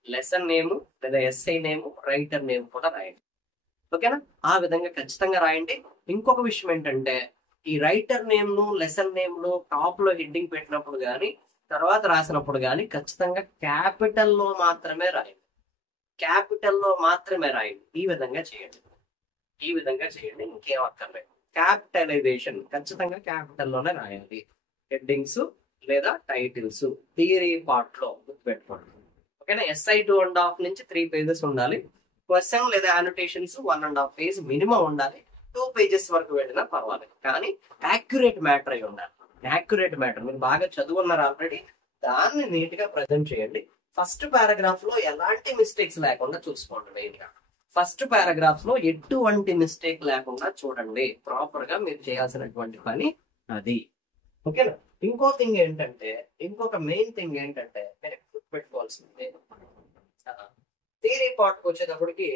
లెసన్ నేమ్ లేదా ఎస్ఐ నేమ్ రైటర్ నేమ్ కూడా రాయండి. ఓకేనా? ఆ విధంగా ఖచ్చితంగా రాయండి. ఇంకొక విషయం ఏంటంటే ఈ రైటర్ నేమ్ ను లెసన్ నేమ్ ను టాప్ లో హెడ్డింగ్ పెట్టినప్పుడు గానీ తర్వాత రాసినప్పుడు గానీ ఖచ్చితంగా క్యాపిటల్ లో మాత్రమే రాయండి. ఈ విధంగా చేయండి. ఇంకేం అక్కర్లేదు. క్యాపిటలైజేషన్ ఖచ్చితంగా క్యాపిటల్ లోనే రాయాలి. హెడ్డింగ్స్ లేదా టైటిల్స్ థియరీ పార్ట్ లో గుర్తుపెట్టుకోండి. ఓకేనా? ఎస్ఐ 2.5 నుంచి 3 పేజెస్ ఉండాలి. క్వశ్చన్ లేదా అనోటేషన్స్ 1.5 పేజ్ మినిమం ఉండాలి. 2 పేజెస్ వరకు వెళ్ళినా పర్వాలేదు, కానీ యాక్యురేట్ మ్యాటర్ అయి ఉండాలి. మీరు బాగా చదువున్నారు ఆల్రెడీ, దాన్ని నీట్ గా ప్రజెంట్ చేయండి. ఫస్ట్ పారాగ్రాఫ్ లో ఎలాంటి మిస్టేక్స్ లేకుండా చూసుకోండి. మెయిన్ గా ఫస్ట్ పారాగ్రాఫ్ లో ఎటువంటి మిస్టేక్ లేకుండా చూడండి. ప్రాపర్ గా మీరు చేయాల్సినటువంటి పని అది. ఓకేనా? ఇంకొక మెయిన్ థింగ్ ఏంటంటే మీరు గుర్తుపెట్టుకోవాల్సింది, థియరీ పార్ట్ కి వచ్చేటప్పటికి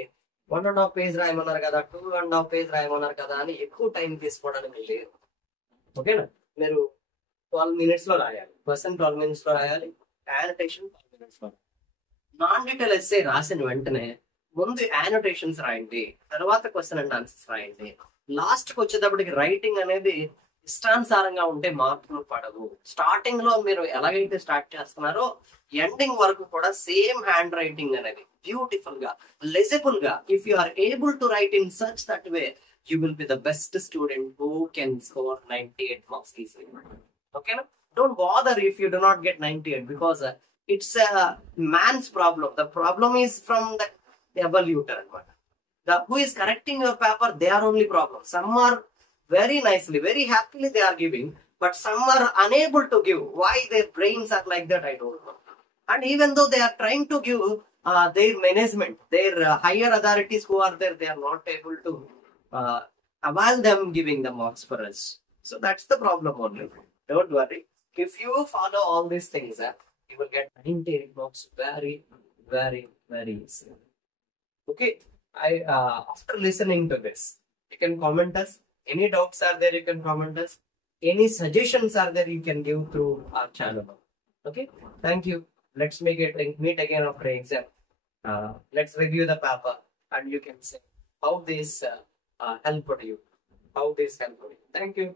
1.5 పేజ్ రాయమన్నారు కదా, 2.5 పేజ్ రాయమన్నారు కదా అని ఎక్కువ టైం తీసుకోవడానికి లేదు. ఓకేనా? మీరు 12 మినిట్స్ లో రాయాలి. క్వశ్చన్ 12 మినిట్స్ లో రాయాలి. యానోటేషన్ 12 మినిట్స్ లో. నాన్ డీటెయిల్ ఎస్సే రాసిన వెంటనే ముందు యానోటేషన్స్ రాయండి, తర్వాత క్వశ్చన్ అండ్ ఆన్సర్స్ రాయండి. లాస్ట్ కి వచ్చేటప్పటికి రైటింగ్ అనేది ఇష్టానుసారంగా ఉంటే మార్కులు పడవు. స్టార్టింగ్ లో మీరు ఎలాగైతే స్టార్ట్ చేస్తున్నారో ఎండింగ్ వరకు కూడా సేమ్ హ్యాండ్ రైటింగ్ అనేది బ్యూటిఫుల్ గా లెజిబుల్ గా, if you are able to write in such that way, you will be the best student who can score 98 marks easily. Okay, no? Don't bother if you do not get 98, because it's a man's problem. The problem is from the evaluator. Who is correcting your paper, they are only problem. Some are very nicely, very happily they are giving, but some are unable to give. Why their brains are like that, I don't know. And even though they are trying to give, their management, their higher authorities who are there, they are not able to while them giving the marks for us. So that's the problem only. Don't worry. If you follow all these things, you will get 98 marks very, very, very easy. Okay. After listening to this, you can comment us. Any doubts are there, you can comment us. Any suggestions are there, you can give through our channel. Okay. Thank you. Let's meet again after exam. Let's review the paper and you can say how this helped you. Thank you.